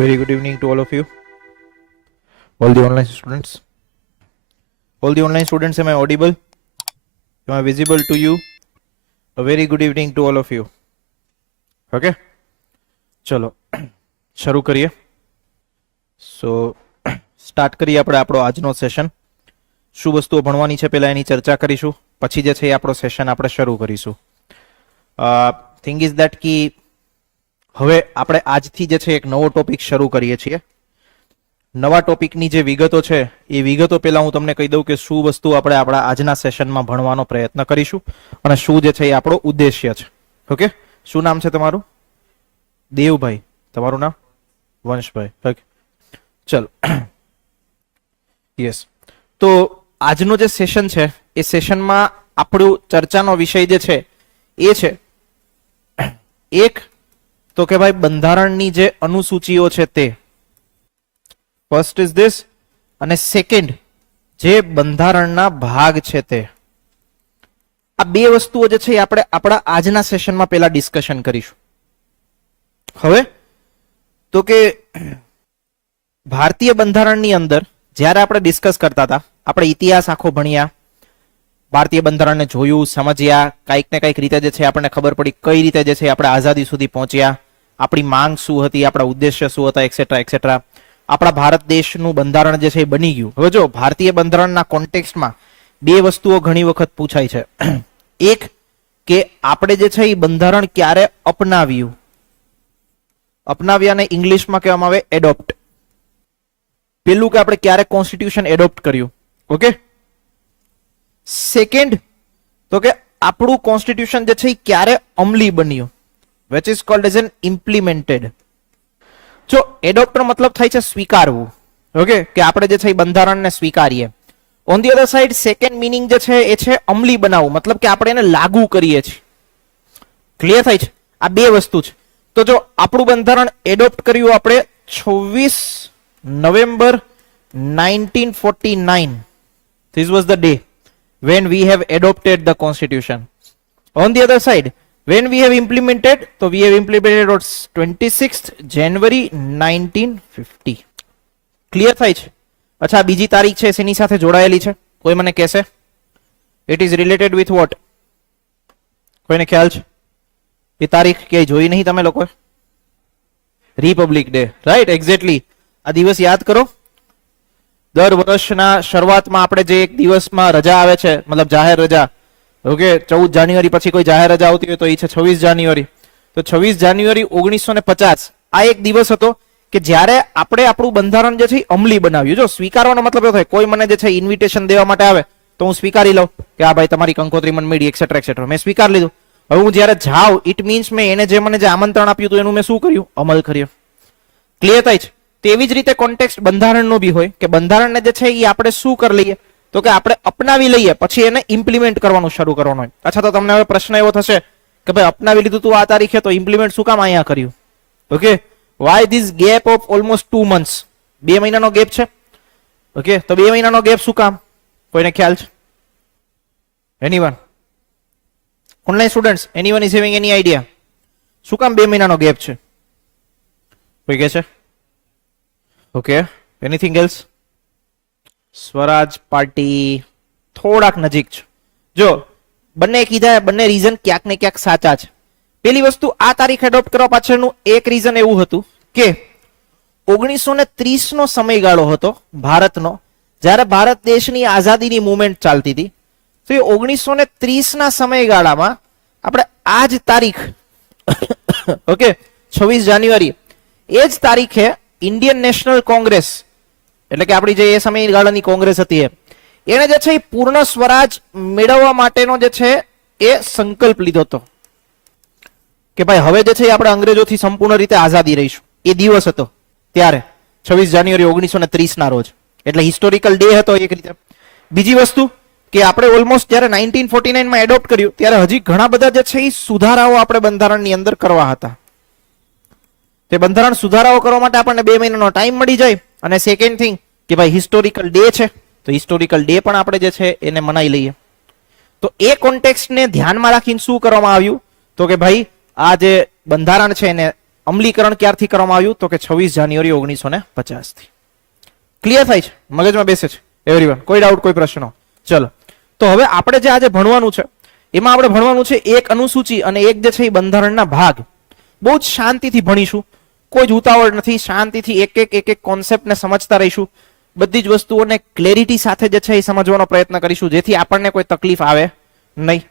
Very good evening to all of you, all the online students. All the online students, am I audible? Am I visible to you? A very good evening to all of you. Okay, ચલો શરૂ કરીએ. સો start કરીએ આપણે આપણો આજનો session. શું વસ્તુઓ ભણવાની છે પહેલા એની ચર્ચા કરીશું, પછી જે છે એ આપણો સેશન આપણે શરૂ કરીશું. થિંગ ઇઝ ધેટ કે હવે આપણે આજથી જે છે એક નવો ટોપિક શરૂ કરીએ છીએ. નવા ટોપિકની જે વિગતો છે એ વિગતો પહેલા હું તમને કહી દઉં કે શું વસ્તુ આપણે આપણા આજના સેશનમાં ભણવાનો પ્રયત્ન કરીશું અને શું જે છે એ આપણો ઉદ્દેશ્ય છે. ઓકે, શું નામ છે તમારું? દેવભાઈ. તમારું નામ? વંશભાઈ. ઓકે, ચલો. યસ, તો આજનો જે સેશન છે એ સેશનમાં આપણું ચર્ચાનો વિષય જે છે એ છે એક તો કે ભાઈ બંધારણની જે અનુસૂચિઓ છે તે, ફર્સ્ટ ઇઝ ધીસ, અને સેકન્ડ જે બંધારણના ભાગ છે તે. આ બે વસ્તુઓ જે છે આપણે આપણા આજના સેશનમાં પહેલા ડિસ્કશન કરીશું. હવે તો કે ભારતીય બંધારણની અંદર જ્યારે આપણે ડિસ્કસ કરતા હતા, આપણે ઇતિહાસ આખો ભણ્યા, ભારતીય બંધારણને જોયું, સમજ્યા, કઈક ને કઈક રીતે જે છે આપણને ખબર પડી કઈ રીતે જે છે આપણે આઝાદી સુધી પહોંચ્યા, આપણી માંગ શું હતી, આપણા ઉદ્દેશ્ય શું હતા, એક્સેટ્રા એક્સેટ્રા. આપણા ભારત દેશનું બંધારણ જે છે એ બની ગયું. હવે જો ભારતીય બંધારણના કોન્ટેક્સ્ટમાં બે વસ્તુઓ ઘણી વખત પૂછાય છે. એક કે આપણે જે છે એ બંધારણ ક્યારે અપનાવ્યું, અપનાવ્યાને ઇંગ્લિશમાં કહેવામાં આવે એડોપ્ટ. પેલું કે આપણે ક્યારે કોન્સ્ટિટ્યુશન એડોપ્ટ કર્યું. ઓકે, સેકન્ડ તો કે આપણું કોન્સ્ટિટ્યુશન જે છે એ ક્યારે અમલી બન્યું, which is called as an implemented. જો એડોપ્ટનો મતલબ થાય છે સ્વીકારવું. ઓકે, કે આપણે જે છે એ બંધારણને સ્વીકારીએ. On the other side second meaning જે છે એ છે અમલી બનાવવું, મતલબ કે આપણે એને લાગુ કરીએ છીએ. ક્લિયર થાય છે? આ બે વસ્તુ છે. તો જો આપણું બંધારણ એડોપ્ટ કર્યું આપણે 26 November 1949. This was the day when we have adopted the constitution. On the other side, when we have implemented, so we have implemented on 26th January 1950. Clear થાય છે? અચ્છા, બીજી તારીખ છે શેની સાથે જોડાયેલી છે? કોઈ મને કહેશે? It is related with what? કોઈને ખ્યાલ છે? એ તારીખ ક્યાંય જોઈ નહીં તમે લોકોએ? Republic day, right, exactly. આ દિવસ યાદ કરો. દર વર્ષના શરૂઆતમાં આપણે જે એક દિવસમાં રજા આવે છે, મતલબ જાહેર રજા, ઓકે, 14 જાન્યુઆરી પછી કોઈ જાહેર રજા આવતી હોય તો એ છે 26 જાન્યુઆરી. તો 26 જાન્યુઆરી 1950 આ એક દિવસ હતો કે જ્યારે આપણે આપણું બંધારણ જે છે અમલી બનાવ્યું. જો સ્વીકારવાનો મતલબ એવો થાય, કોઈ મને જે છે ઇન્વિટેશન દેવા માટે આવે તો હું સ્વીકારી લઉં કે હા ભાઈ તમારી કંકોત્રી મને મળી, એક્સેટ્રા એક્સેટ્રા, મેં સ્વીકાર લીધું. હવે હું જ્યારે જાઉં, ઇટ મીન્સ મેં એને જે મને જે આમંત્રણ આપ્યું હતું એનું મેં શું કર્યું? અમલ કર્યો. ક્લિયર થાય છે? તેવી જ રીતે કોન્ટેક્સ્ટ બંધારણનો બી હોય કે બંધારણને જે છે એ આપણે શું કરી લઈએ તો કે આપણે અપનાવી લઈએ, પછી એને ઇમ્પ્લિમેન્ટ કરવાનું શરૂ કરવાનું હોય. અચ્છા, તો તમને હવે પ્રશ્ન એવો થશે કે ભાઈ અપનાવી લીધું તું આ તારીખે, તો ઇમ્પ્લિમેન્ટ શું કામ અહીંયા કર્યું? Okay, Y this gap of almost 2 months? 2 મહિનાનો ગેપ છે. ઓકે, તો 2 મહિનાનો ગેપ શું કામ? કોઈને ખ્યાલ છે? Anyone? Online students, anyone is having any idea શું કામ 2 મહિનાનો ગેપ છે? કોઈ કહે છે? Okay, anything else? Swaraj party થોડાક નજીક છે. જો બંને કીધા, બંને રીઝન ક્યાંક ને ક્યાંક સાચા છે. પેલી વસ્તુ, આ તારીખ એડોપ્ટ કરવા પાછળનું એક રીઝન એવું હતું કે 1930 નો સમયગાળો હતો ભારતનો, જ્યારે ભારત દેશની આઝાદીની મુવમેન્ટ ચાલતી હતી. તો એ 1930 ના સમયગાળામાં આપણે આ જ તારીખ, ઓકે, 26 જાન્યુઆરી, એ જ તારીખે ઇન્ડિયન નેશનલ કોંગ્રેસ, એટલે કે આપણી જે એ સમયગાળાની કોંગ્રેસ હતી એને જે છે એ પૂર્ણ સ્વરાજ મેળવવા માટેનો જે છે એ સંકલ્પ લીધો હતો કે ભાઈ હવે જે છે આપણે અંગ્રેજોથી સંપૂર્ણ રીતે આઝાદી રહીશું. એ દિવસ હતો ત્યારે 26 જાન્યુઆરી 1930 ના રોજ, એટલે હિસ્ટોરિકલ ડે હતો એક રીતે. બીજી વસ્તુ કે આપણે ઓલમોસ્ટ જ્યારે 1949 માં એડોપ્ટ કર્યું ત્યારે હજી ઘણા બધા જે છે એ સુધારાઓ આપણે બંધારણની અંદર કરવા હતા. તે બંધારણ સુધારાઓ કરવા માટે આપણને 2 મહિનાનો ટાઈમ મળી જાય. અને સેકન્ડ થિંગ કે ભાઈ હિસ્ટોરિકલ ડે છે, તો હિસ્ટોરિકલ ડે પણ આપણે જે છે એને મનાઈ લઈએ. તો એ કોન્ટેક્સ્ટને ધ્યાનમાં રાખીને શું કરવામાં આવ્યું તો કે ભાઈ આ જે બંધારણ છે એને અમલીકરણ ક્યારથી કરવામાં આવ્યું તો કે 26 જાન્યુઆરી 1950 થી. ક્લિયર થાય છે, મગજમાં બેસે છે એવરીવન? કોઈ ડાઉટ, કોઈ પ્રશ્નો? ચલો, તો હવે આપણે જે આજે ભણવાનું છે એમાં આપણે ભણવાનું છે એક અનુસૂચિ અને એક જે છે એ બંધારણના ભાગ. બહુ જ શાંતિથી ભણીશું, કોઈ જ ઉતાવળ નથી, શાંતિથી એક એક કોન્સેપ્ટને સમજતા રહીશું, બધી જ વસ્તુઓને ક્લેરિટી સાથે જે છે એ સમજવાનો પ્રયત્ન કરીશું, જેથી આપણને કોઈ તકલીફ આવે નહીં.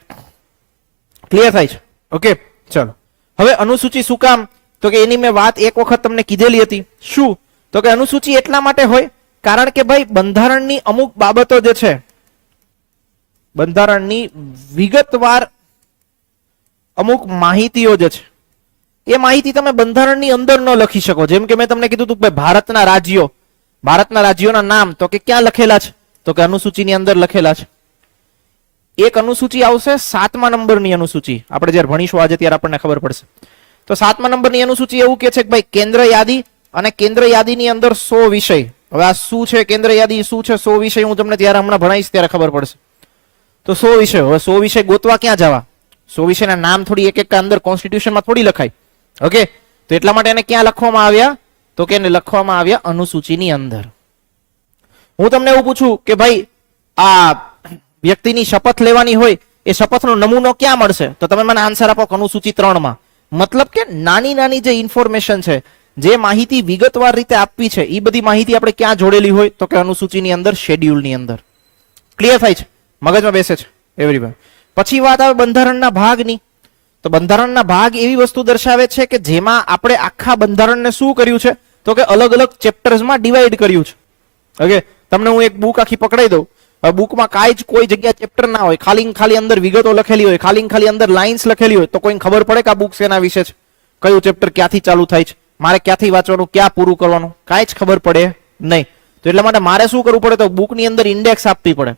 ક્લિયર થાય છે? ઓકે, ચલો. હવે અનુસૂચિ શું કામ, તો કે એની મેં વાત એક વખત તમને કીધેલી હતી. શું? તો કે અનુસૂચિ એટલા માટે હોય કારણ કે ભાઈ બંધારણની અમુક બાબતો જે છે, બંધારણની વિગતવાર અમુક માહિતીઓ જે છે એ માહિતી તમે બંધારણની અંદર ન લખી શકો. જેમ કે મેં તમને કીધું હતું કે ભારતના રાજ્યોના નામ તો કે ક્યાં લખેલા છે, તો કે અનુસૂચિની અંદર લખેલા છે. એક અનુસૂચિ આવશે 7મા નંબરની અનુસૂચિ, આપણે જ્યારે ભણીશું આજે ત્યારે આપણને ખબર પડશે. તો 7મા નંબરની અનુસૂચિ એવું કે છે કે ભાઈ કેન્દ્ર યાદી, અને કેન્દ્ર યાદીની અંદર 100 વિષય. હવે આ શું છે કેન્દ્ર યાદી, શું છે 100 વિષય, હું તમને ત્યારે હમણાં ભણાવીશ ત્યારે ખબર પડશે. તો 100 વિષય, હવે 100 વિષય ગોતવા ક્યાં જવા? 100 વિષયના નામ થોડી એક અંદર કોન્સ્ટિટ્યુશનમાં થોડી લખાય. ઓકે, તો એટલા માટે એને ક્યાં લખવામાં આવ્યા, તો કે એને લખવામાં આવ્યા અનુસૂચિની અંદર. હું તમને એવું પૂછું કે ભાઈ આ વ્યક્તિની શપથ લેવાની હોય, એ શપથનો નમૂનો ક્યાં મળશે, તો તમે મને આન્સર આપો અનુસૂચિ 3માં. મતલબ કે નાની નાની જે ઇન્ફોર્મેશન છે, જે માહિતી વિગતવાર રીતે આપવી છે, એ બધી માહિતી આપણે ક્યાં જોડેલી હોય, તો કે અનુસૂચિની અંદર, શેડ્યુલની અંદર. ક્લિયર થાય છે, મગજમાં બેસે છે એવરીવન? પછી વાત આવે બંધારણના ભાગની. તો બંધારણના ભાગ એવી વસ્તુ દર્શાવે છે કે જેમાં આપણે આખા બંધારણને શું કર્યું છે, તો કે અલગ અલગ ચેપ્ટર્સમાં ડિવાઈડ કર્યું છે. ઓકે, તમને હું એક બુક આખી પકડાઈ દઉં, બુકમાં કાંઈ જ કોઈ જગ્યા ચેપ્ટર ના હોય, ખાલી અંદર વિગતો લખેલી હોય, ખાલી અંદર લાઇન્સ લખેલી હોય, તો કોઈને ખબર પડે કે આ બુક શેના વિશે છે, કયું ચેપ્ટર ક્યાંથી ચાલુ થાય છે, મારે ક્યાંથી વાંચવાનું, ક્યાં પૂરું કરવાનું, કાંઈ જ ખબર પડે નહીં. તો એટલા માટે મારે શું કરવું પડે, તો બુકની અંદર ઇન્ડેક્સ આપવી પડે.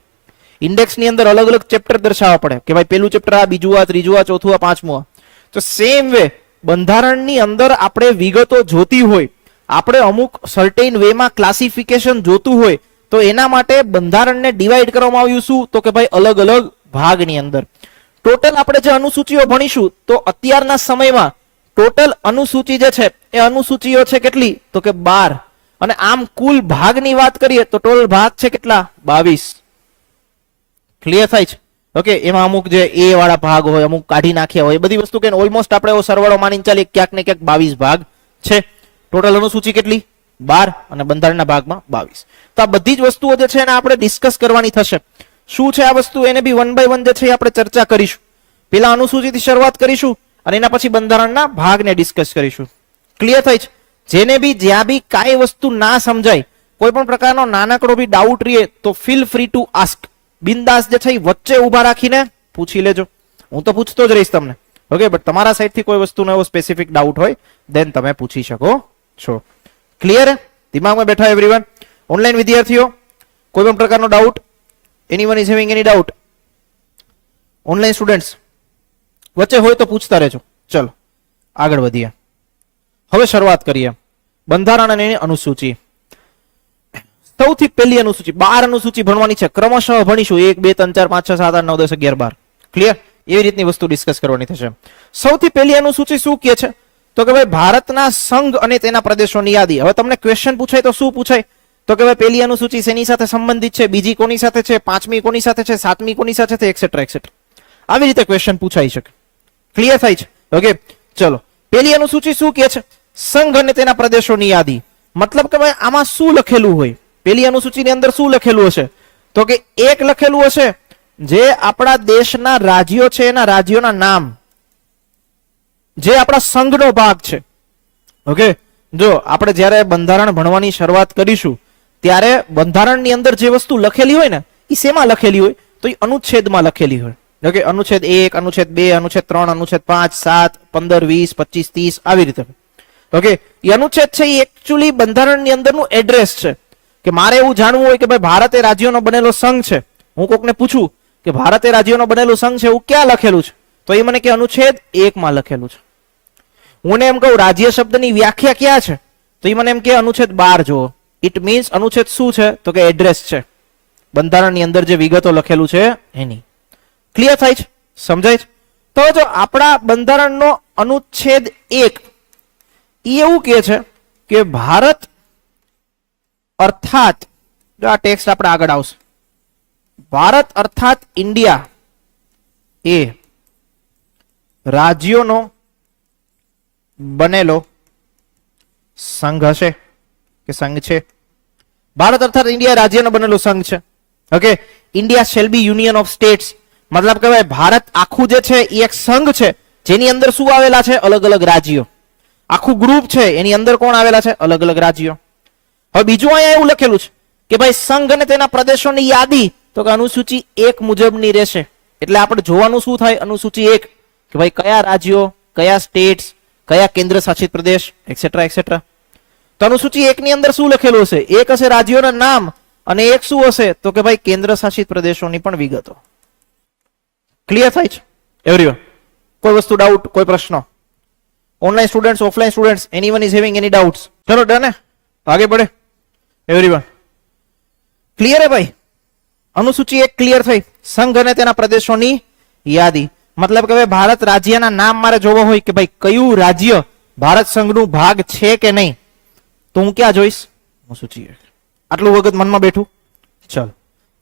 ઇન્ડેક્સની અંદર અલગ અલગ ચેપ્ટર દર્શાવવા પડે કે ભાઈ પેલું ચેપ્ટર આ, બીજું આ, ત્રીજું આ, ચોથું આ, પાંચમું આ. તો સેમ વે બંધારણની અંદર આપણે વિગતો જોતી હોય, આપણે અમુક સર્ટેન વેમાં ક્લાસિફિકેશન જોતું હોય, તો એના માટે બંધારણને ડિવાઈડ કરવામાં આવ્યું શું, તો કે ભાઈ અલગ અલગ ભાગની અંદર. ટોટલ આપણે જે અનુસૂચિઓ ભણીશું, તો અત્યારના સમયમાં ટોટલ અનુસૂચિ જે છે એ અનુસૂચિઓ છે કેટલી, તો કે 12. અને આમ કુલ ભાગની વાત કરીએ તો ટોટલ ભાગ છે કેટલા, 22. ક્લિયર થાય છે? ઓકે, એમાં અમુક જે એ વાળા ભાગ હોય, અમુક કાઢી નાખ્યા હોય, એ બધી વસ્તુ કે ઓલમોસ્ટ આપણે એવો સરવાળો માની ચાલીએ ક્યાંક ને ક્યાંક 22 ભાગ છે. ટોટલ અનુસૂચિ કેટલી, 12, અને બંધારણના ભાગમાં 22. તો આ બધી જ વસ્તુઓ જે છે એને આપણે ડિસ્કસ કરવાની થશે. શું છે આ વસ્તુ, એને બી 1 by 1 જે છે આપણે ચર્ચા કરીશું. પેલા અનુસૂચિથી શરૂઆત કરીશું અને એના પછી બંધારણના ભાગને ડિસ્કસ કરીશું. ક્લિયર થાય છે? જેને બી જ્યાં બી કાંઈ વસ્તુ ના સમજાય, કોઈ પણ પ્રકારનો નાનકડો બી ડાઉટ રહે, તો ફીલ ફ્રી ટુ આસ્ક. બિંદાસ જે છે એ વચ્ચે ઉભા રાખીને પૂછી લેજો. હું તો પૂછતો જ રહીશ તમને. ઓકે, બટ તમારા સાઈડથી કોઈ વસ્તુનો એવો સ્પેસિફિક ડાઉટ હોય દેન તમે પૂછી શકો છો. ક્લિયર? દિમાગમાં બેઠા એવરીવન? ઓનલાઈન વિદ્યાર્થીઓ કોઈ પણ પ્રકારનો doubt? Anyone is having any doubt? Online students વચ્ચે હોય તો પૂછતા રહેજો. ચલો આગળ વધીએ. હવે શરૂઆત કરીએ બંધારણ અને એની અનુસૂચિ. સૌથી પહેલી અનુસૂચિ, 12 અનુસૂચિ ભણવાની છે, ક્રમશઃ ભણીશું 1 2 3 4 5 6 7 8 9 10 11 12. ક્લિયર? એવી રીતની વસ્તુ ડિસ્કસ કરવાની થશે. સૌથી પહેલી અનુસૂચિ શું કહે છે, તો કે ભાઈ ભારતના સંઘ અને તેના પ્રદેશોની યાદી. હવે તમને ક્વેશ્ચન પૂછાય તો શું પૂછાય, તો કે ભાઈ પહેલી અનુસૂચિ શેની સાથે સંબંધિત છે, બીજી કોની સાથે છે, પાંચમી કોની સાથે છે, સાતમી કોની સાથે છે, એક્સેટ્રા એક્સેટ્રા. આવી રીતે ક્વેશ્ચન પૂછાઈ શકે. ક્લિયર થાય છે? ઓકે, ચલો પહેલી અનુસૂચિ શું કહે છે, સંઘ અને તેના પ્રદેશોની યાદી. મતલબ કે ભાઈ આમાં શું લખેલું હોય, પહેલી અનુસૂચિની અંદર શું લખેલું હશે, તો કે એક લખેલું હશે જે આપણા દેશના રાજ્યો છે એના રાજ્યોના નામ, જે આપણા સંઘનો ભાગ છે. ઓકે, જો આપણે જ્યારે બંધારણ ભણવાની શરૂઆત કરીશું ત્યારે બંધારણની અંદર જે વસ્તુ લખેલી હોય ને એ શેમાં લખેલી હોય, તો એ અનુચ્છેદમાં લખેલી હોય. ઓકે, અનુચ્છેદ 1, અનુચ્છેદ 2, અનુચ્છેદ 3, અનુચ્છેદ 5, 7, 15, 20, 25, 30 આવી રીતે. ઓકે, એ અનુચ્છેદ છે એ એકચ્યુઅલી બંધારણની અંદરનું એડ્રેસ છે. કે મારે એવું જાણવું હોય કે ભાઈ ભારત એ રાજ્યોનો બનેલો સંઘ છે, હું કોકને પૂછું કે ભારત એ રાજ્યોનો બનેલો સંઘ છે એવું ક્યાં લખેલું છે, તો એ મને કે અનુચ્છેદ 1 માં લખેલું છે. હું એમ કહું રાજ્ય શબ્દની વ્યાખ્યા ક્યાં છે, તો એ મને એમ કે અનુચ્છેદ 12 જુઓ. ઇટ મીન્સ અનુચ્છેદ શું છે, તો કે એડ્રેસ છે, બંધારણની અંદર જે વિગતો લખેલું છે એની. ક્લિયર થાય છે? સમજાય છે? તો જો આપણા બંધારણનો અનુચ્છેદ 1 એ એવું કહે છે કે ભારત અર્થાત, જો આ ટેક્સ્ટ આપણે આગળ આવશે, ભારત અર્થાત ઇન્ડિયા એ રાજ્યોનો બનેલો સંઘ હશે કે સંઘ છે. ભારત અર્થાત ઇન્ડિયા રાજ્યનો બનેલો સંઘ છે. Okay, India shall be union of states, મતલબ કે ભાઈ ભારત આખું જે છે એ એક સંઘ છે જેની અંદર શું આવેલા છે? અલગ અલગ રાજ્યો. આખું ગ્રુપ છે એની અંદર કોણ આવેલા છે? અલગ અલગ રાજ્યો. હવે બીજું અહીંયા એવું લખેલું છે કે ભાઈ સંઘ અને તેના પ્રદેશોની યાદી તો કે અનુસૂચિ 1 મુજબની રહેશે. એટલે આપણે જોવાનું શું થાય? અનુસૂચિ 1 કે ભાઈ કયા રાજ્યો, કયા સ્ટેટ્સ, કયા કેન્દ્ર શાસિત પ્રદેશ એક્સેટ્રા એક્સેટ્રા. તો અનુસૂચિ 1 ની અંદર શું લખેલું હશે? એક હશે રાજ્યોના નામ અને એક શું હશે? તો કે ભાઈ કેન્દ્ર શાસિત પ્રદેશોની પણ વિગતો. ક્લિયર થાય છે એવરીવન? કોઈ વસ્તુ ડાઉટ, કોઈ પ્રશ્ન? Online students, offline students, anyone is having any doubts? ચલો ડન હે, આગે बढ़े એવરીવન. ક્લિયર હે ભાઈ? અનુસૂચિ 1 ક્લિયર થઈ. સંઘ અને તેના પ્રદેશોની યાદી, મતલબ કે ભાઈ ભારત રાજ્યના નામ મારે જોવા હોય કે ભાઈ કયું રાજ્ય ભારત સંઘનું ભાગ છે કે નહીં, તો હું ક્યાં જોઈશ? અનુસૂચિ 1. આટલું વખત મનમાં બેઠું. ચલ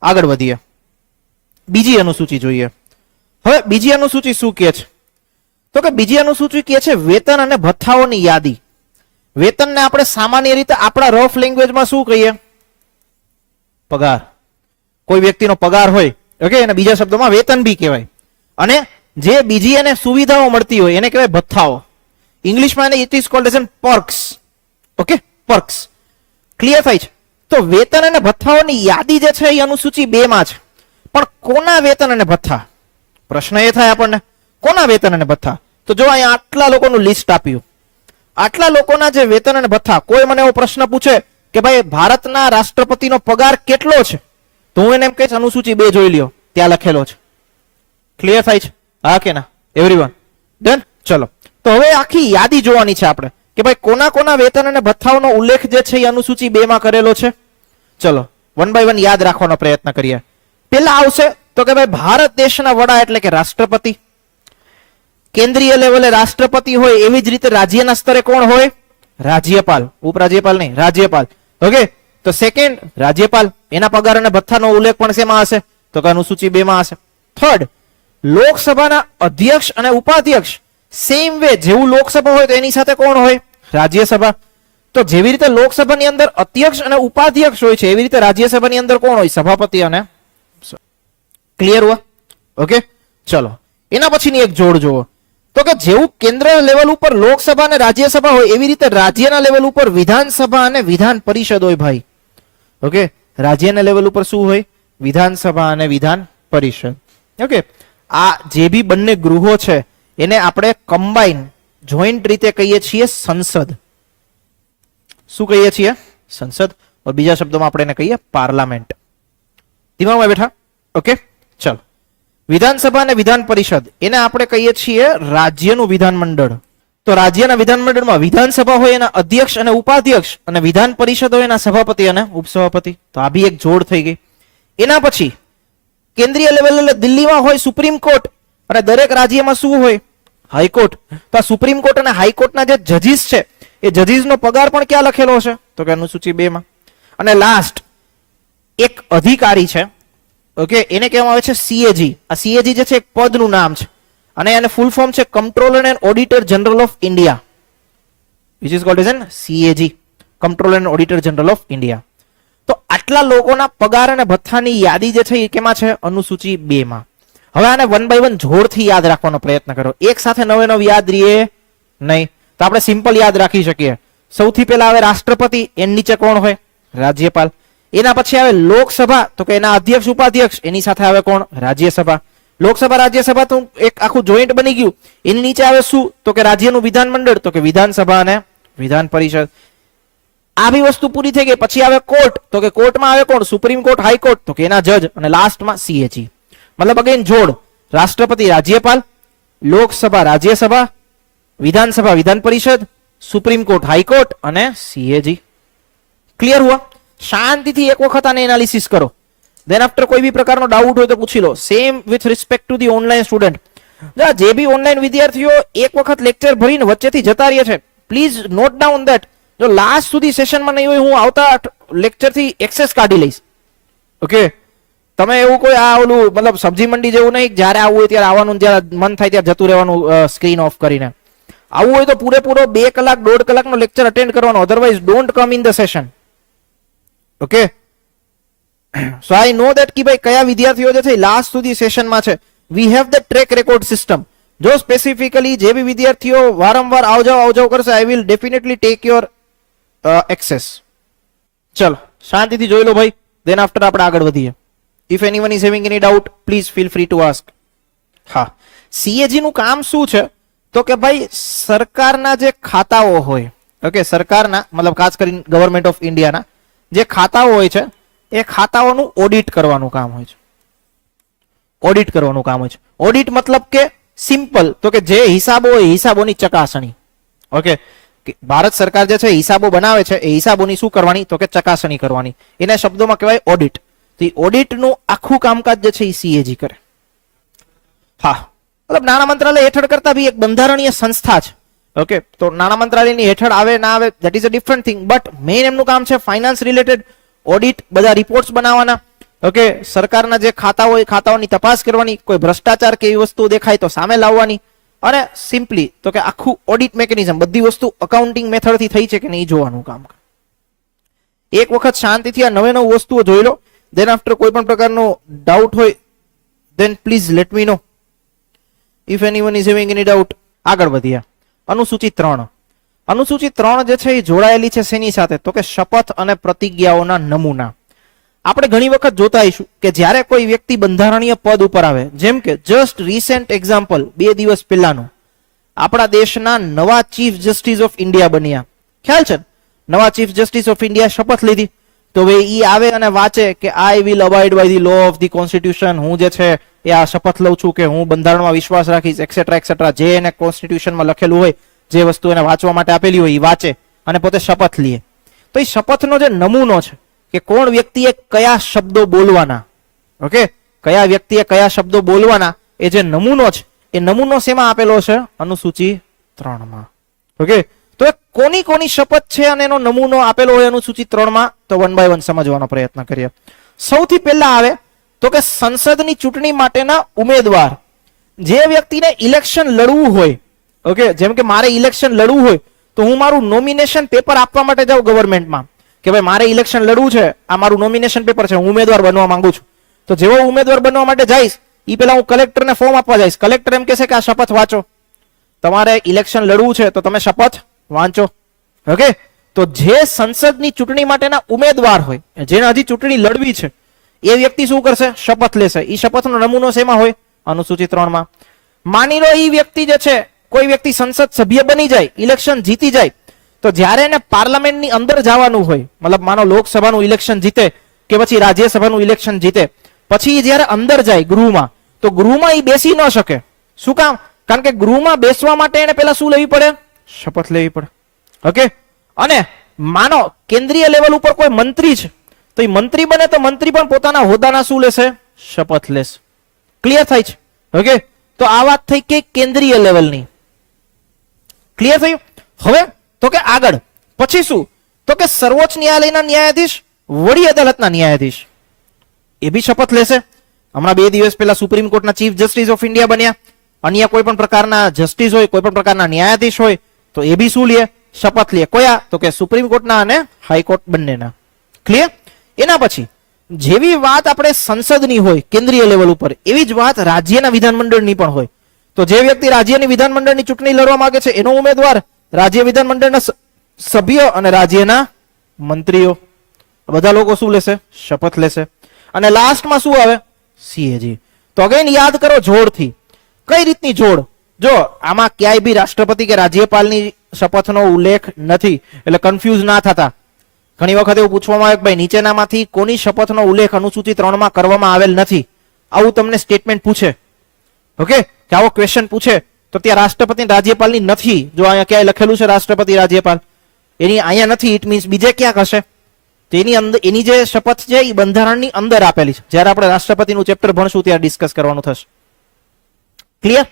આગળ વધીએ, બીજી અનુસૂચિ જોઈએ. હવે બીજી અનુસૂચિ શું કહે છે? તો કે બીજી અનુસૂચિ કહે છે વેતન અને ભથ્થાઓની યાદી. વેતનને આપણે સામાન્ય રીતે આપણા રફ લેંગ્વેજમાં શું કહીએ? પગાર. કોઈ વ્યક્તિનો પગાર હોય, ઓકે, અને બીજા શબ્દોમાં વેતન બી કહેવાય. અને જે બીજી એને સુવિધાઓ મળતી હોય એને કહેવાય ભથ્થાઓ. ઇંગ્લિશમાં એને it is called as an perks. Okay, perks. Clear થાય છે? તો વેતન અને ભથ્થાઓની યાદી જે છે એ અનુસૂચિ 2 માં છે. પણ કોના વેતન અને ભથ્થા? પ્રશ્ન એ થાય આપણને, કોના વેતન અને ભથ્થા? તો જો અહીંયા આટલા લોકોનું લિસ્ટ આપ્યું, આટલા લોકોના જે વેતન અને ભથ્થા. કોઈ મને એવો પ્રશ્ન પૂછે કે ભાઈ ભારતના રાષ્ટ્રપતિનો પગાર કેટલો છે, તો હું એને એમ કહીશ અનુસૂચિ 2 જોઈ લ્યો, ત્યાં લખેલો છે. ક્લિયર થાય છે? હા કે ના એવરીવન? ડન. ચલો તો હવે આખી યાદી જોવાની છે આપણે કે ભાઈ કોના કોના વેતન અને ભથ્થાઓનો ઉલ્લેખ જે છે એ અનુસૂચિ 2 માં કરેલો છે. ચલો વન બાય વન યાદ રાખવાનો પ્રયત્ન કરીએ. પેલા આવશે તો કે ભાઈ ભારત દેશના વડા એટલે કે રાષ્ટ્રપતિ. કેન્દ્રીય લેવલે રાષ્ટ્રપતિ હોય એવી જ રીતે રાજ્યના સ્તરે કોણ હોય? રાજ્યપાલ. ઉપરાજ્યપાલ નહીં, રાજ્યપાલ. ઓકે, તો સેકન્ડ રાજ્યપાલ, એના પગાર અને ભથ્થાનો ઉલ્લેખ પણ શેમાં હશે? તો કે અનુસૂચિ 2 માં હશે. થર્ડ, લોકસભાના અધ્યક્ષ અને ઉપાધ્યક્ષ સેમ વે, જેવું લોકસભા હોય તો એની સાથે કોણ હોય? રાજ્યસભા. તો જેવી રીતે લોકસભાની અંદર અધ્યક્ષ અને ઉપાધ્યક્ષ હોય છે એવી રીતે રાજ્યસભાની અંદર કોણ હોય? સભાપતિ અને. ક્લિયર હુઆ? ઓકે, ચલો એના પછીની એક જોડ જુઓ. તો કે જેવું કેન્દ્ર લેવલ ઉપર લોકસભા અને રાજ્યસભા હોય એવી રીતે રાજ્યના લેવલ ઉપર વિધાનસભા અને વિધાન પરિષદ હોય ભાઈ. ઓકે, રાજ્યના લેવલ ઉપર શું હોય? વિધાનસભા અને વિધાન પરિષદ. ઓકે, આ જે બી બંને ગૃહો છે એને આપણે કમ્બાઈન જોઈન્ટ રીતે કહીએ છીએ સંસદ. શું કહીએ છીએ? સંસદ. બીજા શબ્દોમાં આપણે એને કહીએ પાર્લામેન્ટ. દિમાગમાં બેઠા? ઓકે, ચલો. વિધાનસભા અને વિધાન પરિષદ એને આપણે કહીએ છીએ રાજ્યનું વિધાનમંડળ. તો રાજ્યના વિધાનમંડળમાં વિધાનસભા હોય એના અધ્યક્ષ અને ઉપાધ્યક્ષ અને વિધાન પરિષદ હોય એના સભાપતિ અને ઉપસભાપતિ. તો આ બી એક જોડ થઈ ગઈ. એના પછી કેન્દ્રીય લેવલ એટલે દિલ્હીમાં હોય સુપ્રીમ કોર્ટ અને દરેક રાજ્યમાં શું હોય? હાઈકોર્ટ. તો આ સુપ્રીમ કોર્ટ અને હાઈકોર્ટના જે જજીસ છે એ જજીસનો પગાર પણ ક્યાં લખેલો છે? તો કે અનુસૂચિ 2 માં. અને લાસ્ટ એક અધિકારી છે, ઓકે, એને કહેવામાં આવે છે સીએજી. આ સીએજી જે છે એક પદનું નામ છે અને એને ફૂલ ફોર્મ છે controller and auditor general of India, which is called as N CAG, controller and auditor general of India. તો આટલા લોકોના પગાર અને ભથ્થાની યાદી જે છે એ કેમાં છે? અનુસૂચિ 2 માં. હવે આને વન બાય વન જોડથી યાદ રાખવાનો પ્રયત્ન કરો. એક સાથે નવે નવ યાદ રહીએ નહીં. તો આપણે સિમ્પલ યાદ રાખી શકીએ. સૌથી પહેલા આવે રાષ્ટ્રપતિ, એની નીચે કોણ હોય? રાજ્યપાલ. એના પછી આવે લોકસભા, તો કે એના અધ્યક્ષ ઉપાધ્યક્ષ, એની સાથે આવે કોણ? રાજ્યસભા. લોકસભા રાજ્યસભા તો એક આખું જોઈન્ટ બની ગયું. એની નીચે આવે શું? તો કે રાજ્યનું વિધાનમંડળ, તો કે વિધાનસભા અને વિધાન પરિષદ. આ બી વસ્તુ પૂરી થઈ ગઈ. પછી આવે કોર્ટ, તો કે કોર્ટમાં આવે કોણ? સુપ્રીમ કોર્ટ, હાઈકોર્ટ, તો કે એના જજ, અને લાસ્ટમાં સીએજી. મતલબ અગેન જોડ: રાષ્ટ્રપતિ રાજ્યપાલ, લોકસભા રાજ્યસભા, વિધાનસભા વિધાન પરિષદ, સુપ્રીમ કોર્ટ હાઈકોર્ટ અને સીએજી. ક્લિયર હુઆ? શાંતિથી એક વખત આને એનાલિસિસ કરો. દેન આફ્ટર કોઈ બી પ્રકારનો ડાઉટ હોય તો પૂછી લો. Same with respect to the online student. જે બી ઓનલાઈન વિદ્યાર્થીઓ એક વખત લેક્ચર ભરીને વચ્ચેથી જતા રહે છે, પ્લીઝ નોટ ડાઉન ધેટ. જો લાસ્ટ સુધી સેશનમાં નહીં હોય, હું આવતા લેક્ચર થી એક્સેસ કાઢી લઈશ. ઓકે, તમે એવું કોઈ આ ઓલું મતલબ સબ્જી મંડી જેવું નહીં, જ્યારે આવવું હોય ત્યારે આવવાનું, જ્યારે મન થાય ત્યારે જતું રહેવાનું સ્ક્રીન ઓફ કરીને. આવવું હોય તો પૂરેપૂરો 2 કલાક 1.5 કલાકનો લેક્ચર અટેન્ડ કરવાનો, otherwise don't come in the session. Okay, so I know that કે ભાઈ કયા વિદ્યાર્થીઓ જે છે લાસ્ટ સુધી સેશનમાં છે. We have the track record system. જો સ્પેસિફિકલી જે બી વિદ્યાર્થીઓ વારંવાર આવજાવ કરશે, I will definitely take your access. ચલો શાંતિથી જોઈ લો ભાઈ, દેન આફ્ટર આપણે આગળ વધીએ. If anyone is having any doubt, please feel free to ask. હા, સીએજી નું કામ શું છે? તો કે ભાઈ સરકારના જે ખાતાઓ હોય, ઓકે, સરકારના મતલબ ખાસ કરીને ગવર્મેન્ટ ઓફ ઇન્ડિયાના જે ખાતાઓ હોય છે, એ ખાતાઓનું ઓડિટ કરવાનું કામ હોય છે. ઓડિટ કરવાનું કામ હોય છે. ઓડિટ મતલબ કે સિમ્પલ, તો કે જે હિસાબો હોય હિસાબોની ચકાસણી. ઓકે, ભારત સરકાર જે છે હિસાબો બનાવે છે, એ હિસાબોની શું કરવાની? તો કે ચકાસણી કરવાની. એના શબ્દોમાં કહેવાય ઓડિટ. તો ઓડિટનું આખું કામકાજ જે છે એ સીએજી કરે. હા, મતલબ નાણાં મંત્રાલય હેઠળ કરતા બી એક બંધારણીય સંસ્થા છે. ઓકે, તો નાણાં મંત્રાલયની હેઠળ આવે ના આવે that is a different thing, but main એમનું કામ છે ફાઇનાન્સ રિલેટેડ ઓડિટ, બધા રિપોર્ટ્સ બનાવવાના. ઓકે, સરકારના જે ખાતા હોય ખાતાઓની તપાસ કરવાની, કોઈ ભ્રષ્ટાચાર કે એવી વસ્તુ દેખાય તો સામે લાવવાની, અને સિમ્પલી તો કે આખું ઓડિટ મેકેનિઝમ, બધી વસ્તુ અકાઉન્ટિંગ મેથડથી થઈ છે કે નહીં જોવાનું કામ. એક વખત શાંતિથી આ નવે નવું વસ્તુઓ જોઈ લો, દેન આફ્ટર કોઈ પણ પ્રકારનો ડાઉટ હોય then please let me know. If anyone is having any doubt. આગળ વધીએ. અનુસૂચિ 3. અનુસૂચિ 3 જે છે એ જોડાયેલી છે શેની સાથે? તો કે શપથ અને પ્રતિજ્ઞાઓના નમૂના. આપણે ઘણી વખત જોતા આવીશું કે જ્યારે કોઈ વ્યક્તિ બંધારણીય પદ ઉપર આવે, જેમ કે જસ્ટ રિસેન્ટ એક્ઝામ્પલ 2 દિવસ પહેલાનું, આપણા દેશના નવા ચીફ જસ્ટિસ ઓફ ઇન્ડિયા બન્યા. ખ્યાલ છે? નવા ચીફ જસ્ટિસ ઓફ ઇન્ડિયા શપથ લીધી. તો ભાઈ ઈ આવે અને વાંચે કે I will abide by the law of the constitution. હું જે છે એ આ શપથ લઉં છું કે હું બંધારણમાં વિશ્વાસ રાખીશ, એક્સેટ્રા એક્સેટ્રા. જે એને કોન્સ્ટિટ્યુશનમાં લખેલું હોય, જે વસ્તુ એને વાંચવા માટે આપેલી હોય એ વાંચે અને પોતે શપથ લે. તો એ શપથનો જે નમૂનો છે કે કોણ વ્યક્તિએ કયા શબ્દો બોલવાના, ઓકે, કયા વ્યક્તિએ કયા શબ્દો બોલવાના, એ જે નમૂનો છે એ નમૂનો શેમાં આપેલો છે? અનુસૂચિ 3 માં. ઓકે, તો એ કોની કોની શપથ છે અને એનો નમૂનો આપેલો હોય અનુસૂચિ 3 માં, તો વન બાય વન સમજવાનો પ્રયત્ન કરીએ. સૌથી પહેલા આવે તો કે સંસદની ચૂંટણી માટેના ઉમેદવાર. જે વ્યક્તિને ઇલેક્શન લડવું હોય, ઓકે, જેમ કે મારે ઇલેક્શન લડવું હોય તો હું મારું નોમિનેશન પેપર આપવા માટે જાઉં ગવર્મેન્ટમાં કે ભાઈ મારે ઇલેક્શન લડવું છે, આ મારું નોમિનેશન પેપર છે, હું ઉમેદવાર બનવા માંગુ છું. તો જેવો ઉમેદવાર બનવા માટે જઈશ એ પહેલા હું કલેક્ટરને ફોર્મ આપવા જઈશ. કલેક્ટર એમ કહેશે કે આ શપથ વાંચો, તમારે ઇલેક્શન લડવું છે તો તમે શપથ વાંચો. ઓકે, તો જે સંસદની ચૂંટણી માટેના ઉમેદવાર હોય, જેને હજી ચૂંટણી લડવી છે, એ વ્યક્તિ શું કરશે? શપથ લેશે. એ શપથનો નમૂનો શેમાં હોય? અનુસૂચિ 3 માં. માની લો એ વ્યક્તિ જે છે, કોઈ વ્યક્તિ સંસદ સભ્ય બની જાય, ઇલેક્શન જીતી જાય, તો જ્યારે એને પાર્લામેન્ટની અંદર જવાનું હોય, મતલબ માનો લોકસભાનું ઇલેક્શન જીતે કે પછી રાજ્યસભાનું ઇલેક્શન જીતે, પછી જ્યારે અંદર જાય ગૃહમાં, તો ગૃહમાં એ બેસી ન શકે. શું કામ? કારણ કે ગૃહમાં બેસવા માટે એને પહેલા શું લેવી પડે? શપથ લેવી પડે. ઓકે, અને માનો કેન્દ્રીય લેવલ ઉપર કોઈ મંત્રી છે, તો એ મંત્રી બને તો મંત્રી પણ પોતાના હોદ્દાના શું લેશે? શપથ લેશે. ક્લિયર થાય છે? ઓકે, તો આ વાત થઈ કે કેન્દ્રીય લેવલની. ક્લિયર થયું? હવે તો કે આગળ પછી શું? તો કે સર્વોચ્ચ ન્યાયાલયના ન્યાયાધીશ, વડી અદાલતના ન્યાયાધીશ, એ બી શપથ લેશે. હમણાં 2 દિવસ પહેલા સુપ્રીમ કોર્ટના ચીફ જસ્ટિસ ઓફ ઇન્ડિયા બન્યા. અન્ય કોઈ પણ પ્રકારના જસ્ટિસ હોય, કોઈ પણ પ્રકારના ન્યાયાધીશ હોય, તો એ બી શું લે? શપથ લે. કયા? તો કે સુપ્રીમ કોર્ટના અને હાઈકોર્ટ બંનેના. ક્લિયર? એના પછી જેવી વાત આપણે સંસદની હોય કેન્દ્રીય લેવલ ઉપર, એવી જ વાત રાજ્યના વિધાનમંડળની પણ હોય. તો જે વ્યક્તિ રાજ્યની વિધાનમંડળની ચૂંટણી લડવા માંગે છે, એનો ઉમેદવાર રાજ્ય વિધાનમંડળના સભ્યો અને રાજ્યના મંત્રીઓ, બધા લોકો શું લેશે? શપથ લેશે. અને લાસ્ટમાં શું આવે? સીએજી. તો અગેન યાદ કરો જોડથી. કઈ રીતની જોડ? જો આમાં ક્યાંય બી રાષ્ટ્રપતિ કે રાજ્યપાલની શપથનો ઉલ્લેખ નથી, એટલે કન્ફ્યુઝ ના થતા. ઘણી વખત એવું પૂછવામાં આવે કે ભાઈ નીચેનામાંથી કોની શપથનો ઉલ્લેખ અનુસૂચિ 3 માં કરવામાં આવેલ નથી, આવું તમને સ્ટેટમેન્ટ પૂછે. ઓકે, કે આવો ક્વેશ્ચન પૂછે તો ત્યાં રાષ્ટ્રપતિ રાજ્યપાલની નથી. જો અહીંયા ક્યાંય લખેલું છે રાષ્ટ્રપતિ રાજ્યપાલ, એની અહીંયા નથી, ઇટ મીન્સ બીજે ક્યાંક હશે. તો એની અંદર એની જે શપથ છે એ બંધારણની અંદર આપેલી છે. જ્યારે આપણે રાષ્ટ્રપતિનું ચેપ્ટર ભણશું ત્યારે ડિસ્કસ કરવાનું થશે. ક્લિયર?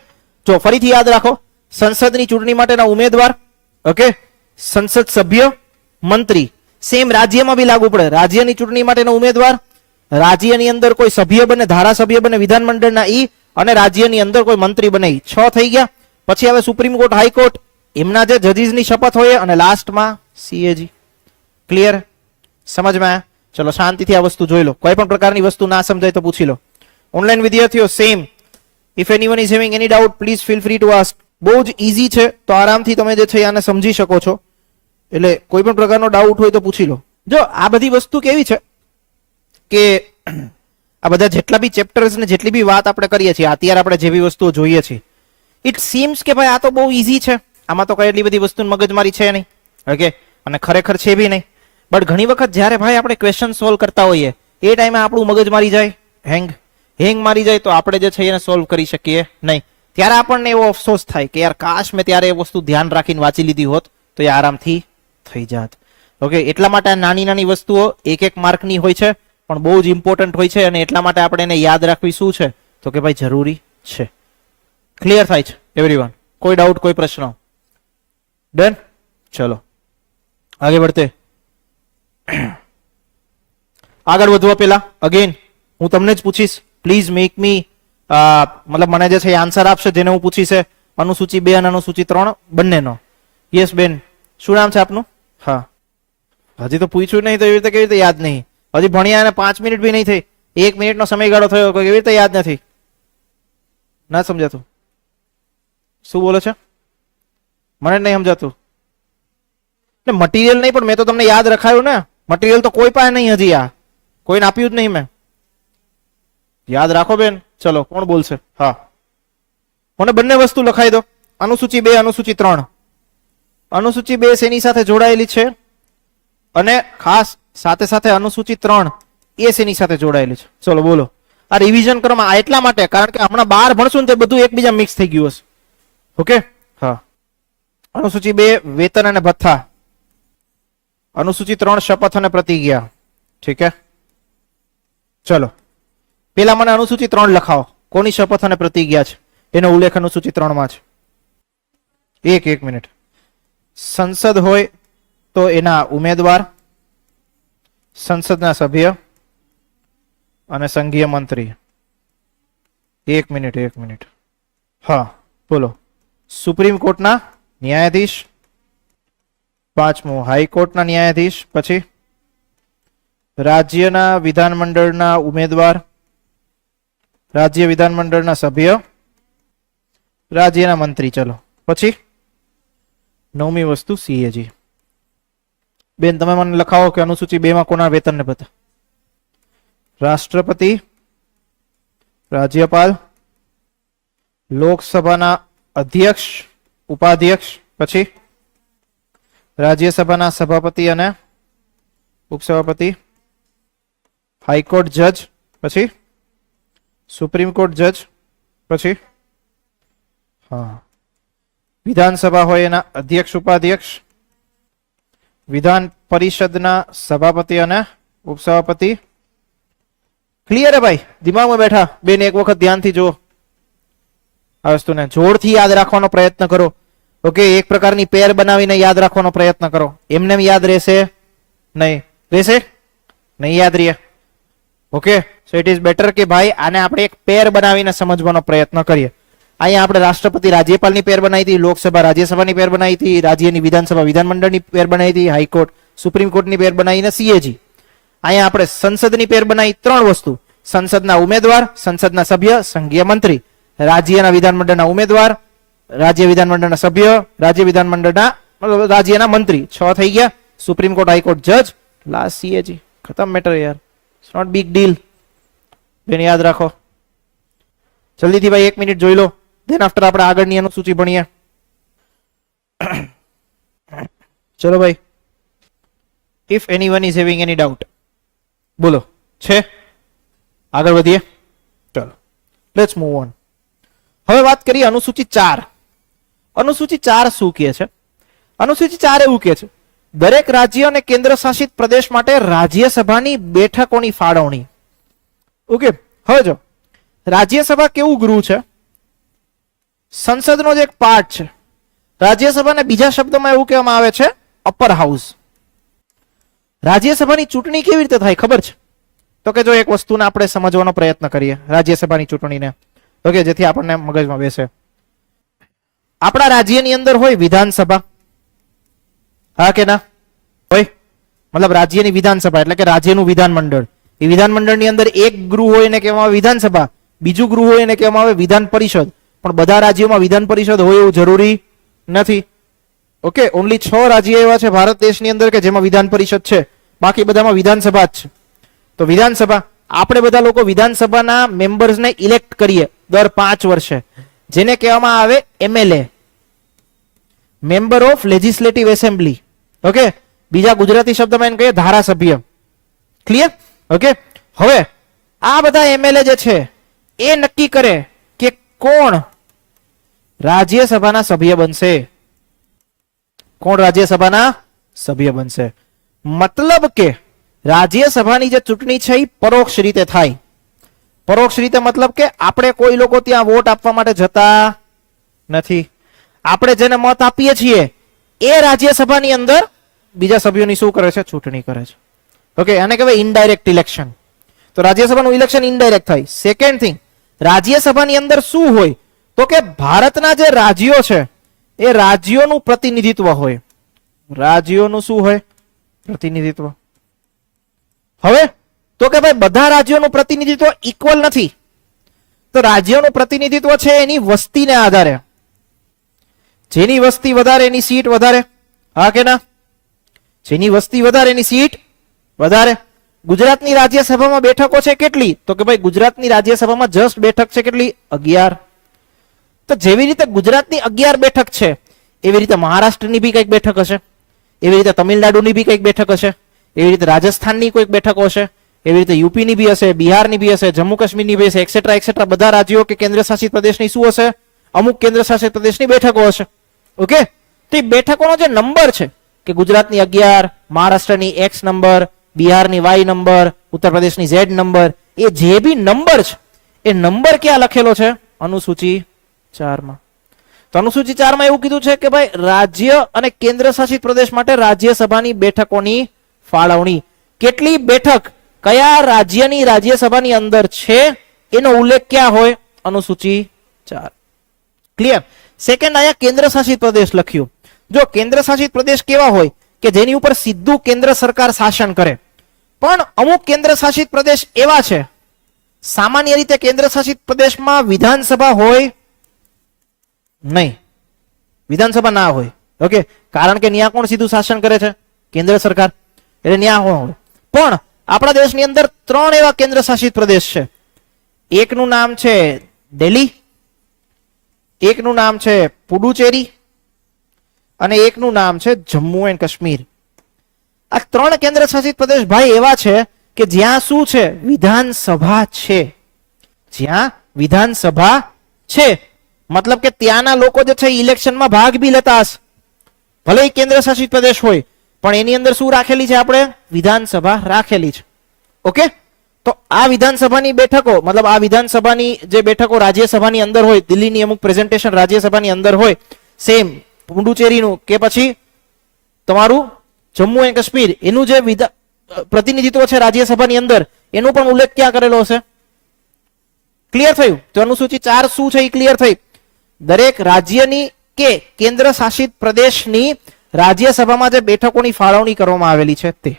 જો ફરીથી યાદ રાખો, સંસદની ચૂંટણી માટેના ઉમેદવાર, ઓકે, સંસદ સભ્ય, મંત્રી. સેમ રાજ્યમાં બી લાગુ પડે. રાજ્યની ચૂંટણી માટેનો ઉમેદવાર, રાજ્યની અંદર કોઈ સભ્ય બને, ધારાસભ્ય બને વિધાનમંડળના ઈ, અને રાજ્યની અંદર કોઈ મંત્રી બને ઈ. 6 થઈ ગયા. પછી હવે સુપ્રીમ કોર્ટ, હાઈકોર્ટ, એમના જે જજીસની શપથ હોય, અને લાસ્ટમાં સીએજી. ક્લિયર? સમજમાં? ચલો શાંતિથી આ વસ્તુ જોઈ લો. કોઈ પણ પ્રકારની વસ્તુ ના સમજાય તો પૂછી લો. ઓનલાઈન વિદ્યાર્થીઓ same. If anyone is having any doubt please feel free to ask. બહુ જ ઈઝી છે, તો આરામથી તમે જે છે આને સમજી શકો છો. એટલે કોઈ પણ પ્રકારનો ડાઉટ હોય તો પૂછી લો. જો આ બધી વસ્તુ કેવી છે કે આ બધા જેટલા બી ચેપ્ટર્સ ને જેટલી બી વાત આપણે કરીએ છીએ, અત્યારે આપણે જે બી વસ્તુઓ જોઈએ છીએ, ઇટ સીમ્સ કે ભાઈ આ તો બહુ ઈઝી છે, આમાં તો કઈ એટલી બધી વસ્તુ મગજમારી છે નહીં. ઓકે, અને ખરેખર છે બી નહીં. બટ ઘણી વખત જ્યારે ભાઈ આપણે ક્વેશ્ચન સોલ્વ કરતા હોઈએ એ ટાઈમે આપણું મગજ મારી જાય, હેંગ મારી જાય, તો આપણે જે છે એને સોલ્વ કરી શકીએ નહીં. ત્યારે આપણને એવો અફસોસ થાય કે યાર કાશ મેં ત્યારે એ વસ્તુ ધ્યાન રાખીને વાંચી લીધી હોત તો એ આરામથી થઈ જાત. ઓકે, એટલા માટે આ નાની નાની વસ્તુઓ 1-1 માર્કની હોય છે, પણ બહુ જ ઇમ્પોર્ટન્ટ હોય છે, અને એટલા માટે આપણે એને યાદ રાખવી શું છે તો કે ભાઈ જરૂરી છે. ક્લિયર થાય છે એવરીવન? કોઈ ડાઉટ, કોઈ પ્રશ્ન? ડન? ચલો આગે बढ़ते. આગળ વધવા પહેલા અગેન હું તમને જ પૂછીશ, પ્લીઝ મેક મી, મતલબ મને જે છે આન્સર આપશે જેને હું પૂછીશ, અનુસૂચિ 2 અને અનુસૂચિ 3 બંનેનો. યસ બેન, શું નામ છે આપનું? હા, હજી તો પૂછ્યું નહીં તો એવી રીતે કેવી રીતે યાદ નહીં? હજી ભણ્યા અને 5 મિનિટ બી નહીં થઈ, 1 મિનિટનો સમયગાળો થયો, કેવી રીતે યાદ નથી? ના સમજાતું? શું બોલે છે? મને નહીં સમજાતું. મટીરિયલ નહીં, પણ મેં તો તમને યાદ રખાયું ને. મટીરિયલ તો કોઈ પાસે નહીં હજી, આ કોઈને આપ્યું જ નહીં મેં. યાદ રાખો બેન. ચલો કોણ બોલશે? હા, મને બંને વસ્તુ લખાઈ દો. અનુસૂચિ 2, અનુસૂચિ 3. અનુસૂચિ 2 શેની સાથે જોડાયેલી છે, અને ખાસ સાથે સાથે અનુસૂચિ 3 એ શેની સાથે જોડાયેલી છે? ચલો બોલો. આ રિવિઝન કરવામાં એટલા માટે કારણ કે હમણાં 12 ભણશું ને તે બધું એકબીજા મિક્સ થઈ ગયું હશે. ઓકે, હા. અનુસૂચિ 2 વેતન અને ભથ્થા. અનુસૂચિ 3 શપથ અને પ્રતિજ્ઞા. ઠીક હે, ચલો પેલા મને અનુસૂચિ 3 લખાવો. કોની શપથ અને પ્રતિજ્ઞા છે? એનો ઉલ્લેખ અનુસૂચિ 3 માં છે. એક મિનિટ. સંસદ હોય તો એના ઉમેદવાર, સંસદના સભ્ય અને સંઘીય મંત્રી. એક મિનિટ. હા બોલો. સુપ્રીમ કોર્ટના ન્યાયાધીશ, 5મું હાઈકોર્ટના ન્યાયાધીશ, પછી રાજ્યના વિધાનમંડળના ઉમેદવાર, રાજ્ય વિધાનમંડળના સભ્ય, રાજ્યના મંત્રી. ચલો પછી 9મી વસ્તુ સીએજી. બેન તમે મને લખાવો કે અનુસૂચિ 2 માં કોના વેતન ને ભથ્થા? રાષ્ટ્રપતિ, રાજ્યપાલ, લોકસભાના અધ્યક્ષ, ઉપાધ્યક્ષ, પછી રાજ્યસભાના સભાપતિ અને ઉપસભાપતિ, હાઈકોર્ટ જજ, પછી સુપ્રીમ કોર્ટ જજ, પછી હા વિધાનસભા હોય એના અધ્યક્ષ, ઉપાધ્યક્ષ, વિધાન પરિષદના સભાપતિ અને ઉપસભાપતિ. ક્લિયર હે ભાઈ? દિમાગમાં બેઠા? બેન એક વખત ધ્યાનથી જુઓ આ વસ્તુને, જોરથી યાદ રાખવાનો પ્રયત્ન કરો. ઓકે, એક પ્રકારની પેર બનાવીને યાદ રાખવાનો પ્રયત્ન કરો. એમને યાદ રહેશે નહીં? રહેશે નહીં? યાદ રહે? Okay, so it is better કે ભાઈ આને આપણે એક પેર બનાવીને સમજવાનો પ્રયત્ન કરીએ. અહીંયા આપણે રાષ્ટ્રપતિ રાજ્યપાલની પેર બનાવી હતી, લોકસભા રાજ્યસભાની પેર બનાવી હતી, રાજ્યની વિધાનસભા વિધાનમંડળની પેર બનાવી હતી, હાઈકોર્ટ સુપ્રીમ કોર્ટની પેર બનાવીને સીએજી. અહીંયા આપણે સંસદની પેર બનાવી. 3 વસ્તુ: સંસદના ઉમેદવાર, સંસદના સભ્ય, સંઘીય મંત્રી. રાજ્યના વિધાનમંડળના ઉમેદવાર, રાજ્ય વિધાનમંડળના સભ્ય, રાજ્ય વિધાનમંડળના રાજ્યના મંત્રી. 6 થઈ ગયા. સુપ્રીમ કોર્ટ, હાઈકોર્ટ, જજ, લાસ્ટ સીએજી. ખતમ મેટર યાર. It's not big deal. બેન યાદ રાખો જલ્દીથી ભાઈ. 1 મિનિટ જોઈ લો. દેન આફ્ટર આપણે આગળની અનુસૂચિ ભણીએ. ચલો ભાઈ, if anyone is having any doubt બોલો. છે? આગળ વધીએ. ચલો લેટ્સ મૂવ ઓન. હવે વાત કરીએ અનુસૂચિ 4. અનુસૂચિ 4 શું કહે છે? અનુસૂચિ 4 એવું કહે છે દરેક રાજ્ય અને કેન્દ્ર શાસિત પ્રદેશ માટે રાજ્યસભાની બેઠકોની ફાળવણી. ઓકે, હવે જો રાજ્યસભા કેવું ગૃહ છે? સંસદનો જ એક પાર્ટ છે. રાજ્યસભાને બીજા શબ્દમાં એવું કહેવામાં આવે છે અપર હાઉસ. રાજ્યસભાની ચૂંટણી કેવી રીતે થાય ખબર છે? તો કે જો એક વસ્તુને આપણે સમજવાનો પ્રયત્ન કરીએ રાજ્યસભાની ચૂંટણીને, તો કે જેથી આપણને મગજમાં બેસે. આપણા રાજ્યની અંદર હોય વિધાનસભા, હા કે ના હોય? મતલબ રાજ્યની વિધાનસભા એટલે કે રાજ્યનું વિધાનમંડળ. એ વિધાનમંડળની અંદર એક ગૃહ હોય એને કહેવામાં આવે વિધાનસભા, બીજું ગૃહ હોય એને કહેવામાં આવે વિધાન પરિષદ. પણ બધા રાજ્યોમાં વિધાન પરિષદ હોય એવું જરૂરી નથી. ઓકે, ઓનલી 6 રાજ્ય એવા છે ભારત દેશની અંદર કે જેમાં વિધાન પરિષદ છે, બાકી બધામાં વિધાનસભા જ છે. તો વિધાનસભા, આપણે બધા લોકો વિધાનસભાના મેમ્બર્સને ઇલેક્ટ કરીએ દર 5 વર્ષે, જેને કહેવામાં આવે MLA, member of legislative assembly. Okay, બીજા ગુજરાતી શબ્દમાં એને કહીએ ધારાસભ્ય. ક્લિયર? ઓકે, હવે આ બધા એમએલએ જે છે એ નક્કી કરે કે કોણ રાજ્યસભાના સભ્ય બનશે. કોણ રાજ્યસભાના સભ્ય બનશે? મતલબ કે રાજ્યસભાની જે ચૂંટણી છે એ પરોક્ષ રીતે થાય. પરોક્ષ રીતે મતલબ કે આપણે કોઈ લોકો ત્યાં વોટ આપવા માટે જતા નથી. આપણે જેને મત આપીએ છીએ એ રાજ્યસભાની અંદર બીજા સભ્યોની શું કરે છે? ચૂંટણી કરે છે. ઓકે, આને કહેવાય ઇનડાયરેક્ટ ઇલેક્શન. તો રાજ્યસભાનું ઇલેક્શન ઇનડાયરેક્ટ થાય. સેકન્ડ થિંગ, રાજ્યસભાની અંદર શું હોય? તો કે ભારતના જે રાજ્યો છે એ રાજ્યોનું પ્રતિનિધિત્વ હોય. રાજ્યોનું શું હોય? પ્રતિનિધિત્વ. હવે તો કે ભાઈ બધા રાજ્યોનું પ્રતિનિધિત્વ ઇક્વલ નથી. તો રાજ્યોનું પ્રતિનિધિત્વ છે એની વસ્તીને આધારે. જેની વસ્તી વધારે એની સીટ વધારે, હા કે ના? જેની વસ્તી વધારે એની સીટ વધારે. ગુજરાતની રાજ્યસભામાં બેઠકો છે કેટલી? તો કે ભાઈ ગુજરાતની રાજ્યસભામાં જસ્ટ બેઠક છે કેટલી? 11. તો જેવી રીતે ગુજરાતની 11 બેઠક છે એવી રીતે મહારાષ્ટ્રની બી કઈક બેઠક હશે, એવી રીતે તમિલનાડુની બી કઈક બેઠક હશે, એવી રીતે રાજસ્થાનની કોઈક બેઠકો હશે, એવી રીતે યુપીની બી હશે, બિહારની બી હશે, જમ્મુ કાશ્મીરની બી હશે, એક્સેટ્રા એક્સેટ્રા. બધા રાજ્યો કે કેન્દ્ર શાસિત પ્રદેશની શું હશે? અમુક કેન્દ્ર શાસિત પ્રદેશની બેઠકો હશે. ઓકે, તો એ બેઠકોનો જે નંબર છે કે ગુજરાતની 11, મહારાષ્ટ્રની X નંબર, બિહારની Y નંબર, ઉત્તર પ્રદેશની Z નંબર, એ જે બી નંબર છે એ નંબર ક્યાં લખેલો છે? અનુસૂચિ 4 માં. તો અનુસૂચિ 4 માં એવું કીધું છે કે ભાઈ રાજ્ય અને કેન્દ્ર શાસિત પ્રદેશ માટે રાજ્યસભાની બેઠકોની ફાળવણી. કેટલી બેઠક કયા રાજ્યની રાજ્યસભાની અંદર છે એનો ઉલ્લેખ ક્યાં હોય? અનુસૂચિ 4. ક્લિયર? સેકન્ડ, અહીંયા કેન્દ્ર શાસિત પ્રદેશ લખ્યું. જો કેન્દ્ર શાસિત પ્રદેશ કેવા હોય કે જેની ઉપર સીધું કેન્દ્ર સરકાર શાસન કરે. પણ અમુક કેન્દ્ર શાસિત પ્રદેશ એવા છે, સામાન્ય રીતે કેન્દ્ર શાસિત પ્રદેશમાં વિધાનસભા હોય નહીં, વિધાનસભા ના હોય. ઓકે, કારણ કે ન્યા કોણ સીધું શાસન કરે છે? કેન્દ્ર સરકાર. એટલે ન્યા હોય. પણ આપણા દેશની અંદર 3 એવા કેન્દ્ર શાસિત પ્રદેશ છે. એકનું નામ છે દિલ્હી, એકનું નામ છે પુડુચેરી અને એકનું નામ છે જમ્મુ એન્ડ કાશ્મીર. આ 3 કેન્દ્ર શાસિત પ્રદેશ ભાઈ એવા છે કે જ્યાં શું છે? વિધાનસભા છે. જ્યાં વિધાનસભા છે મતલબ કે ત્યાંના લોકો જે છે ઇલેક્શનમાં ભાગ બી લેતા હશે. ભલે એ કેન્દ્ર શાસિત પ્રદેશ હોય પણ એની અંદર શું રાખેલી છે? આપણે વિધાનસભા રાખેલી છે. ઓકે, તો આ વિધાનસભાની બેઠકો મતલબ આ વિધાનસભાની જે બેઠકો રાજ્યસભાની અંદર હોય, દિલ્હીની અમુક પ્રેઝન્ટેશન રાજ્યસભાની અંદર હોય, સેમ પુડુચેરીનું કે પછી તમારું જમ્મુ એન્ડ કાશ્મીર એનું જે પ્રતિનિધિત્વ છે રાજ્યસભાની અંદર એનો પણ ઉલ્લેખ ક્યાં કરેલો હશે? ક્લિયર થયું? તો અનુસૂચિ 4 શું છે એ ક્લિયર થઈ. દરેક રાજ્યની કે કેન્દ્ર શાસિત પ્રદેશની રાજ્યસભામાં જે બેઠકોની ફાળવણી કરવામાં આવેલી છે તે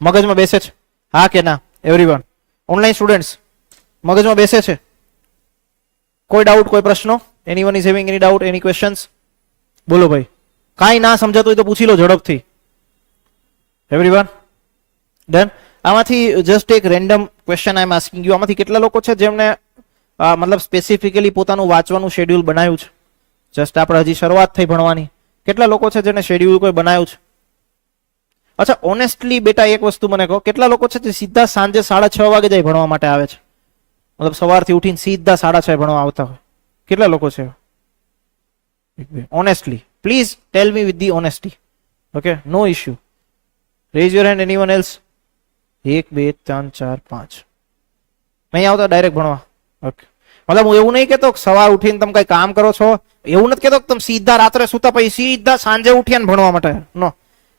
મગજમાં બેસે છે? હા કે ના? એવરીવન, ઓનલાઈન સ્ટુડન્ટ્સ મગજમાં બેસે છે? કોઈ ડાઉટ, કોઈ પ્રશ્નો? Anyone is having any doubt, any questions? બોલો ભાઈ. કાંઈ ના સમજાતું હોય તો પૂછી લો ઝડપથી. Everyone done? આમાંથી જસ્ટ એક random question I am asking you. આમાંથી કેટલા લોકો છે જેમને મતલબ સ્પેસિફિકલી પોતાનું વાંચવાનું શેડ્યુલ બનાવ્યું છે? જસ્ટ આપણે હજી શરૂઆત થઈ ભણવાની. કેટલા લોકો છે જેને શેડ્યુલ કોઈ બનાવ્યું છે? અચ્છા, ઓનેસ્ટલી બેટા એક વસ્તુ મને કહો, કેટલા લોકો છે જે સીધા સાંજે 6:30 વાગે જાય ભણવા માટે આવે છે? મતલબ સવારથી ઉઠીને સીધા 6:30 ભણવા આવતા હોય? કેટલા લોકો છે? Honestly please tell me with the honesty. Okay, no issue. Raise your hand. Anyone else? 1 2 3 4 5 નહીં આવતા ડાયરેક્ટ ભણવા? ઓકે, મતલબ હું એવું નહીં કહેતો સવાર ઉઠીને તમે કઈ કામ કરો છો એવું નથી કહેતો કે તમે સીધા રાત્રે સુતા પછી સીધા સાંજે ઉઠ્યા ને ભણવા માટે, નો.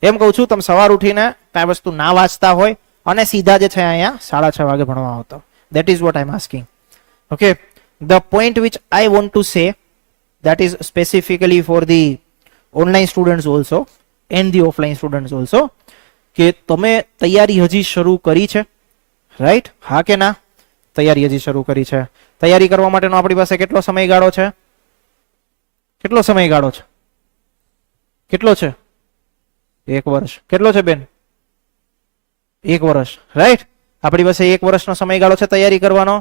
એમ કહું છું તમે સવાર ઉઠીને કઈ વસ્તુ ના વાંચતા હોય અને સીધા જે છે અહીંયા 6:30 વાગે ભણવા આવતા. That is what I'm asking. Okay, the point which I want to say, that is specifically for the online students also and the offline students also, કે તમે તૈયારી હજી શરૂ કરી છે, રાઈટ? હા કે ના? તૈયારી હજી શરૂ કરી છે. તૈયારી કરવા માટેનો આપણી પાસે કેટલો સમયગાળો છે? કેટલો સમયગાળો છે? કેટલો છે? 1 વર્ષ. કેટલો છે બેન? 1 વર્ષ, રાઈટ? આપણી પાસે 1 વર્ષનો સમયગાળો છે તૈયારી કરવાનો.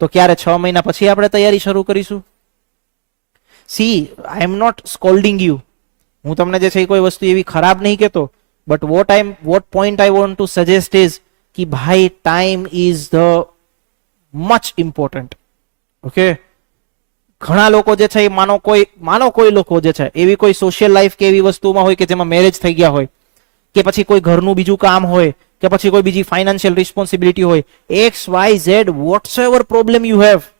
તો ક્યારે 6 મહિના પછી આપણે તૈયારી શરૂ કરીશું? See, I am not scolding you. હું તમને જે છે એ કોઈ વસ્તુ એવી ખરાબ નહીં કહેતો, but what point I want to suggest is કે ભાઈ time is the much important. Okay, ઘણા લોકો જે છે એ માનો કોઈ લોકો જે છે એવી કોઈ સોશિયલ લાઈફ કે એવી વસ્તુમાં હોય કે જેમાં મેરેજ થઈ ગયા હોય, કે પછી કોઈ ઘરનું બીજું કામ હોય, કે પછી કોઈ બીજી ફાઇનાન્શિયલ રિસ્પોન્સિબિલિટી હોય, XYZ whatsoever problem you have,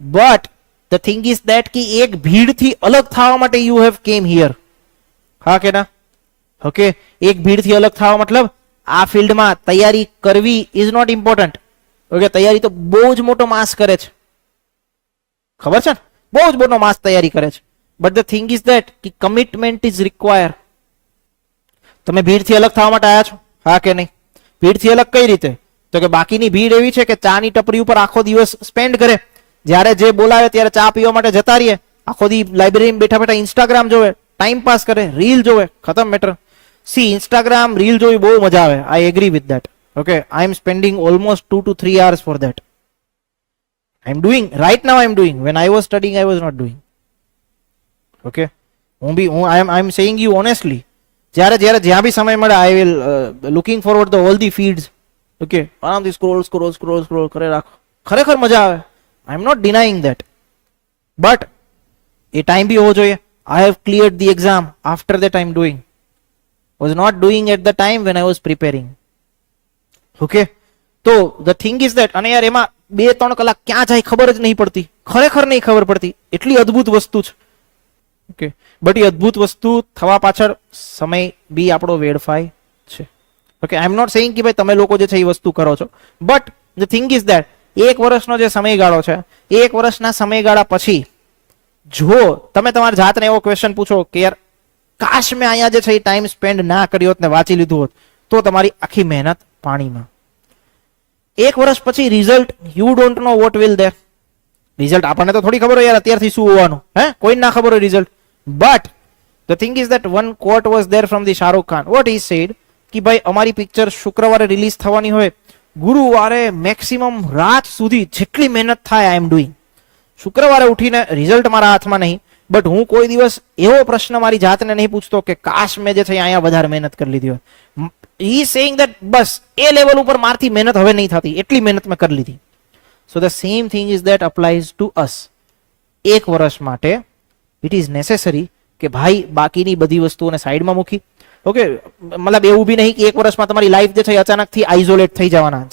but the thing is that કે એક ભીડથી અલગ થવા માટે you have came here. હા કે ના? ઓકે, એક ભીડથી અલગ થવા મતલબ આ ફિલ્ડમાં તૈયારી કરવી ઇઝ નોટ ઇમ્પોર્ટન્ટ. ઓકે, તૈયારી તો બહુ જ મોટો માસ કરે છે, ખબર છે ને? બહુ જ મોટો માસ તૈયારી કરે છે. But the thing is that કે કમિટમેન્ટ ઇઝ રિક્વાયર. તમે ભીડથી અલગ થવા માટે આવ્યા છો, હા કે નહીં? ભીડથી અલગ કઈ રીતે? તો કે બાકીની ભીડ એવી છે કે ચાની ટપરી ઉપર આખો દિવસ સ્પેન્ડ કરે, જ્યારે જે બોલાવે ત્યારે ચા પીવા માટે જતા રહીએ, આખો દી લાઇબ્રેરીમાં બેઠા બેઠા ઇન્સ્ટાગ્રામ જોવે, ટાઈમ પાસ કરે, રીલ જોવે, ખતમ મેટર. સી, ઇન્સ્ટાગ્રામ રીલ જોવી બહુ મજા આવે, I agree with that. Okay, I am spending almost 2 to 3 hours for that. I am doing right now. I am doing. When I was studying, I was not doing. Okay, I am saying you honestly. જ્યારે જ્યાં બી સમય મળે, I will looking forward the all the feeds. Okay, આરામથી scroll કરે રાખો, ખરેખર મજા આવે. I am not denying that, but એ ટાઈમ બી હોવો જોઈએ. I have cleared the exam. After that, I am doing. Was not doing at the time when I was preparing. Okay, તો the thing is that, અને યાર એમાં 2-3 કલાક ક્યાં જાય ખબર જ નહીં પડતી, ખરેખર નહીં ખબર પડતી. એટલી અદ્ભુત વસ્તુ છે. ઓકે, બટ એ અદ્ભુત વસ્તુ થવા પાછળ સમય બી આપણો વેડફાય છે. Okay, I am not saying કે ભાઈ તમે લોકો જે છે એ વસ્તુ કરો છો, but the thing is that 1 વર્ષનો જે સમયગાળો છે, 1 વર્ષના સમયગાળા પછી જો તમે તમારા જાતને એવો ક્વેશ્ચન પૂછો કે યાર કાશ મેં અહીંયા જે છે એ ટાઈમ સ્પેન્ડ ના કર્યો હોત ને વાંચી લીધું હોત, તો તમારી આખી મહેનત પાણીમાં. 1 વર્ષ પછી result, you don't know what will there. Result આપણને તો થોડી ખબર હોય યાર અત્યારથી શું હોવાનું, હે? કોઈને ના ખબર હોય result. But the thing is that one quote was there from the Shahrukh Khan. What he said કે ભાઈ અમારી પિક્ચર શુક્રવારે રિલીઝ થવાની હોય, ગુરુવારે મેક્સિમમ રાત સુધી જેટલી મહેનત થાય આઈ એમ ડુઈંગ. શુક્રવારે ઉઠીને રિઝલ્ટ મારા હાથમાં નહીં, બટ હું કોઈ દિવસ એવો પ્રશ્ન મારી જાતને નહીં પૂછતો કે કાશ મેં જે છે અહીંયા વધારે મહેનત કરી લીધી હોય. હી સેઇંગ ધેટ બસ એ લેવલ ઉપર મારથી મહેનત હવે નહીં થતી, એટલી મહેનત મેં કરી લીધી. So the same thing is that applies to us. 1 વર્ષ માટે ઇટ ઇઝ નેસેસરી કે ભાઈ બાકીની બધી વસ્તુઓને સાઈડમાં મૂકી. ઓકે, મતલબ એવું બી નહીં કે 1 વર્ષમાં તમારી લાઈફ જે છે અચાનકથી આઇઝોલેટ થઈ જવાના.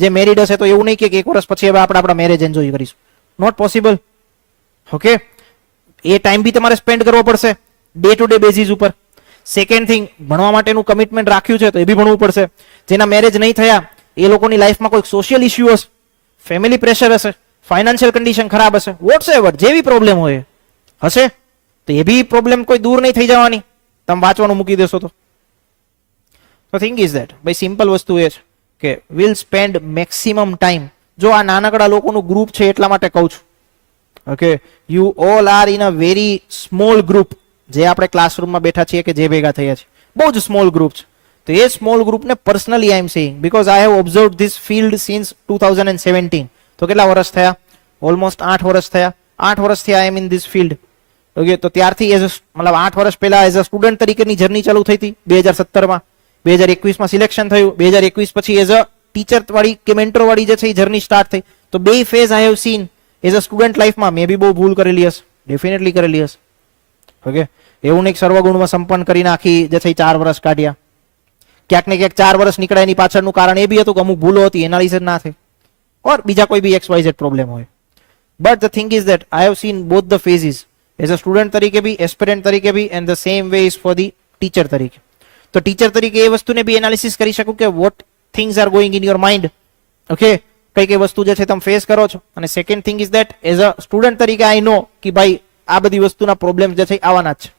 જે મેરિડ હશે તો એવું નહીં કે 1 વર્ષ પછી હવે આપણે આપણા મેરેજ એન્જોય કરીશું. Not possible. ઓકે, એ ટાઈમ બી તમારે સ્પેન્ડ કરવો પડશે ડે ટુ ડે બેઝિસ ઉપર. સેકન્ડ થિંગ, ભણવા માટેનું કમિટમેન્ટ રાખ્યું છે તો એ બી ભણવું પડશે. જેના મેરેજ નહીં થયા એ લોકોની લાઈફમાં કોઈ સોશિયલ ઇસ્યુ હશે, ફેમિલી પ્રેશર હશે, ફાઇનાન્શિયલ કન્ડિશન ખરાબ હશે, વોટ્સએવર જેવી પ્રોબ્લેમ હોય હશે, તો એ બી પ્રોબ્લેમ કોઈ દૂર નહીં થઈ જવાની તમે વાંચવાનું મૂકી દેશો તો. થિંગ ઇઝ ધેટ ભાઈ સિમ્પલ વસ્તુ એ છે કે વિલ સ્પેન્ડ મેક્સિમમ ટાઈમ. જો આ નાનકડા લોકોનું ગ્રુપ છે એટલા માટે કહું છું. Okay, you all are in a very small group. જે આપણે ક્લાસરૂમમાં બેઠા છીએ કે જે ભેગા થયા છે, બહુ જ સ્મોલ ગ્રુપ છે. તો એ સ્મોલ ગ્રુપને personally I am saying because I have observed this field since 2017. તો કેટલા વર્ષ થયા? ઓલમોસ્ટ 8 વર્ષ થયા. 8 વર્ષથી આઈ એમ ઇન ધીસ ફિલ્ડ. ઓકે, તો ત્યારથી મતલબ 8 વર્ષ પહેલા એઝ અ સ્ટુડન્ટ તરીકેની જર્ની ચાલુ થઈ હતી 2017માં. 2021માં સિલેક્શન થયું. 2021 પછી એઝ અ ટીચર વાળી કે મેન્ટર વાળી જે છે એ જર્ની સ્ટાર્ટ થઈ. તો બે phase I have scene as a student લાઈફમાં. મે બી બહુ ભૂલ કરેલી હશે, ડેફિનેટલી કરેલી હશે. ઓકે, એવું નહીં સર્વગુણમાં સંપન્ન કરી નાખી જે છે 4 વર્ષ કાઢ્યા. ક્યાંક ને ક્યાંક 4 વર્ષ નીકળ્યા એની પાછળનું કારણ એ બી હતું કે અમુક ભૂલો હતી, એનાલિસિસ ના થઈ, ઓર બીજા કોઈ બી XYZ પ્રોબ્લેમ હોય. But the thing is that I have seen both the phases. As a student તરીકે બી, એસ્પિરન્ટ તરીકે બી, and the same way is for the teacher તરીકે. તો ટીચર તરીકે એ વસ્તુને બી એનાલિસિસ કરી શકું કે what things are going in your mind. Okay, કઈ કઈ વસ્તુ જે છે તમે ફેસ કરો છો. અને second thing is that as a student તરીકે આઈ નો કે ભાઈ આ બધી વસ્તુના પ્રોબ્લેમ જે છે આવવાના જ છે.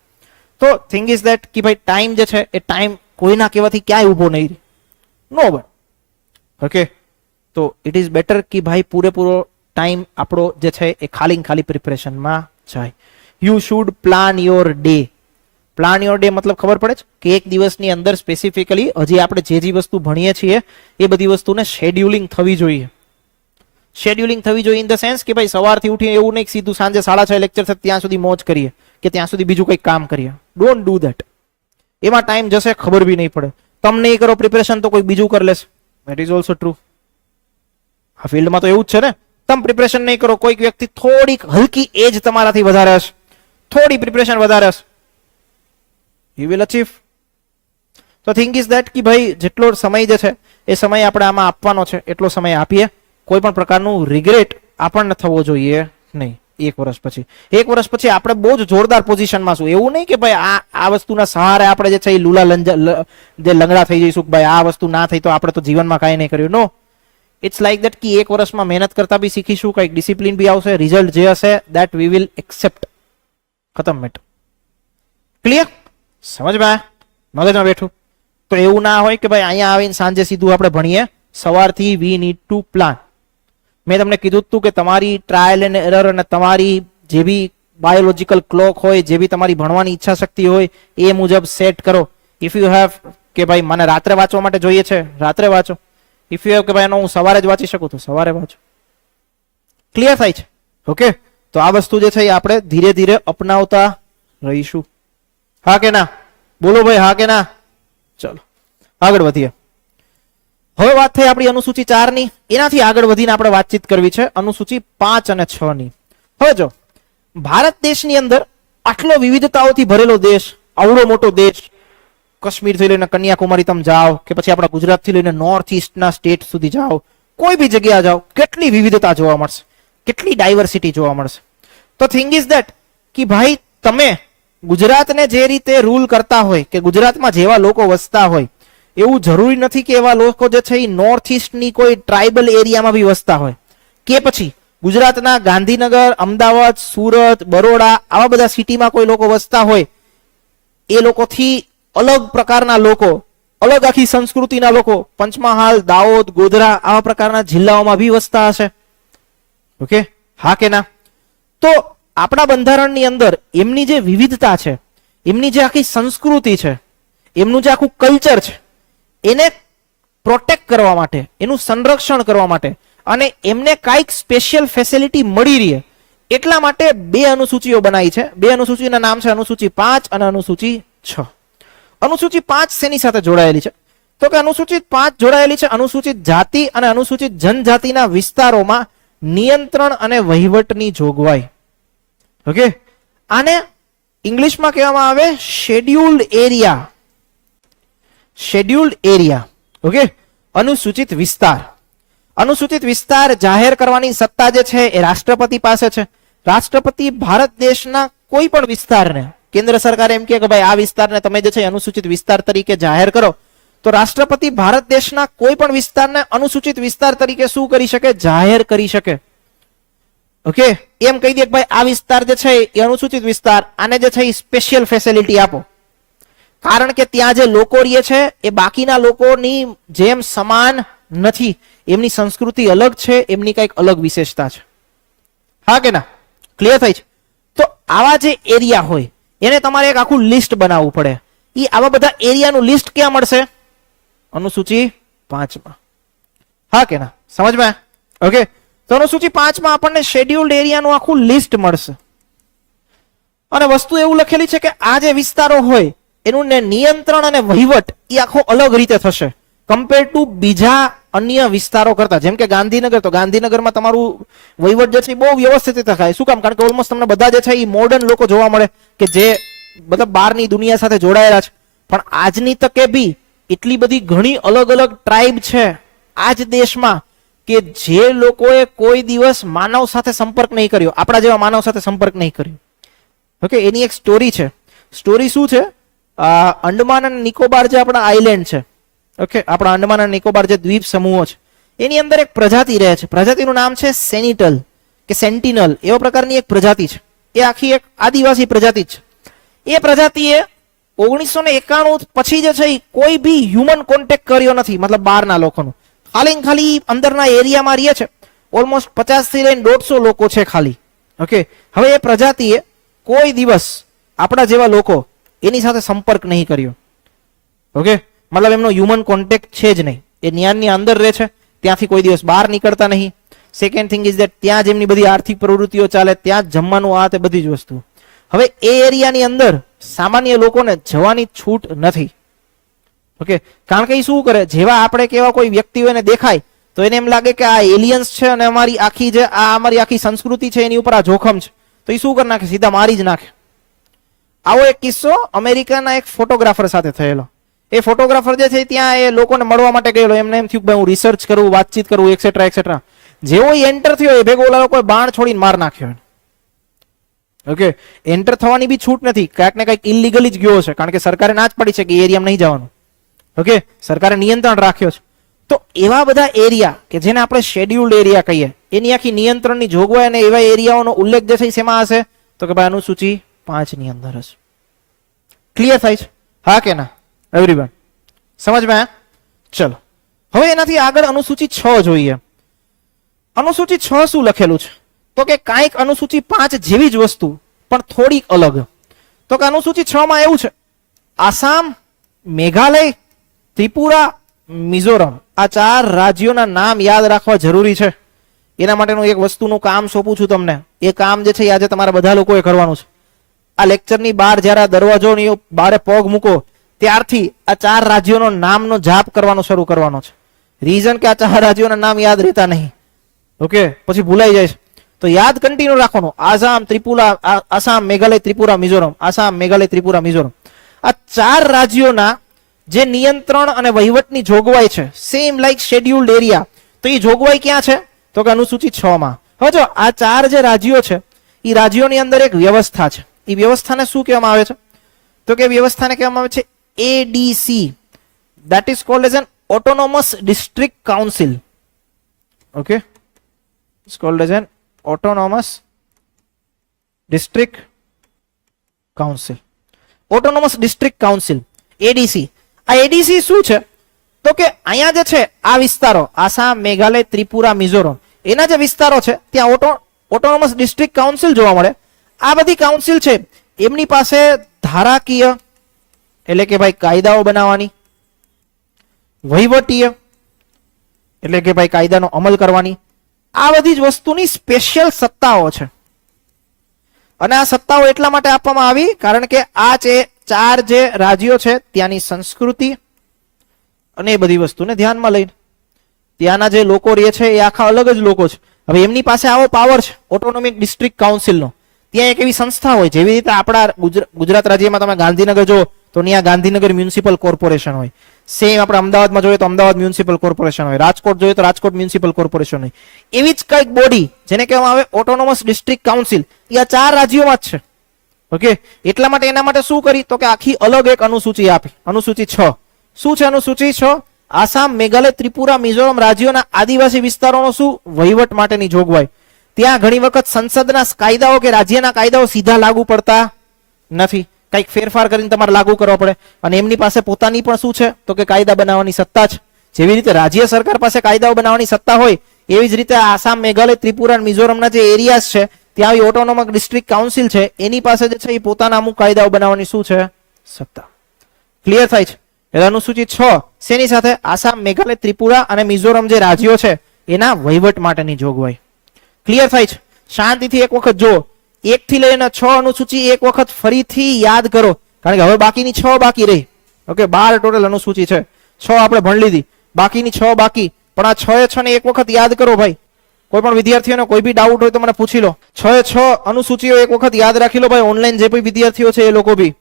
તો થિંગ ઇઝ ધેટ કે ભાઈ ટાઈમ જે છે એ ટાઈમ કોઈના કહેવાથી ક્યાંય ઊભો નહીં રહે. નો બટ ઓકે, તો ઇટ ઇઝ બેટર કે ભાઈ પૂરેપૂરો ટાઈમ આપણો જે છે એ ખાલી પ્રિપરેશનમાં જાય. You should plan your day. Plan your day મતલબ ખબર પડે છે કે એક દિવસની અંદર સ્પેસિફિકલી હજી આપણે જે વસ્તુ ભણીએ છીએ એ બધી વસ્તુને શેડ્યુલિંગ થવી જોઈએ. શેડ્યુલિંગ થવી જોઈએ ઇન ધ સેન્સ કે ભાઈ સવારથી ઉઠીને એવું નહીં સીધું સાંજે 6:30 લેક્ચર છે ત્યાં સુધી મોજ કરીએ કે ત્યાં સુધી બીજું કંઈક કામ કરીએ. Don't do that. એમાં ટાઈમ જશે ખબર બી નહીં પડે. તમે નહીં કરો પ્રિપરેશન તો કોઈ બીજું કરી લેશે. That is also true. આ ફિલ્ડમાં તો એવું જ છે ને. તમે પ્રિપરેશન નહીં કરો, કોઈક વ્યક્તિ થોડીક હલકી એજ તમારાથી વધારે હશે, થોડી પ્રિપરેશન વધારે હશે, યુ વિલ અચીવ. તો થિંક ઇઝ ધેટ કે ભાઈ જેટલો સમય જે છે એ સમય આપણે આમાં આપવાનો છે એટલો સમય આપીએ. કોઈ પણ પ્રકારનું રિગ્રેટ આપણને થવો જોઈએ નહીં. એક વર્ષ પછી આપણે બહુ જ જોરદાર પોઝિશનમાં છું. એવું નહીં કે ભાઈ આ વસ્તુના સહારે આપણે જે છે એ જે લંગડા થઈ જઈશું કે ભાઈ આ વસ્તુ ના થઈ તો આપણે તો જીવનમાં કાંઈ નહીં કર્યું. નો, ઇટ્સ લાઈક દેટ કે એક વર્ષમાં મહેનત કરતા બી શીખીશું, કંઈક ડિસિપ્લિન બી આવશે, રિઝલ્ટ જે હશે દેટ વી વિલ એક્સેપ્ટ. ખતમ મેટ. ક્લિયર? સમજમાં મગજમાં બેઠું? તો એવું ના હોય કે ભાઈ અહીંયા આવીને સાંજે સીધું આપણે ભણીએ. સવારથી વી નીડ ટુ પ્લાન. મેં તમને કીધું હતું કે તમારી ટ્રાયલ એન્ડ એરર અને તમારી જે બી બાયોલોજીકલ ક્લોક હોય, જે બી તમારી ભણવાની ઈચ્છા શક્તિ હોય એ મુજબ સેટ કરો. ઇફ યુ હેવ કે ભાઈ મને રાત્રે વાંચવા માટે જોઈએ છે, રાત્રે વાંચો. ઇફ યુ હેવ કે ભાઈ હું સવારે જ વાંચી શકું તો સવારે વાંચો. ક્લિયર થાય છે? ઓકે, તો આ વસ્તુ જે છે એ આપણે ધીરે ધીરે અપનાવતા રહીશું. હા કે ના? બોલો ભાઈ, હા કે ના? ચલો આગળ વધીએ. હવે વાત થઈ આપણી અનુસૂચિ 4 ની. એનાથી આગળ વધીને આપણે વાતચીત કરવી છે અનુસૂચિ 5 અને 6 ની. હવે જો ભારત દેશની અંદર આટલો વિવિધતાઓથી ભરેલો દેશ, આવડો મોટો દેશ, કાશ્મીર થી લઈને કન્યાકુમારી તમે જાઓ કે પછી આપણા ગુજરાત થી લઈને નોર્થ ઈસ્ટના સ્ટેટ સુધી જાઓ, કોઈ બી જગ્યા જાઓ, કેટલી વિવિધતા જોવા મળશે, કેટલી ડાયવર્સિટી જોવા મળશે. તો થિંગ ઇઝ ધેટ કે ભાઈ તમે ગુજરાતને જે રીતે રૂલ કરતા હોય કે ગુજરાતમાં જેવા લોકો વસતા હોય એવું જરૂરી નથી કે એવા લોકો જે છે એ નોર્થ ઈસ્ટની કોઈ ટ્રાઇબલ એરિયામાં બી વસતા હોય, કે પછી ગુજરાતના ગાંધીનગર, અમદાવાદ, સુરત, બરોડા આવા બધા સિટીમાં કોઈ લોકો વસતા હોય. એ લોકોથી અલગ પ્રકારના લોકો, અલગ આખી સંસ્કૃતિના લોકો પંચમહાલ, દાહોદ, ગોધરા આવા પ્રકારના જિલ્લાઓમાં બી વસતા હશે. ઓકે, હા કે ના? તો આપણા બંધારણની અંદર એમની જે વિવિધતા છે, એમની જે આખી સંસ્કૃતિ છે, એમનું જે આખું કલ્ચર છે એને પ્રોટેક્ટ કરવા માટે, એનું સંરક્ષણ કરવા માટે અને એમને કાંઈક સ્પેશિયલ ફેસિલિટી મળી રહે એટલા માટે 2 અનુસૂચિઓ બનાવી છે. 2 અનુસૂચિના નામ છે અનુસૂચિ 5 અને અનુસૂચિ 6. અનુસૂચિ 5 શેની સાથે જોડાયેલી છે? તો કે અનુસૂચિત 5 જોડાયેલી છે અનુસૂચિત જાતિ અને અનુસૂચિત જનજાતિના વિસ્તારોમાં નિયંત્રણ અને વહીવટની જોગવાઈ. ઓકે, આને ઇંગ્લિશમાં કહેવામાં આવે scheduled area. Scheduled area. Okay, અનુસૂચિત વિસ્તાર. અનુસૂચિત વિસ્તાર જાહેર કરવાની સત્તા જે છે એ રાષ્ટ્રપતિ પાસે છે. રાષ્ટ્રપતિ ભારત દેશના કોઈ પણ વિસ્તારને, કેન્દ્ર સરકાર એમ કે ભાઈ આ વિસ્તારને તમે જે છે અનુસૂચિત વિસ્તાર તરીકે જાહેર કરો, તો રાષ્ટ્રપતિ ભારત દેશના કોઈ પણ વિસ્તારને અનુસૂચિત વિસ્તાર તરીકે શું કરી શકે? જાહેર કરી શકે. ઓકે, એમ કહી દે કે ભાઈ આ વિસ્તાર જે છે એ અનુસૂચિત વિસ્તાર, આને જે છે એ સ્પેશિયલ ફેસિલિટી આપો. કારણ કે ત્યાં જે લોકો રહે છે એ બાકીના લોકોની જેમ સમાન નથી, એમની સંસ્કૃતિ અલગ છે, એમની કંઈક અલગ વિશેષતા છે. હા કે ના? ક્લિયર થાય છે? તો આવા જે એરિયા હોય એને તમારે એક આખું લિસ્ટ બનાવવું પડે. એ આવા બધા એરિયાનું લિસ્ટ ક્યાં મળશે? અનુસૂચિ 5માં. હા કે ના? સમજમાં? ઓકે, તો અનુસૂચિ 5માં આપણને શેડ્યુલ્ડ એરિયાનું આખું લિસ્ટ મળશે. અને વસ્તુ એવું લખેલી છે કે આ જે વિસ્તારો હોય એનું નિયંત્રણ અને વહીવટ એ આખો અલગ રીતે થશે કમ્પેર ટુ બીજા અન્ય વિસ્તારો કરતા. જેમ કે ગાંધીનગર, તો ગાંધીનગરમાં તમારું વહીવટ જે છે એ બહુ વ્યવસ્થિત રીતે થાય. શું કામ? કારણ કે ઓલમોસ્ટ તમને બધા જે છે એ મોડર્ન લોકો જોવા મળે કે જે મતલબ બહારની દુનિયા સાથે જોડાયેલા છે. પણ આજની તકે બી એટલી બધી ઘણી અલગ અલગ ટ્રાઇબ છે આ જ દેશમાં કે જે લોકોએ કોઈ દિવસ માનવ સાથે સંપર્ક નહીં કર્યો, આપણા જેવા માનવ સાથે સંપર્ક નહીં કર્યો. ઓકે, એની એક સ્ટોરી છે. સ્ટોરી શું છે? અંડમાન અને નિકોબાર જે આપણા આઇલેન્ડ છે, ઓકે, આપણા અંડમાન અને નિકોબાર જે દ્વીપ સમૂહો છે, એની અંદર એક પ્રજાતિ રહે છે. પ્રજાતિનું નામ છે સેનિટલ કે સેન્ટિનલ, એવા પ્રકારની એક પ્રજાતિ છે. એ આખી એક આદિવાસી પ્રજાતિ છે. એ પ્રજાતિએ 1991 પછી જે છે એ કોઈ બી હ્યુમન કોન્ટેક્ટ કર્યો નથી, મતલબ બહારના લોકોનું. ખાલી ને ખાલી અંદરના એરિયામાં રહે છે. ઓલમોસ્ટ 50 થી લઈને 150 લોકો છે ખાલી. ઓકે, હવે એ પ્રજાતિએ કોઈ દિવસ આપણા જેવા લોકો એની સાથે સંપર્ક નહીં કર્યો. ઓકે, મતલબ એમનો હ્યુમન કોન્ટેક્ટ છે જ નહીં. એ ન્યાનની અંદર રહે છે, ત્યાંથી કોઈ દિવસ બહાર નીકળતા નહીં. સેકન્ડ થિંગ ઇઝ ધેટ ત્યાં જ એમની બધી આર્થિક પ્રવૃત્તિઓ ચાલે, ત્યાં જ જમવાનું, આ તે બધી જ વસ્તુ. હવે એ એરિયાની અંદર સામાન્ય લોકોને જવાની છૂટ નથી. ઓકે, કારણ કે એ શું કરે, જેવા આપણે કેવા કોઈ વ્યક્તિઓ એને દેખાય તો એને એમ લાગે કે આ એલિયન્સ છે અને અમારી આખી સંસ્કૃતિ છે એની ઉપર આ જોખમ છે, તો એ શું કરી નાખે, સીધા મારી જ નાખે. આવો એક કિસ્સો અમેરિકાના એક ફોટોગ્રાફર સાથે થયેલો. એ ફોટોગ્રાફર જે છે ત્યાં એ લોકોને મળવા માટે ગયેલો. એમને એમ થયું કે હું રિસર્ચ કરું, વાતચીત કરું, એક્સેટ્રા એક્સેટ્રા. જેવો એન્ટર થયો એ ભેગો ઓલા લોકોએ બાણ છોડીને માર નાખ્યો. ઓકે, એન્ટર થવાની બી છૂટ નથી, ક્યાંક ને ક્યાંક ઇલીગલી જ ગયો છે, કારણ કે સરકારે ના જ પડી છે કે એ એરિયામાં નહીં જવાનું. ઓકે, સરકારે નિયંત્રણ રાખ્યો છે. તો એવા બધા એરિયા કે જેને આપણે શેડ્યુલ્ડ એરિયા કહીએ, એની આખી નિયંત્રણની જોગવાઈ અને એવા એરિયાઓનો ઉલ્લેખ જે છે એ શેમાં હશે? તો કે ભાઈ અનુસૂચિ 5 ની અંદર હશે. ક્લિયર થાય છે? હા કે ના એવરીવન? સમજમાં? ચલો, હવે એનાથી આગળ અનુસૂચિ 6 જોઈએ. અનુસૂચિ 6 શું લખેલું છે? તો કે કાંઈક અનુસૂચિ 5 જેવી જ વસ્તુ પણ થોડીક અલગ. તો કે અનુસૂચિ 6 માં એવું છે, આસામ, મેઘાલય, ત્રિપુરા, મિઝોરમ, આ 4 રાજ્યોના નામ યાદ રાખવા જરૂરી છે. એના માટેનું એક વસ્તુનું કામ સોંપું છું તમને. એ કામ જે છે આજે તમારા બધા લોકોએ કરવાનું છે. આ લેક્ચરની બહાર જ્યારે દરવાજોની બારે પગ મૂકો ત્યારથી આ 4 રાજ્યોનો નામનો જાપ કરવાનો શરૂ કરવાનો છે. રીઝન કે આ 4 રાજ્યોના નામ યાદ રહેતા નહીં. ઓકે, પછી ભૂલાઈ જાય છે. તો યાદ કન્ટિન્યુ રાખવાનું. આસામ, મેઘાલય, ત્રિપુરા, મિઝોરમ. આસામ, મેઘાલય, ત્રિપુરા, મિઝોરમ. આ 4 રાજ્યોના જે નિયંત્રણ અને વહીવટની જોગવાઈ છે, સેમ લાઈક શેડ્યુલ્ડ એરિયા, તો એ જોગવાઈ ક્યાં છે? તો કે અનુસૂચિ 6 માં. હવે જો આ 4 જે રાજ્યો છે એ રાજ્યોની અંદર એક વ્યવસ્થા છે. એ વ્યવસ્થાને શું કહેવામાં આવે છે? તો કે વ્યવસ્થાને કહેવામાં આવે છે ADC, that is called as an autonomous district council. Okay, it's called as an autonomous district council. Autonomous district council, ADC. આ ADC શું છે? તો કે અહીંયા જે છે આ વિસ્તારો, આસામ, મેઘાલય, ત્રિપુરા, મિઝોરમ, એના જે વિસ્તારો છે ત્યાં ઓટોનોમસ ડિસ્ટ્રિક્ટ કાઉન્સિલ જોવા મળે. આ બધી કાઉન્સિલ છે એમની પાસે ધારાકીય એટલે કે ભાઈ કાયદાઓ બનાવવાની, વહીવટીય એટલે કે ભાઈ કાયદાનો અમલ કરવાની, આ બધી જ વસ્તુની સ્પેશિયલ સત્તાઓ છે. અને આ સત્તાઓ એટલા માટે આપવામાં આવી કારણ કે આ 4 જે રાજ્યો છે ત્યાંની સંસ્કૃતિ અને એ બધી વસ્તુને ધ્યાનમાં લઈને ત્યાંના જે લોકો રહે છે એ આખા અલગ જ લોકો છે. હવે એમની પાસે આવો પાવર છે ઓટોનોમિક ડિસ્ટ્રિક્ટ કાઉન્સિલનો. ત્યાં એક એવી સંસ્થા હોય, જેવી રીતે આપણા ગુજરાત રાજ્યમાં તમે ગાંધીનગર જો તો ત્યાં ગાંધીનગર મ્યુનિસિપલ કોર્પોરેશન હોય. સેમ આપણે અમદાવાદમાં જોઈએ તો અમદાવાદ મ્યુનિસિપલ કોર્પોરેશન હોય, રાજકોટ જોઈએ તો રાજકોટ મ્યુનિસિપલ કોર્પોરેશન હોય. એવી જ કઈક બોડી જેને કહેવામાં આવે ઓટોનોમસ ડિસ્ટ્રિક્ટ કાઉન્સિલ, એ આ 4 રાજ્યોમાં જ છે. ઓકે, એટલા માટે એના માટે શું કરી તો કે આખી અલગ એક અનુસૂચિ આપી. અનુસૂચિ 6 શું છે? અનુસૂચિ 6 આસામ, મેઘાલય, ત્રિપુરા, મિઝોરમ રાજ્યોના આદિવાસી વિસ્તારોનો શું? વહીવટ માટેની જોગવાઈ. ત્યાં ઘણી વખત સંસદના કાયદાઓ કે રાજ્યના કાયદાઓ સીધા લાગુ પડતા નથી, કંઈક ફેરફાર કરીને તમારે લાગુ કરવા પડે. અને એમની પાસે પોતાની પણ શું છે તો કે કાયદા બનાવવાની સત્તા છે. જેવી રીતે રાજ્ય સરકાર પાસે કાયદાઓ બનાવવાની સત્તા હોય એવી જ રીતે આસામ, મેઘાલય, ત્રિપુરા અને મિઝોરમના જે એરિયાઝ છે ત્યાં આવી ઓટોનોમસ ડિસ્ટ્રિક્ટ કાઉન્સિલ છે એની પાસે જે છે એ પોતાના અમુક કાયદાઓ બનાવવાની શું છે? સત્તા. ક્લિયર થાય છે? એટલે અનુસૂચિ 6 શેની સાથે? આસામ, મેઘાલય, ત્રિપુરા અને મિઝોરમ જે રાજ્યો છે એના વહીવટ માટેની જોગવાઈ. ક્લિયર થાય છે? શાંતિથી એક વખત જો 1 થી લઈને 6 અનુસૂચિ એક વખત ફરીથી યાદ કરો, કારણ કે હવે બાકીની 6 બાકી રહી. ઓકે, 12 ટોટલ અનુસૂચિ છે, 6 આપણે ભણી લીધી, બાકીની 6 બાકી. પણ આ 6 ને એક વખત યાદ કરો ભાઈ. કોઈ પણ વિદ્યાર્થીઓને કોઈ બી ડાઉટ હોય તો મને પૂછી લો. 6 અનુસૂચિઓ એક વખત યાદ રાખી લો ભાઈ, ઓનલાઈન જે કોઈ વિદ્યાર્થીઓ છે એ લોકો બી.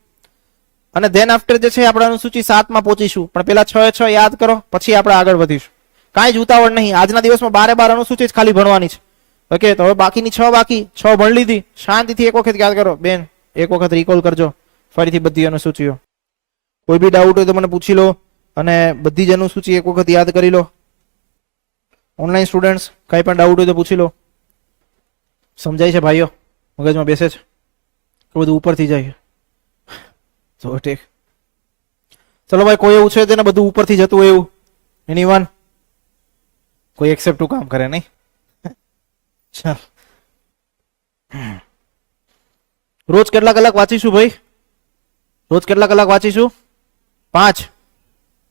અને ધેન આફ્ટર જે છે આપણે અનુસૂચિ 7 માં પહોંચીશું, પણ પેલા 6 યાદ કરો પછી આપણે આગળ વધીશું. કાંઈ જ ઉતાવળ નહીં, આજના દિવસમાં 12 અનુસૂચિ જ ખાલી ભણવાની છે. ઓકે, તો હવે બાકીની 6 બાકી, 6 ભણી લીધી, શાંતિથી એક વખત યાદ કરો બેન. એક વખત રિકોલ કરજો ફરીથી બધી અનુસૂચિઓ. કોઈ બી ડાઉટ હોય તો મને પૂછી લો અને બધી જ અનુસૂચિ એક વખત યાદ કરી લો. ઓનલાઈન સ્ટુડન્ટ્સ કઈ પણ ડાઉટ હોય તો પૂછી લો. સમજાય છે ભાઈઓ? મગજમાં બેસે છે? બધું ઉપરથી જાય તો ઠીક. ચલો ભાઈ, કોઈ એવું છે તેને બધું ઉપરથી જતું હોય એવું? એનીવન? કોઈ એક્સેપ્ટ કામ કરે નહીં? ચાલ, રોજ કેટલા કલાક વાંચીશું ભાઈ? રોજ કેટલા કલાક વાંચીશું? 5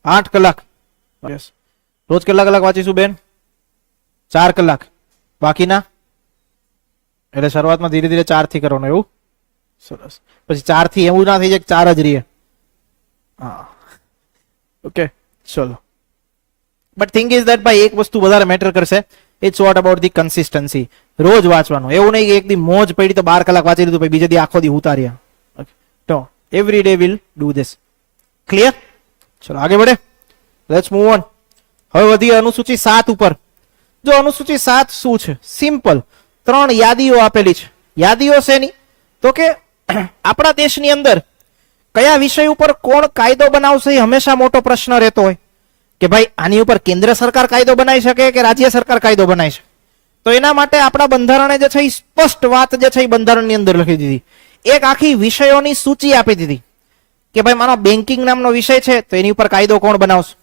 8 કલાક. યસ. રોજ કેટલા કલાક વાંચીશું બેન? 4 કલાક. બાકીના? એટલે શરૂઆતમાં ધીરે ધીરે 4 થી કરવાનું એવું? સરસ. પછી 4 થી એવું ના થઈ જાય કે 4 જ રહીએ. હા, ઓકે, ચલો. બટ થિંગ ઇઝ ધેટ ભાઈ એક વસ્તુ વધારે મેટર કરશે. It's what about the consistency. રોજ વાંચવાનું. એવું નહીં કે એક દી મોજ પડી તો 12 કલાક વાંચી લીધું, પછી બીજે દી આખો દી ઉતાર્યા. તો every day will do this. Clear? ચલો આગે बढ़े. Let's move on. હવે વધી અનુસૂચિ 7 ઉપર. જો અનુસૂચિ 7 શું છે? સિમ્પલ 3 યાદીઓ આપેલી છે. યાદીઓ શેની? તો કે આપણા દેશની અંદર કયા વિષય ઉપર કોણ કાયદો બનાવશે એ હંમેશા મોટો પ્રશ્ન રહેતો હોય કે ભાઈ આની ઉપર કેન્દ્ર સરકાર કાયદો બનાવી શકે કે રાજ્ય સરકાર કાયદો બનાવી શકે. તો એના માટે આપણા બંધારણે જે છે એ સ્પષ્ટ વાત જે છે એ બંધારણની અંદર લખી દીધી. એક આખી વિષયોની સૂચિ આપી દીધી કે ભાઈ મારો બેન્કિંગ નામનો વિષય છે તો એની ઉપર કાયદો કોણ બનાવશે.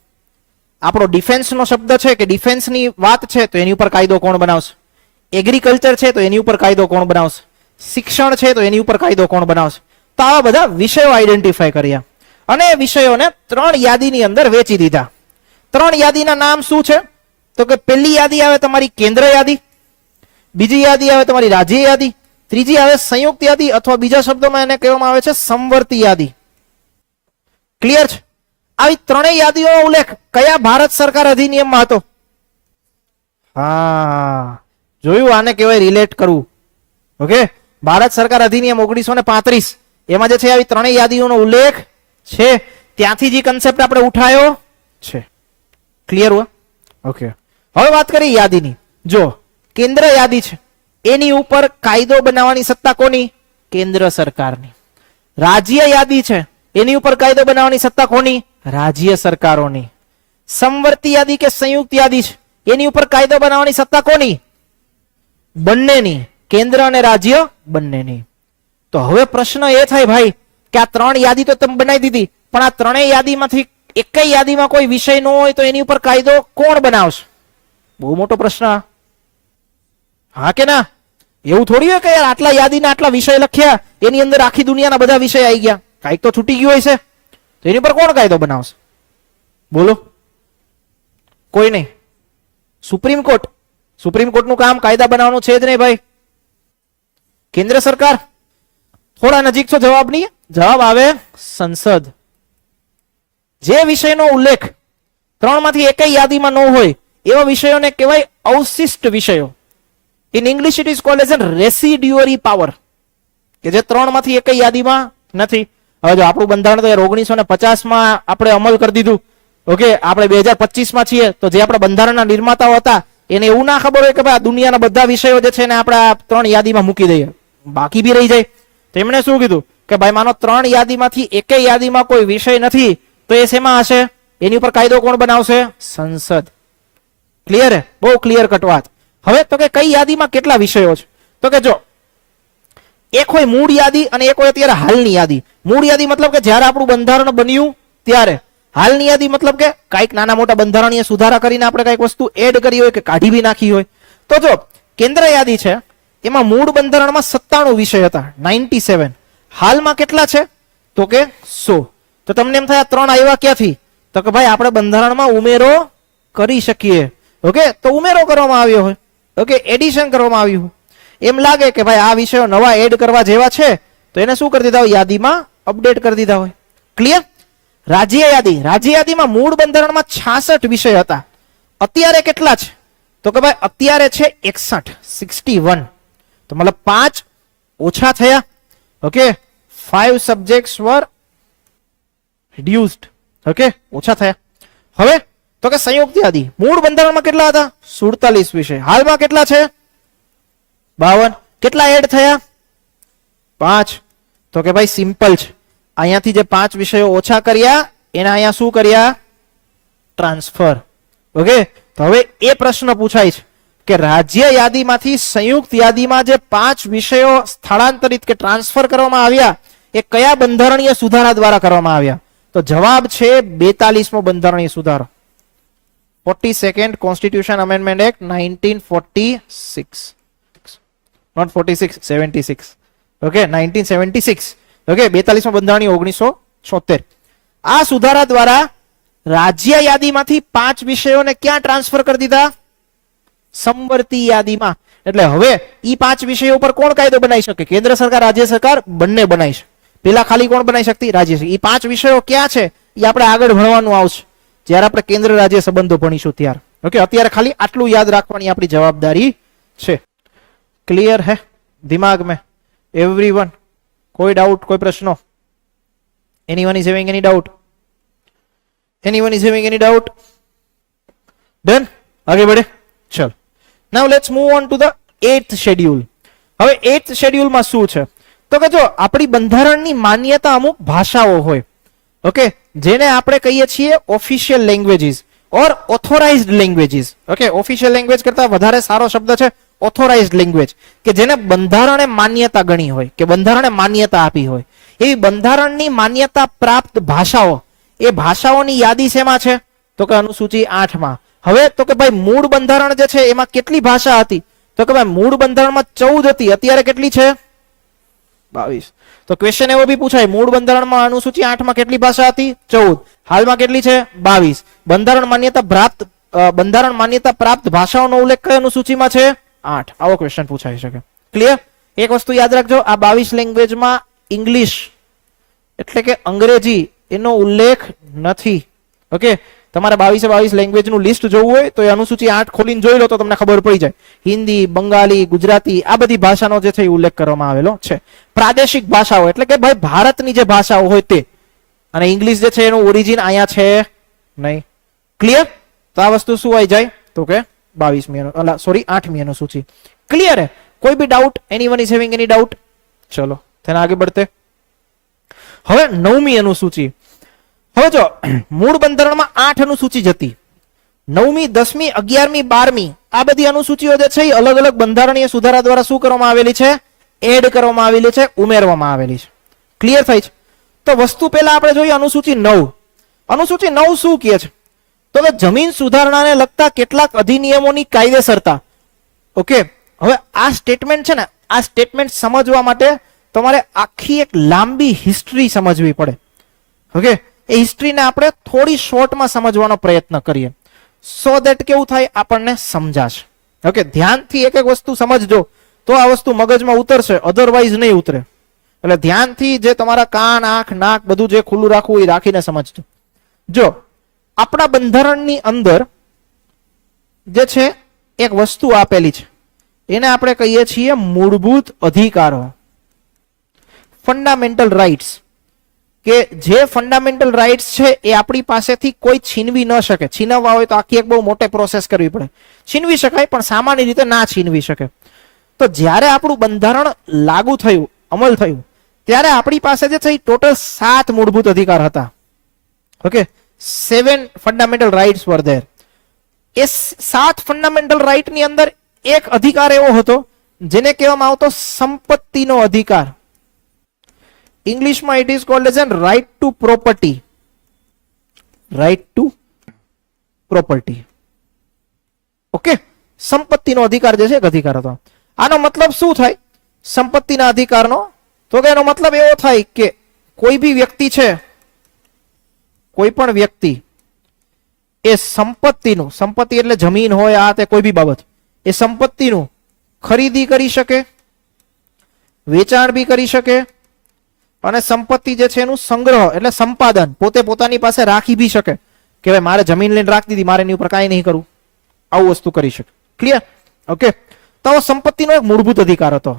આપણો ડિફેન્સનો શબ્દ છે કે ડિફેન્સની વાત છે તો એની ઉપર કાયદો કોણ બનાવશે. એગ્રીકલ્ચર છે તો એની ઉપર કાયદો કોણ બનાવશે. શિક્ષણ છે તો એની ઉપર કાયદો કોણ બનાવશે. તો આવા બધા વિષયો આઈડેન્ટિફાય કર્યા અને એ વિષયોને 3 યાદીની અંદર વેચી દીધા. 3 યાદીના નામ શું છે? તો કે પહેલી યાદી આવે તમારી કેન્દ્ર યાદી, બીજી યાદી આવે તમારી રાજ્ય યાદી, ત્રીજી આવે સંયુક્ત યાદી અથવા બીજા શબ્દોમાં એને કહેવામાં આવે છે સમવર્તી યાદી. ક્લિયર છે? આવી 3 યાદીઓનો ઉલ્લેખ કયા ભારત સરકાર અધિનિયમમાં હતો? હા, જોયું? આને કહેવાય રિલેટ કરવું. ઓકે, ભારત સરકાર અધિનિયમ 1935 એમાં જે છે આવી 3 યાદીઓનો ઉલ્લેખ છે. ત્યાંથી જે કન્સેપ્ટ આપણે ઉઠાયો છે. ક્લિયર હો? ઓકે, હવે વાત કરીએ યાદીની. જો કેન્દ્ર યાદી છે એની ઉપર કાયદો બનાવવાની સત્તા કોની? કેન્દ્ર સરકારની. રાજ્ય યાદી છે એની ઉપર કાયદો બનાવવાની સત્તા કોની? રાજ્ય સરકારોની. સમવર્તી યાદી કે સંયુક્ત યાદી છે એની ઉપર કાયદો બનાવવાની સત્તા કોની? બંનેની. કેન્દ્ર અને રાજ્ય બંનેની. તો હવે પ્રશ્ન એ થાય ભાઈ કે આ 3 યાદી તો તમે બનાવી દીધી, પણ આ 3 યાદીમાંથી એક યાદીમાં કોઈ વિષય ન હોય તો એની ઉપર કાયદો કોણ બનાવશે? બહુ મોટો પ્રશ્ન. હા કે ના? એવું થોડી હોય કે યાર આટલા યાદીના આટલા વિષય લખ્યા એની અંદર આખી દુનિયાના બધા વિષય આવી ગયા, કાંઈક તો છૂટી ગયું હોય છે. તો એની પર કોણ કાયદો બનાવશે? બોલો? કોઈ નહીં. Supreme court. સુપ્રીમ કોર્ટનું કામ કાયદા બનાવવાનું છે જ નહીં ભાઈ. કેન્દ્ર સરકાર. થોડા નજીક છો જવાબની. જવાબ આવે સંસદ. જે વિષયનો ઉલ્લેખ 3 માંથી એક યાદીમાં ન હોય એવા વિષયોને કહેવાય અવશિષ્ટ વિષયો. In English it is called as residuary power, કે જે 3 માંથી એક યાદીમાં નથી. હવે જો આપણું બંધારણ તો 1950માં આપણે અમલ કરી દીધું. ઓકે, આપણે 2025માં છીએ, તો જે આપણા બંધારણના નિર્માતાઓ હતા એને એવું ના ખબર હોય કે ભાઈ આ દુનિયાના બધા વિષયો જે છે ને આપણે આ 3 યાદીમાં મૂકી દઈએ, બાકી બી રહી જાય. તેમણે શું કીધું કે ભાઈ માનો 3 યાદીમાંથી એક યાદીમાં કોઈ વિષય નથી તો એ શેમાં હશે? એની ઉપર કાયદો કોણ બનાવશે? સંસદ. ક્લિયર? બહુ ક્લિયર કટ વાત. હવે તો કે કઈ યાદીમાં કેટલા વિષયો છે? તો કે જો એક હોય મૂળ યાદી અને એક હોય અત્યારે હાલની યાદી. મૂળ યાદી મતલબ કે જ્યારે આપણું બંધારણ બન્યું ત્યારે. હાલની યાદી મતલબ કે કઈક નાના મોટા બંધારણીય સુધારા કરીને આપણે કઈક વસ્તુ એડ કરી હોય કે કાઢી બી નાખી હોય. તો જો કેન્દ્ર યાદી છે એમાં મૂળ બંધારણમાં 97 વિષય હતા, 97. હાલમાં કેટલા છે? તો કે 100. તો તમને એમ થાય 3 આવ્યા ક્યાંથી? તો કે ભાઈ આપણે બંધારણમાં ઉમેરો કરી શકીએ. ઓકે, તો ઉમેરો કરવામાં આવ્યો હોય. ઓકે, એડિશન કરવામાં આવ્યું હોય. એમ લાગે કે ભાઈ આ વિષયો નવા એડ કરવા જેવા છે તો એને શું કરી દીધા હોય? યાદીમાં અપડેટ કરી દીધા હોય. ક્લિયર? રાજ્ય યાદી. રાજ્ય યાદીમાં મૂળ બંધારણમાં 66 વિષય હતા. અત્યારે કેટલા છે? તો કે ભાઈ અત્યારે છે 61. તો મતલબ 5 ઓછા થયા. ઓકે, 5 સબ્જેક્ટ્સ વર રિડ્યુસ્ડ. ઓકે, ઓછા થયા. હવે તો કે સંયુક્ત યાદી. મૂળ બંધારણમાં કેટલા હતા? 47 વિષય. હાલમાં કેટલા છે? 52. કેટલા એડ થયા? 5. તો કે ભાઈ સિમ્પલ છે, અહીંયાથી જે 5 વિષયો ઓછા કર્યા એના અહીંયા શું કર્યા? ટ્રાન્સફર. ઓકે, તો હવે એ પ્રશ્ન પૂછાય છે કે રાજ્ય યાદીમાંથી સંયુક્ત યાદીમાં જે 5 વિષયો સ્થળાંતરિત કે ટ્રાન્સફર કરવામાં આવ્યા એ કયા બંધારણીય સુધારા દ્વારા કરવામાં આવ્યા? તો જવાબ છે 42મો બંધારણીય સુધારો, 42nd constitution amendment act 1946, not 46, 76. Okay, 1976. Okay, 42મો બંધારણીય 1976. આ સુધારા દ્વારા રાજ્ય યાદીમાંથી 5 વિષયોને ક્યાં ટ્રાન્સફર કરી દીધા? સમવર્તી યાદીમાં. એટલે હવે ઈ 5 વિષયો ઉપર કોણ કાયદો બનાવી શકે? કેન્દ્ર સરકાર, રાજ્ય સરકાર બંને બનાવી શકે. પેલા ખાલી કોણ બનાવી શકતી? રાજ્ય. ઈ 5 વિષયો ક્યાં છે એ આપણે આગળ ભણવાનું આવશે જ્યારે આપણે કેન્દ્ર રાજ્ય સંબંધો ભણીશું ત્યારે. ઓકે, અત્યારે ખાલી આટલું યાદ રાખવાની આપણી જવાબદારી છે. ક્લિયર હે દિમાગ में एवरीवन? कोई डाउट, कोई प्रश्नो? Anyone is having any doubt? Anyone is having any doubt? Done, आगे बढ़े. चल, now let's move on to the 8th schedule. હવે 8th शेड्यूल માં શું છે? તો કે જો આપણી બંધારણની માન્યતા અમુક ભાષાઓ હોય, ઓકે, જેને આપણે કહીએ છીએ ઓફિશિયલ લેંગ્વેજીસ ઓર authorised languages. Okay, official language કરતા વધારે સારો શબ્દ છે ઓથોરાઇઝ્ડ લેંગ્વેજ, કે જેને બંધારણે માન્યતા ગણી હોય કે બંધારણે માન્યતા આપી હોય. એવી બંધારણની માન્યતા પ્રાપ્ત ભાષાઓ, એ ભાષાઓની યાદી શેમાં છે? તો કે અનુસૂચિ 8 માં. હવે તો કે ભાઈ મૂળ બંધારણ જે છે એમાં કેટલી ભાષા હતી? તો કે ભાઈ મૂળ બંધારણમાં 14 હતી, અત્યારે કેટલી છે? 22. તો ક્વેશ્ચન એવો બી પૂછાય, મૂળ બંધારણમાં અનુસૂચિ 8 માં કેટલી ભાષા હતી? 14. હાલમાં કેટલી છે? 22. બંધારણ માન્યતા પ્રાપ્ત ભાષાઓનો ઉલ્લેખ કઈ અનુસૂચિમાં છે? 8. આવો ક્વેશ્ચન પૂછાઈ શકે. ક્લિયર? એક વસ્તુ યાદ રાખજો, આ 22 લેંગ્વેજમાં ઇંગ્લિશ એટલે કે અંગ્રેજી એનો ઉલ્લેખ નથી. ઓકે, તમારે 22 લેંગ્વેજનું લિસ્ટ જોવું હોય તો એ અનુસૂચિ 8 ખોલીને જોઈ લો તો તમને ખબર પડી જાય. હિન્દી, બંગાળી, ગુજરાતી આ બધી ભાષાનો જે છે એ ઉલ્લેખ કરવામાં આવેલો છે. પ્રાદેશિક ભાષાઓ એટલે કે ભાઈ ભારતની જે ભાષાઓ હોય તે, અને ઇંગ્લિશ જે છે એનું ઓરિજિન અહીંયા છે નહીં. ક્લિયર? તો આ વસ્તુ શું આવી જાય? તો કે 8મી અનુસૂચિ. ક્લિયર है? कोई भी doubt? Anyone is having any doubt? चलो तेना आगे बढ़ते. હવે 9મી અનુસૂચિ. હવે જો મૂળ બંધારણમાં 8 અનુસૂચિ જ હતી. 9મી, 10મી, 11મી, 12મી આ બધી અનુસૂચિઓ જે છે એ અલગ અલગ બંધારણીય સુધારા દ્વારા શું કરવામાં આવેલી છે? એડ કરવામાં આવેલી છે, ઉમેરવામાં આવેલી છે. ક્લિયર થાય છે? તો વસ્તુ પહેલા આપણે જોઈએ અનુસૂચિ 9. અનુસૂચિ 9 શું કહે છે? તો કે જમીન સુધારણાને લગતા કેટલાક અધિનિયમોની કાયદેસરતા. ઓકે, હવે આ સ્ટેટમેન્ટ છે ને, આ સ્ટેટમેન્ટ સમજવા માટે તમારે આખી એક લાંબી હિસ્ટ્રી સમજવી પડે. ઓકે, એ હિસ્ટ્રીને આપણે થોડી શોર્ટમાં સમજવાનો પ્રયત્ન કરીએ સો ધેટ કેવું થાય આપણને સમજાશે. ઓકે, ધ્યાનથી એક એક વસ્તુ સમજજો તો આ વસ્તુ મગજમાં ઉતરશે, અધરવાઇઝ નહીં ઉતરે. એટલે ધ્યાનથી જે તમારા કાન, આંખ, નાક બધું જે ખુલ્લું રાખવું એ રાખીને સમજજો. જો આપણા બંધારણની અંદર જે છે એક વસ્તુ આપેલી છે એને આપણે કહીએ છીએ મૂળભૂત અધિકારો, ફંડામેન્ટલ રાઇટ્સ. કે જે ફંડામેન્ટલ રાઇટ્સ છે એ આપણી પાસેથી કોઈ છીનવી ન શકે. છીનવવા હોય તો આખી એક બહુ મોટી પ્રોસેસ કરવી પડે. છીનવી શકાય પણ સામાન્ય રીતે ના છીનવી શકે. તો જ્યારે આપણું બંધારણ લાગુ થયું, અમલ થયું, ત્યારે આપણી પાસે જે છે એ ટોટલ 7 મૂળભૂત અધિકાર હતા. Okay, 7 fundamental rights were there. એ 7 ફંડામેન્ટલ રાઇટ ની અંદર એક અધિકાર એવો હતો જેને કહેવામાં આવતો સંપત્તિનો અધિકાર. ઇંગ્લિશમાં it is called as an right to property. Right to property. Okay, સંપત્તિનો અધિકાર જે છે એક અધિકાર હતો. આનો મતલબ શું થાય સંપત્તિના અધિકારનો? તો કે એનો મતલબ એવો થાય કે કોઈ બી વ્યક્તિ છે, કોઈ પણ વ્યક્તિ એ સંપત્તિનું, સંપત્તિ એટલે જમીન હોય આ તે કોઈ બી બાબત, એ સંપત્તિનું ખરીદી કરી શકે, વેચાણ બી કરી શકે, અને સંપત્તિ જે છે એનું સંગ્રહ એટલે સંપાદન પોતે પોતાની પાસે રાખી બી શકે. કે ભાઈ મારે જમીન લઈને રાખી દીધી, મારે એની ઉપર કાંઈ નહીં કરવું, આવું વસ્તુ કરી શકે. ક્લિયર? ઓકે, તો સંપત્તિનો એક મૂળભૂત અધિકાર હતો.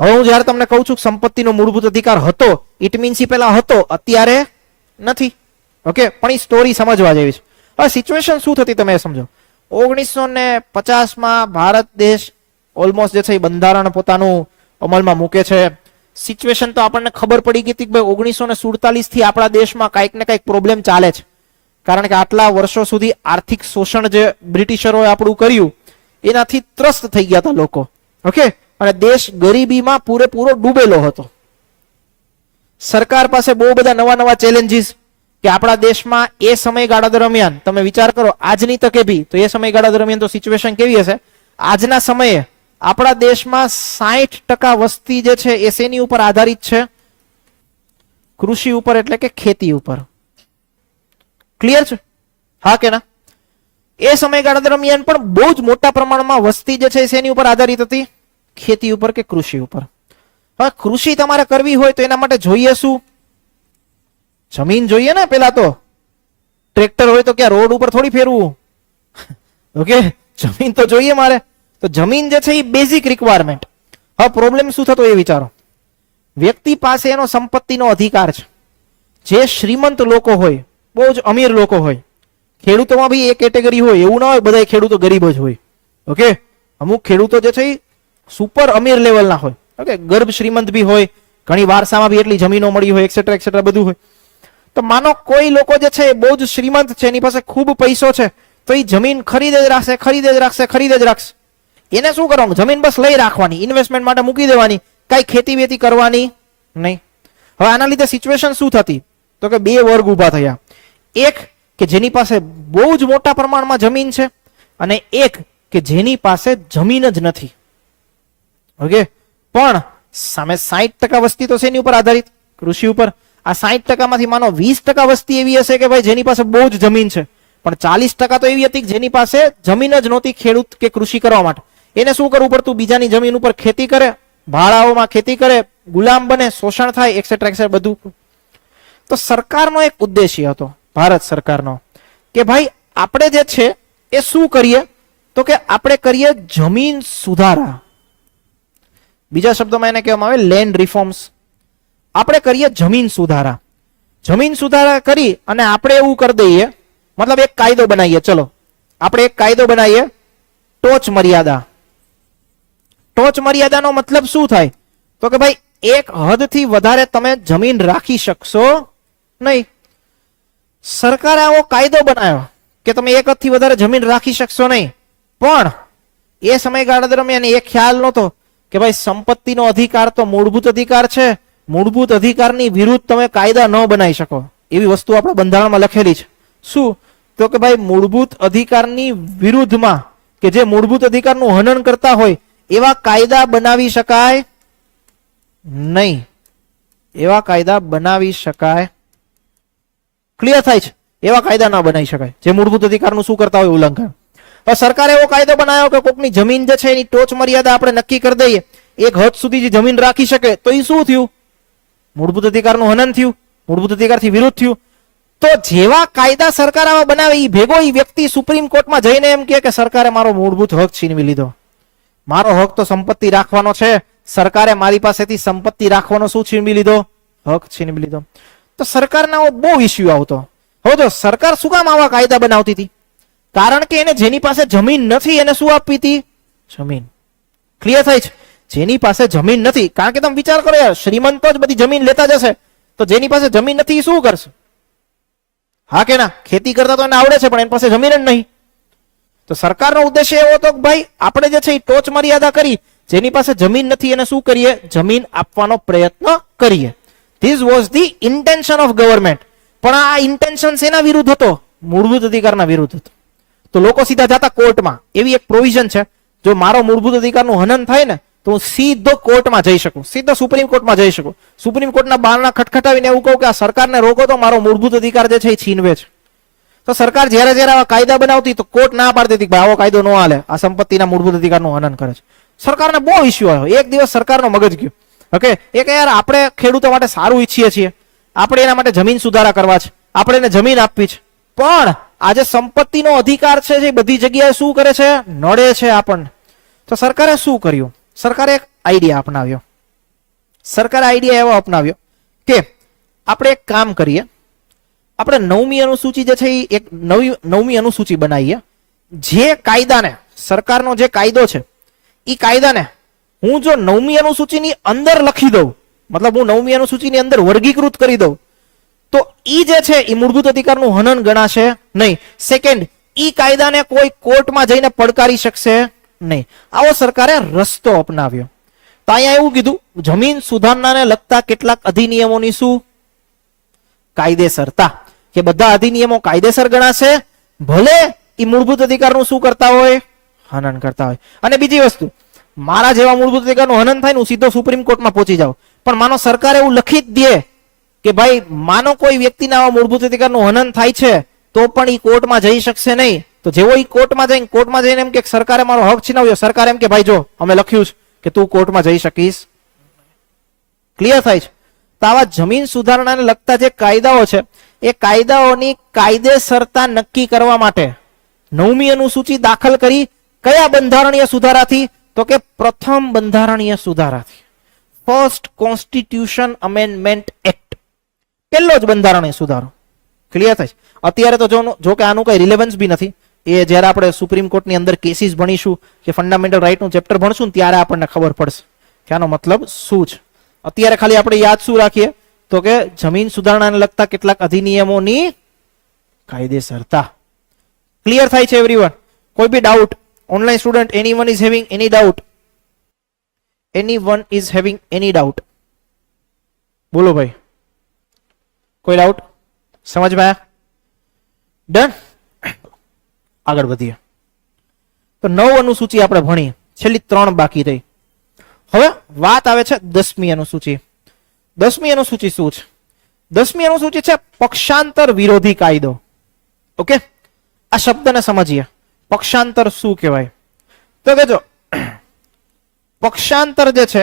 હવે હું જયારે તમને કહું છું કે સંપત્તિનો મૂળભૂત અધિકાર હતો, ઇટ મીન્સ પેલા હતો, અત્યારે નથી. ઓકે, પણ એ સ્ટોરી સમજવા જેવી છે. હવે સિચ્યુએશન શું થતી તમે સમજો. 1950માં ભારત દેશ ઓલમોસ્ટ જે છે એ બંધારણ પોતાનું અમલમાં મૂકે છે. સિચ્યુએશન તો આપણને ખબર પડી ગઈ હતી કે ભાઈ 1947 થી આપણા દેશમાં કંઈક ને કંઈક પ્રોબ્લેમ ચાલે છે, કારણ કે આટલા વર્ષો સુધી આર્થિક શોષણ જે બ્રિટિશરોએ આપણું કર્યું એનાથી ત્રસ્ત થઈ ગયા હતા લોકો. ઓકે, અને દેશ ગરીબીમાં પૂરેપૂરો ડૂબેલો હતો. સરકાર પાસે બહુ બધા નવા નવા ચેલેન્જીસ કે આપણા દેશમાં એ સમયગાળા દરમિયાન તમે વિચાર કરો, આજની તકે બી તો એ સમયગાળા દરમિયાન તો સિચ્યુએશન કેવી હશે. આજના સમયે આપણા દેશમાં 60% વસ્તી જે છે એ શેની ઉપર આધારિત છે? કૃષિ ઉપર, એટલે કે ખેતી ઉપર. ક્લિયર છે? હા કે ના? એ સમયગાળા દરમિયાન પણ બહુ જ મોટા પ્રમાણમાં વસ્તી જે છે શેની ઉપર આધારિત હતી? ખેતી ઉપર કે કૃષિ ઉપર. હવે કૃષિ તમારે કરવી હોય તો એના માટે જોઈએ શું? જમીન જોઈએ ને. પેલા તો ટ્રેક્ટર હોય તો ક્યાં રોડ ઉપર થોડી ફેરવું? ઓકે, જમીન તો જોઈએ મારે. તો જમીન જે છે એ બેઝિક રિક્વાયરમેન્ટ. હવે પ્રોબ્લેમ શું થતો એ વિચારો. વ્યક્તિ પાસે એનો સંપત્તિનો અધિકાર છે. જે શ્રીમંત લોકો હોય, બહુ જ અમીર લોકો હોય, ખેડૂતોમાં બી એ કેટેગરી હોય, એવું ના હોય બધા ખેડૂતો ગરીબ જ હોય. ઓકે, અમુક ખેડૂતો જે છે એ સુપર અમીર લેવલના હોય. ઓકે, ગર્ભ શ્રીમંત બી હોય, ઘણી વારસામાં બી એટલી જમીનો મળી હોય, એક્સેટ્રા એક્સેટ્રા બધું હોય. તો માનો કોઈ લોકો જે છે એ બહુ જ શ્રીમંત છે, એની પાસે ખૂબ પૈસો છે, તો એ જમીન ખરીદે જ રાખશે, ખરીદે જ રાખશે, ખરીદે જ રાખશે. એને શું કરવાનું? જમીન બસ લઈ રાખવાની, ઇન્વેસ્ટમેન્ટ માટે મૂકી દેવાની, કઈ ખેતી વેતી કરવાની નહીં. હવે આના લીધે સિચ્યુએશન શું થતી? તો કે બે વર્ગ ઉભા થયા. એક કે જેની પાસે બહુ જ મોટા પ્રમાણમાં જમીન છે, અને એક કે જેની પાસે જમીન જ નથી. ઓકે, પણ સામે 60% વસ્તી તો શેની ઉપર આધારિત? કૃષિ ઉપર. આ 60% માંથી માનો 20% વસ્તી એવી હશે કે ભાઈ જેની પાસે બહુ જ જમીન છે, પણ 40% તો એવી હતી કે જેની પાસે જમીન જ નહોતી ખેડૂત કે કૃષિ કરવા માટે. એને શું કરવું પડતું? બીજાની જમીન ઉપર ખેતી કરે, ભાડાઓમાં ખેતી કરે, ગુલામ બને, શોષણ થાય, એક્સેટ્રા એક્સેટ્રા બધું. તો સરકારનો એક ઉદ્દેશ્ય હતો, ભારત સરકારનો, કે ભાઈ આપણે જે છે એ શું કરીએ? તો કે આપણે કરીએ જમીન સુધારા. બીજા શબ્દોમાં એને કહેવામાં આવે લેન્ડ રિફોર્મ્સ. આપણે કરીએ જમીન સુધારા. જમીન સુધારા કરી અને આપણે એવું કરી દઈએ, મતલબ એક કાયદો બનાવીએ. ચલો આપણે એક કાયદો બનાવીએ, ટોચ મર્યાદા. ટોચ મર્યાદાનો મતલબ શું થાય? તો કે ભાઈ એક હદથી વધારે તમે જમીન રાખી શકશો નહીં. સરકારે આવો કાયદો બનાવ્યો કે તમે એક હદથી વધારે જમીન રાખી શકશો નહીં. પણ એ સમયગાળા દરમિયાન એ ખ્યાલ નહોતો કે ભાઈ સંપત્તિનો અધિકાર તો મૂળભૂત અધિકાર છે, મૂળભૂત અધિકારની વિરુદ્ધ તમે કાયદા ન બનાવી શકો. એવી વસ્તુ આપણા બંધારણમાં લખેલી છે. શું? તો કે ભાઈ મૂળભૂત અધિકારની વિરુદ્ધમાં કે જે મૂળભૂત અધિકારનું હનન કરતા હોય એવા કાયદા બનાવી શકાય નહીં. એવા કાયદા બનાવી શકાય. ક્લિયર થાય છે? એવા કાયદા ના બનાવી શકાય જે મૂળભૂત અધિકારનું શું કરતા હોય? ઉલ્લંઘન. તો સરકારે એવો કાયદો બનાવ્યો કે કોકની જમીન જે છે એની ટોચ મર્યાદા આપણે નક્કી કરી દઈએ, એક હદ સુધી જે જમીન રાખી શકે. તો એ શું થયું? મૂળભૂત અધિકારનું હનન થયું, મૂળભૂત અધિકારથી વિરુદ્ધ થયું. તો જેવા કાયદા સરકાર આવા બનાવે એ ભેગો એ વ્યક્તિ સુપ્રીમ કોર્ટમાં જઈને એમ કહે કે સરકારે મારો મૂળભૂત હક છીનવી લીધો. મારો હક તો સંપત્તિ રાખવાનો છે, સરકારે મારી પાસેથી સંપત્તિ રાખવાનો શું છીનવી લીધો? હક છીનવી લીધો. તો સરકારના બહુ ઇસ્યુ આવતો. હવે જો સરકાર શું કામ આવા કાયદા બનાવતી હતી? કારણ કે એને જેની પાસે જમીન નથી એને શું આપવી હતી? જમીન. ક્લિયર થાય છે? જેની પાસે જમીન નથી, કારણ કે તમે વિચાર કરો યાર, શ્રીમંતો જ બધી જમીન લેતા જશે તો જેની પાસે જમીન નથી એ શું કરશે? હા કે ના? ખેતી કરતા તો એને આવડે છે પણ એની પાસે જમીન જ નહીં. તો સરકારનો ઉદ્દેશ્ય એવો હતો કે ભાઈ આપણે જે છે એ ટોચ મર્યાદા કરી, જેની પાસે જમીન નથી એને શું કરીએ? જમીન આપવાનો પ્રયત્ન કરીએ. This was the intention of government. પણ આ ઇન્ટેન્શન શેના વિરુદ્ધ હતો? મૂળભૂત અધિકારના વિરુદ્ધ હતો. તો લોકો સીધા જતા કોર્ટમાં. એવી એક પ્રોવિઝન છે, જો મારો મૂળભૂત અધિકારનું હનન થાય ને તો હું સીધો કોર્ટમાં જઈ શકું, સીધો સુપ્રીમ કોર્ટમાં જઈ શકું. સુપ્રીમ કોર્ટના બારણા ખટખટાવીને એવું કહું કે આ સરકારને રોકો તો મારો મૂળભૂત અધિકાર જે છે એ છીનવે છે. તો સરકાર જ્યારે જ્યારે આવા કાયદા બનાવતી તો કોર્ટ ના પાડતી હતી કે ભાઈ આવો કાયદો ન હાલે, આ સંપત્તિના મૂળભૂત અધિકારનું હનન કરે છે. સરકારને બહુ ઇસ્યુ આવ્યો. એક દિવસ સરકારનો મગજ ગયો, ઓકે, એ કે યાર આપણે ખેડૂતો માટે સારું ઈચ્છીએ છીએ, આપણે એના માટે જમીન સુધારા કરવા છે, આપણે એને જમીન આપવી છે, પણ આજે સંપત્તિનો અધિકાર છે જે બધી જગ્યાએ શું કરે છે? નડે છે આપણને. તો સરકારે શું કર્યું? સરકારે એક આઈડિયા અપનાવ્યો. સરકારે આઈડિયા એવો અપનાવ્યો કે આપણે એક કામ કરીએ, આપણે 9મી અનુસૂચિ જે છે એ એક 9મી અનુસૂચિ બનાવીએ. જે કાયદાને, સરકારનો જે કાયદો છે એ કાયદાને હું જો 9મી અનુસૂચિની અંદર લખી દઉં મતલબ હું 9મી અનુસૂચિની અંદર વર્ગીકૃત કરી દઉં તો ઈ જે છે એ મૂળભૂત અધિકારનું હનન ગણાશે નહીં. સેકન્ડ, ઈ કાયદાને કોઈ કોર્ટમાં જઈને પડકારી શકશે નહીં. આવો સરકારે રસ્તો અપનાવ્યો. તો અહીંયા એવું કીધું જમીન સુધારણાને લગતા કેટલાક અધિનિયમોની શું કાયદેસરતા, કે બધા અધિનિયમો કાયદેસર ગણાશે ભલે ઈ મૂળભૂત અધિકારનું શું કરતા હોય, હનન કરતા હોય. અને બીજી વસ્તુ, મારા જેવા મૂળભૂત અધિકારનું હનન થાય ને હું સીધો સુપ્રીમ કોર્ટમાં પહોંચી જાઉં, પણ માનો સરકાર એવું લખી જ દે કે ભાઈ માનો કોઈ વ્યક્તિના આવા મૂળભૂત અધિકારનું હનન થાય છે તો પણ ઈ કોર્ટમાં જઈ શકશે નહીં. તો જેવો ઈ કોર્ટમાં જઈને એમ કે સરકારે મારો હક છીનવ્યો, સરકાર એમ કે ભાઈ જો અમે લખ્યું છે કે તું કોર્ટમાં જઈ શકીશ. ક્લિયર થાય છે? તો આવા જમીન સુધારણાને લગતા જે કાયદાઓ છે એ કાયદાઓની કાયદેસરતા નક્કી કરવા માટે 9મી અનુસૂચિ દાખલ કરી. કયા બંધારણીય સુધારાથી? તો કે પ્રથમ બંધારણીય સુધારાથી, ફર્સ્ટ કોન્સ્ટિટ્યુશન અમેન્ડમેન્ટ એક્ટ, પહેલો જ બંધારણીય સુધારો. ક્લિયર થાય? અત્યારે તો જો કે આનું કઈ રિલેવન્સ બી નથી. એ જ્યારે આપણે સુપ્રીમ કોર્ટની અંદર કેસીસ ભણીશું કે ફંડામેન્ટલ રાઇટનું ચેપ્ટર ભણશું ને ત્યારે આપણને ખબર પડશે કે આનો મતલબ શું છે. અત્યારે ખાલી આપણે યાદ શું રાખીએ તો કે જમીન સુધારણાને લગતા કેટલાક અધિનિયમોની કાયદેસરતા. ક્લિયર થાય છે એવરીવન? કોઈ બી doubt? Online student, anyone is having any doubt? Anyone is having any doubt? બોલો ભાઈ, કોઈ ડાઉટ? સમજમાં? ડન? આગળ વધીએ. તો 9 અનુસૂચિ આપણે ભણીએ, છેલ્લી 3 બાકી રહી. હવે વાત આવે છે 10મી અનુસૂચિ. 10મી અનુસૂચિ શું છે? 10મી અનુસૂચિ છે પક્ષાંતર વિરોધી કાયદો. ઓકે, આ શબ્દને સમજીએ. પક્ષાંતર શું કહેવાય? તો કે જો પક્ષાંતર જે છે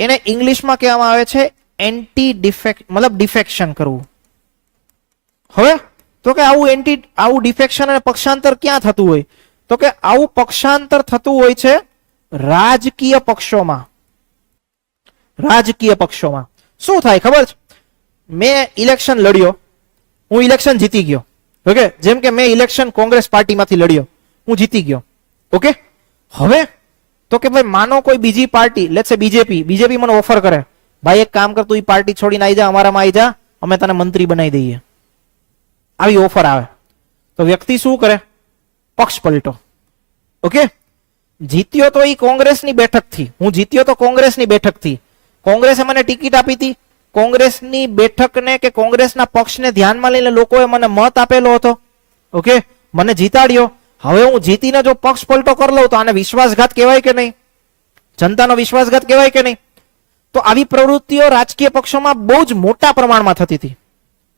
એને ઇંગ્લિશમાં કહેવામાં આવે છે એન્ટી ડિફેક્ટ, મતલબ ડિફેક્શન કરવું. હવે તો કે આવું ડિફેક્શન અને પક્ષાંતર ક્યાં થતું હોય? તો કે આવું પક્ષાંતર થતું હોય છે રાજકીય પક્ષોમાં. રાજકીય પક્ષોમાં શું થાય ખબર છે? મેં ઇલેક્શન લડ્યો, હું ઇલેક્શન જીતી ગયો. ઓકે, જેમ કે મેં ઇલેક્શન કોંગ્રેસ પાર્ટીમાંથી લડ્યો, હું જીતી ગયો. ઓકે, હવે તો કે ભાઈ માનો કોઈ બીજી પાર્ટી, લેટ્સ સે બીજેપી મને ઓફર કરે, ભાઈ એક કામ કર તું ઈ પાર્ટી છોડીને આવી જા, અમારામાં આવી જા, અમે તને મંત્રી બનાવી દઈએ. આવી ઓફર આવે તો વ્યક્તિ શું કરે? પક્ષ પલટો. ઓકે, જીત્યો તો ઈ કોંગ્રેસની બેઠકથી, હું જીત્યો તો કોંગ્રેસની બેઠકથી. કોંગ્રેસે મને ટિકિટ આપી હતી, કોંગ્રેસની બેઠકને કે કોંગ્રેસના પક્ષને ધ્યાનમાં લઈને લોકોએ મને મત આપેલો હતો. ઓકે, મને જીતાડ્યો. હવે હું જીતીને જો પક્ષ પલટો કરી લઉં તો આને વિશ્વાસઘાત કહેવાય કે નહીં? જનતાનો વિશ્વાસઘાત કહેવાય કે નહીં? તો આવી પ્રવૃત્તિઓ રાજકીય પક્ષોમાં બહુ જ મોટા પ્રમાણમાં થતી હતી.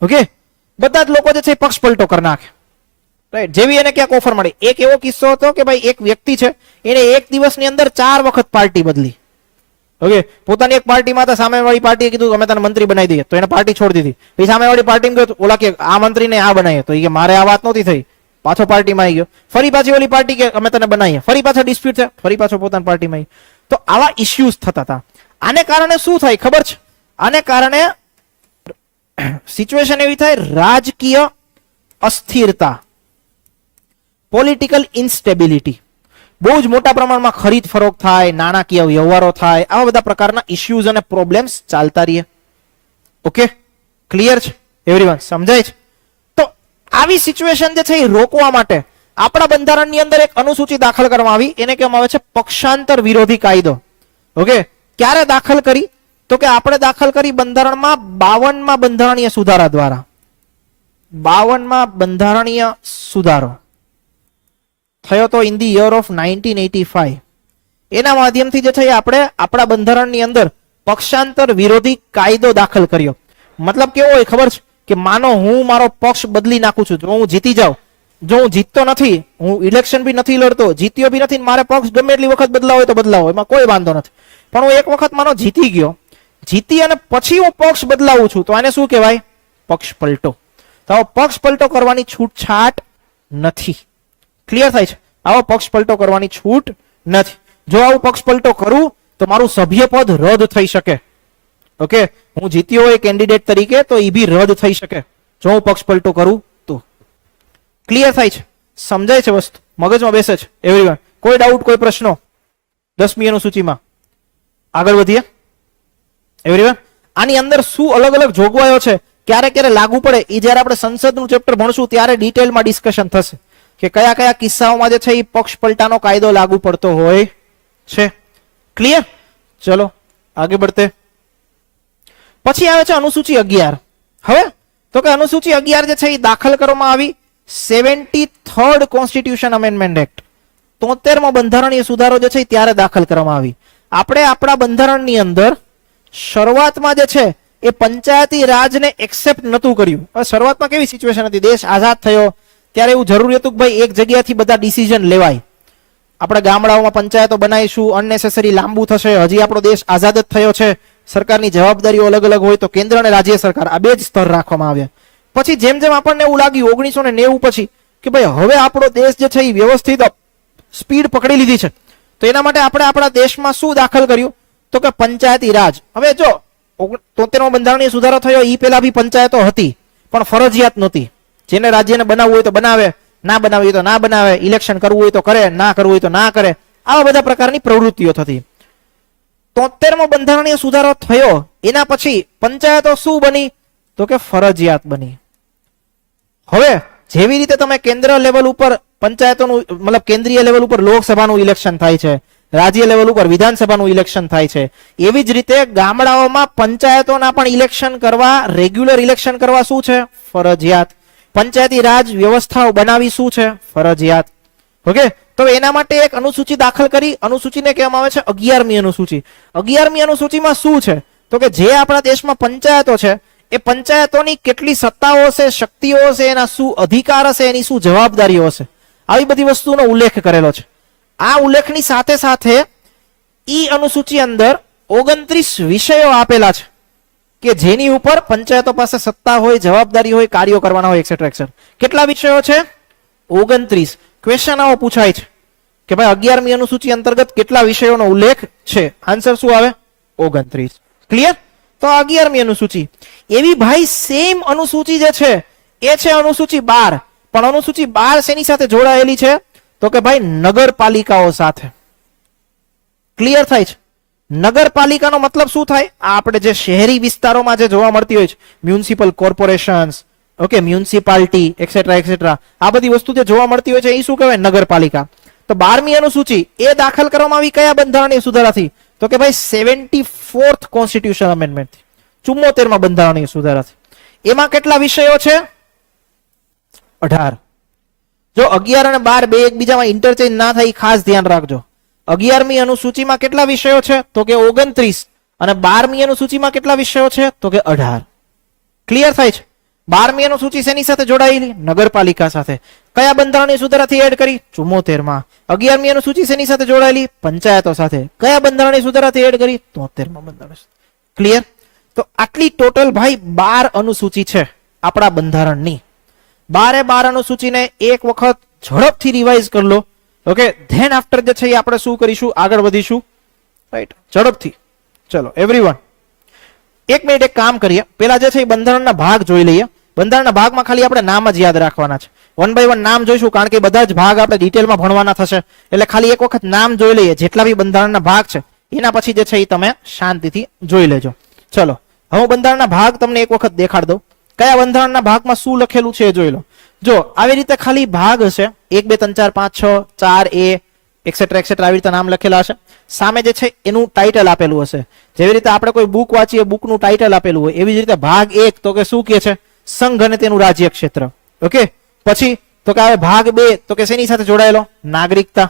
ઓકે, બધા જ લોકો જે છે પક્ષ પલટો કરી નાખે. રાઈટ? જેવી એને ક્યાંક ઓફર મળી. એક એવો કિસ્સો હતો કે ભાઈ એક વ્યક્તિ છે એને એક દિવસની અંદર 4 વખત પાર્ટી બદલી. ઓકે, પોતાની એક પાર્ટીમાં હતા, સામેવાળી પાર્ટીએ કીધું અમે તને મંત્રી બનાવી દઈએ, તો એને પાર્ટી છોડી દીધી. પછી સામેવાળી પાર્ટીમાં ગયો, ઓલા કે આ મંત્રીને આ બનાવીએ, તો એ કે મારે આ વાત નહોતી થઈ, પાછો પાર્ટીમાં આવી ગયો. ફરી પાછી ઓલી પાર્ટી કે અમે તને બનાવીએ, ફરી પાછો ડિસ્પ્યુટ છે, ફરી પાછો પોતાની પાર્ટીમાં આવી. તો આવા ઇશ્યુઝ થતા હતા. આને કારણે શું થાય ખબર છે? આને કારણે સિચ્યુએશન એવી થાય, રાજકીય અસ્થિરતા, પોલિટિકલ ઇન્સ્ટેબિલિટી, બહુ જ મોટા પ્રમાણમાં ખરીદ ફરોખ થાય, નાણાકીય વ્યવહારો થાય, આવા બધા પ્રકારના ઇશ્યુઝ અને પ્રોબ્લેમ્સ ચાલતા રહે. ઓકે, ક્લિયર છે એવરીવન? સમજાય છે? તો આવી સિચ્યુએશન જે છે એ રોકવા માટે આપણા બંધારણની અંદર એક અનુસૂચિ દાખલ કરવામાં આવી, એને કહેવામાં આવે છે પક્ષાંતર વિરોધી કાયદો. ઓકે, ક્યારે દાખલ કરી? તો કે આપણે દાખલ કરી બંધારણમાં 52માં બંધારણીય સુધારા દ્વારા. 52માં બંધારણીય સુધારો થયો તો ઇન ધી યર ઓફ 1985. એના માધ્યમથી જે છે આપણે આપણા બંધારણની અંદર પક્ષાંતર વિરોધી કાયદો દાખલ કર્યો. મતલબ કેવો હોય ખબર છે? કે માનો હું મારો પક્ષ બદલી નાખું છું, જો હું જીતી જાઉં, જો હું જીતતો નથી, હું ઇલેક્શન બી નથી લડતો, જીત્યો બી નથી, મારે પક્ષ ગમે એટલી વખત બદલાવો હોય તો બદલાવો, એમાં કોઈ વાંધો નથી. પણ હું એક વખત માનો જીતી ગયો, જીતી અને પછી હું પક્ષ બદલાવું છું, તો આને શું કહેવાય? પક્ષ પલટો. તો પક્ષ પલટો કરવાની છૂટછાટ નથી. ક્લિયર થાય છે? આવો પક્ષ પલટો કરવાની છૂટ નથી. જો આવું પક્ષ પલટો કરું તો મારું સભ્યપદ રદ થઈ શકે. ઓકે, હું જીત્યો હોય કેન્ડિડેટ તરીકે તો એ બી રદ થઈ શકે જો હું પક્ષ પલટો કરું તો. ક્લિયર થાય છે? સમજાય છે વસ્તુ? મગજમાં બેસે છે એવરીવન? કોઈ ડાઉટ, કોઈ પ્રશ્નો 10મી અનુસૂચિમાં? આગળ વધીએ. એવરીવન, આની અંદર શું અલગ અલગ જોગવાઈઓ છે, ક્યારે ક્યારે લાગુ પડે, એ જ્યારે આપણે સંસદનું ચેપ્ટર ભણશું ત્યારે ડિટેલમાં ડિસ્કશન થશે કે કયા કયા કિસ્સાઓમાં જે છે એ પક્ષ પલટાનો કાયદો લાગુ પડતો હોય છે. ક્લિયર? ચલો આગે બઢતે. પછી આવે છે અનુસૂચિ 11. હવે તો કે અનુસૂચિ 11 જે છે એ દાખલ કરવામાં આવી 73rd કોન્સ્ટિટ્યુશન અમેન્ડમેન્ટ એક્ટ, 73મો બંધારણીય સુધારો જે છે ત્યારે દાખલ કરવામાં આવી. આપણે આપણા બંધારણની અંદર શરૂઆતમાં જે છે એ પંચાયતી રાજને એક્સેપ્ટ નતું કર્યું. હવે શરૂઆતમાં કેવી સિચ્યુએશન હતી, દેશ આઝાદ થયો ત્યારે એવું જરૂરી હતું કે ભાઈ એક જગ્યાથી બધા ડિસિઝન લેવાય, આપણે ગામડાઓમાં પંચાયતો બનાવીશું, અનનેસેસરી લાંબુ થશે, હજી આપણો દેશ આઝાદ જ થયો છે, સરકારની જવાબદારીઓ અલગ અલગ હોય તો કેન્દ્ર અને રાજ્ય સરકાર આ બે જ સ્તર રાખવામાં આવ્યા. પછી જેમ જેમ આપણને એવું લાગ્યું 1990 પછી કે ભાઈ હવે આપણો દેશ જે છે એ વ્યવસ્થિત સ્પીડ પકડી લીધી છે, તો એના માટે આપણે આપણા દેશમાં શું દાખલ કર્યું તો કે પંચાયતી રાજ. હવે જો 73મો બંધારણીય સુધારો થયો એ પહેલા બી પંચાયતો હતી પણ ફરજિયાત નહોતી. જેને રાજ્યને બનાવવું હોય તો બનાવે, ના બનાવવી હોય તો ના બનાવે, ઇલેક્શન કરવું હોય તો કરે, ના કરવું હોય તો ના કરે, આવા બધા પ્રકારની પ્રવૃત્તિઓ થતી. 73મો બંધારણીય સુધારો થયો એના પછી પંચાયતો શું બની તો કે ફરજિયાત બની. હવે જેવી રીતે તમે કેન્દ્ર લેવલ ઉપર પંચાયતોનું મતલબ કેન્દ્રીય લેવલ ઉપર લોકસભાનું ઇલેક્શન થાય છે, રાજ્ય લેવલ ઉપર વિધાનસભાનું ઇલેક્શન થાય છે, એવી જ રીતે ગામડાઓમાં પંચાયતોના પણ ઇલેક્શન કરવા, રેગ્યુલર ઇલેક્શન કરવા શું છે ફરજિયાત. પંચાયતી રાજ વ્યવસ્થાઓ બનાવી શું છે ફરજિયાત. ઓકે, તો એના માટે એક અનુસૂચિ દાખલ કરી, અનુસૂચિને કહેવામાં આવે છે 11મી અનુસૂચિ. 11મી અનુસૂચિમાં શું છે તો કે જે આપણા દેશમાં પંચાયતો છે એ પંચાયતોની કેટલી સત્તાઓ હશે, શક્તિઓ હશે, એના શું અધિકાર હશે, એની શું જવાબદારીઓ હશે, આવી બધી વસ્તુનો ઉલ્લેખ કરેલો છે. આ ઉલ્લેખની સાથે સાથે ઈ અનુસૂચિ અંદર 29 વિષયો આપેલા છે કે જેની ઉપર પંચાયતો પાસે સત્તા હોય, જવાબદારી હોય, કાર્યો કરવાના હોય એક્સેટ્રા એક્સેટ્રા. કેટલા વિષયો છે? 29. ક્વેશ્ચન આવો પૂછાય છે કે ભાઈ 11મી અનુસૂચિ અંતર્ગત કેટલા વિષયોનો ઉલ્લેખ છે? આન્સર શું આવે? 29. ક્લિયર? તો 11મી અનુસૂચિ. એવી ભાઈ સેમ અનુસૂચિ જે છે એ છે અનુસૂચિ 12. પણ અનુસૂચિ 12 શેની સાથે જોડાયેલી છે તો કે ભાઈ નગરપાલિકાઓ સાથે. ક્લિયર થાય છે? નગરપાલિકાનો મતલબ શું થાય? આ આપણે જે શહેરી વિસ્તારોમાં જે જોવા મળતી હોય છે, municipal corporations, okay, municipality et cetera et cetera, આ બધી વસ્તુ જે જોવા મળતી હોય છે એ શું કહેવાય? નગરપાલિકા. તો 12મી અનુસૂચિ એ દાખલ કરવામાં આવી કયા બંધારણીય સુધારાથી તો કે ભાઈ 74th કોન્સ્ટિટ્યુશન અમેન્ડમેન્ટ, 74મા બંધારણીય સુધારાથી. એમાં કેટલા વિષયો છે? 18. જો 11 અને 12 બે એકબીજામાં ઇન્ટરચેન્જ ના થાય ખાસ ધ્યાન રાખજો. 11મી અનુસૂચિમાં કેટલા વિષયો છે તો કે 29 અને 12મી અનુસૂચિમાં કેટલા વિષયો છે તો કે 18. ક્લિયર થાય છે? 12મી અનુસૂચિ શેની સાથે જોડાયેલી? નગરપાલિકા સાથે. કયા બંધારણીય સુધારાથી એડ કરી? 74માં. 11મી અનુસૂચિ શેની સાથે જોડાયેલી? પંચાયતો સાથે. કયા બંધારણીય સુધારાથી એડ કરી? 73માં બંધારણ. ક્લિયર? તો આટલી ટોટલ ભાઈ 12 અનુસૂચિ છે આપણા બંધારણની. 12 અનુસૂચિને એક વખત ઝડપથી રિવાઇઝ કરી લો. ઓકે, ધેન આફ્ટર જે છે આપણે શું કરીશું? આગળ વધીશું. રાઈટ, ઝડપથી. ચલો એવરીવન, એક મિનિટ એક કામ કરીએ. પેલા જે છે એ બંધારણના ભાગ જોઈ લઈએ. બંધારણના ભાગમાં ખાલી આપણે નામ જ યાદ રાખવાના છે. 1 by 1 નામ જોઈશું કારણ કે બધા જ ભાગ આપણે ડિટેલમાં ભણવાના થશે. એટલે ખાલી એક વખત નામ જોઈ લઈએ. જેટલા બી બંધારણના ભાગ છે એના પછી જે છે એ તમે શાંતિથી જોઈ લેજો. ચલો હવે બંધારણના ભાગ તમને એક વખત દેખાડ દઉં. કયા બંધારણના ભાગમાં શું લખેલું છે એ જોઈ લો. જો આવી રીતે ખાલી ભાગ હશે 1 2 3 4 5 6 4 a એક્સેટ્રા એક્સેટ્રા આવી રીતે નામ લખેલા હશે. સામે જે છે એનું ટાઇટલ આપેલું હશે. જેવી રીતે આપણે કોઈ બુક વાંચીએ, બુકનું ટાઇટલ આપેલું હોય એવી જ રીતે ભાગ 1 તો કે શું કહે છે? સંઘ અને તેનું રાજ્ય ક્ષેત્ર. ઓકે, પછી તો કે આવે ભાગ 2 તો કે શેની સાથે જોડાયેલો? નાગરિકતા.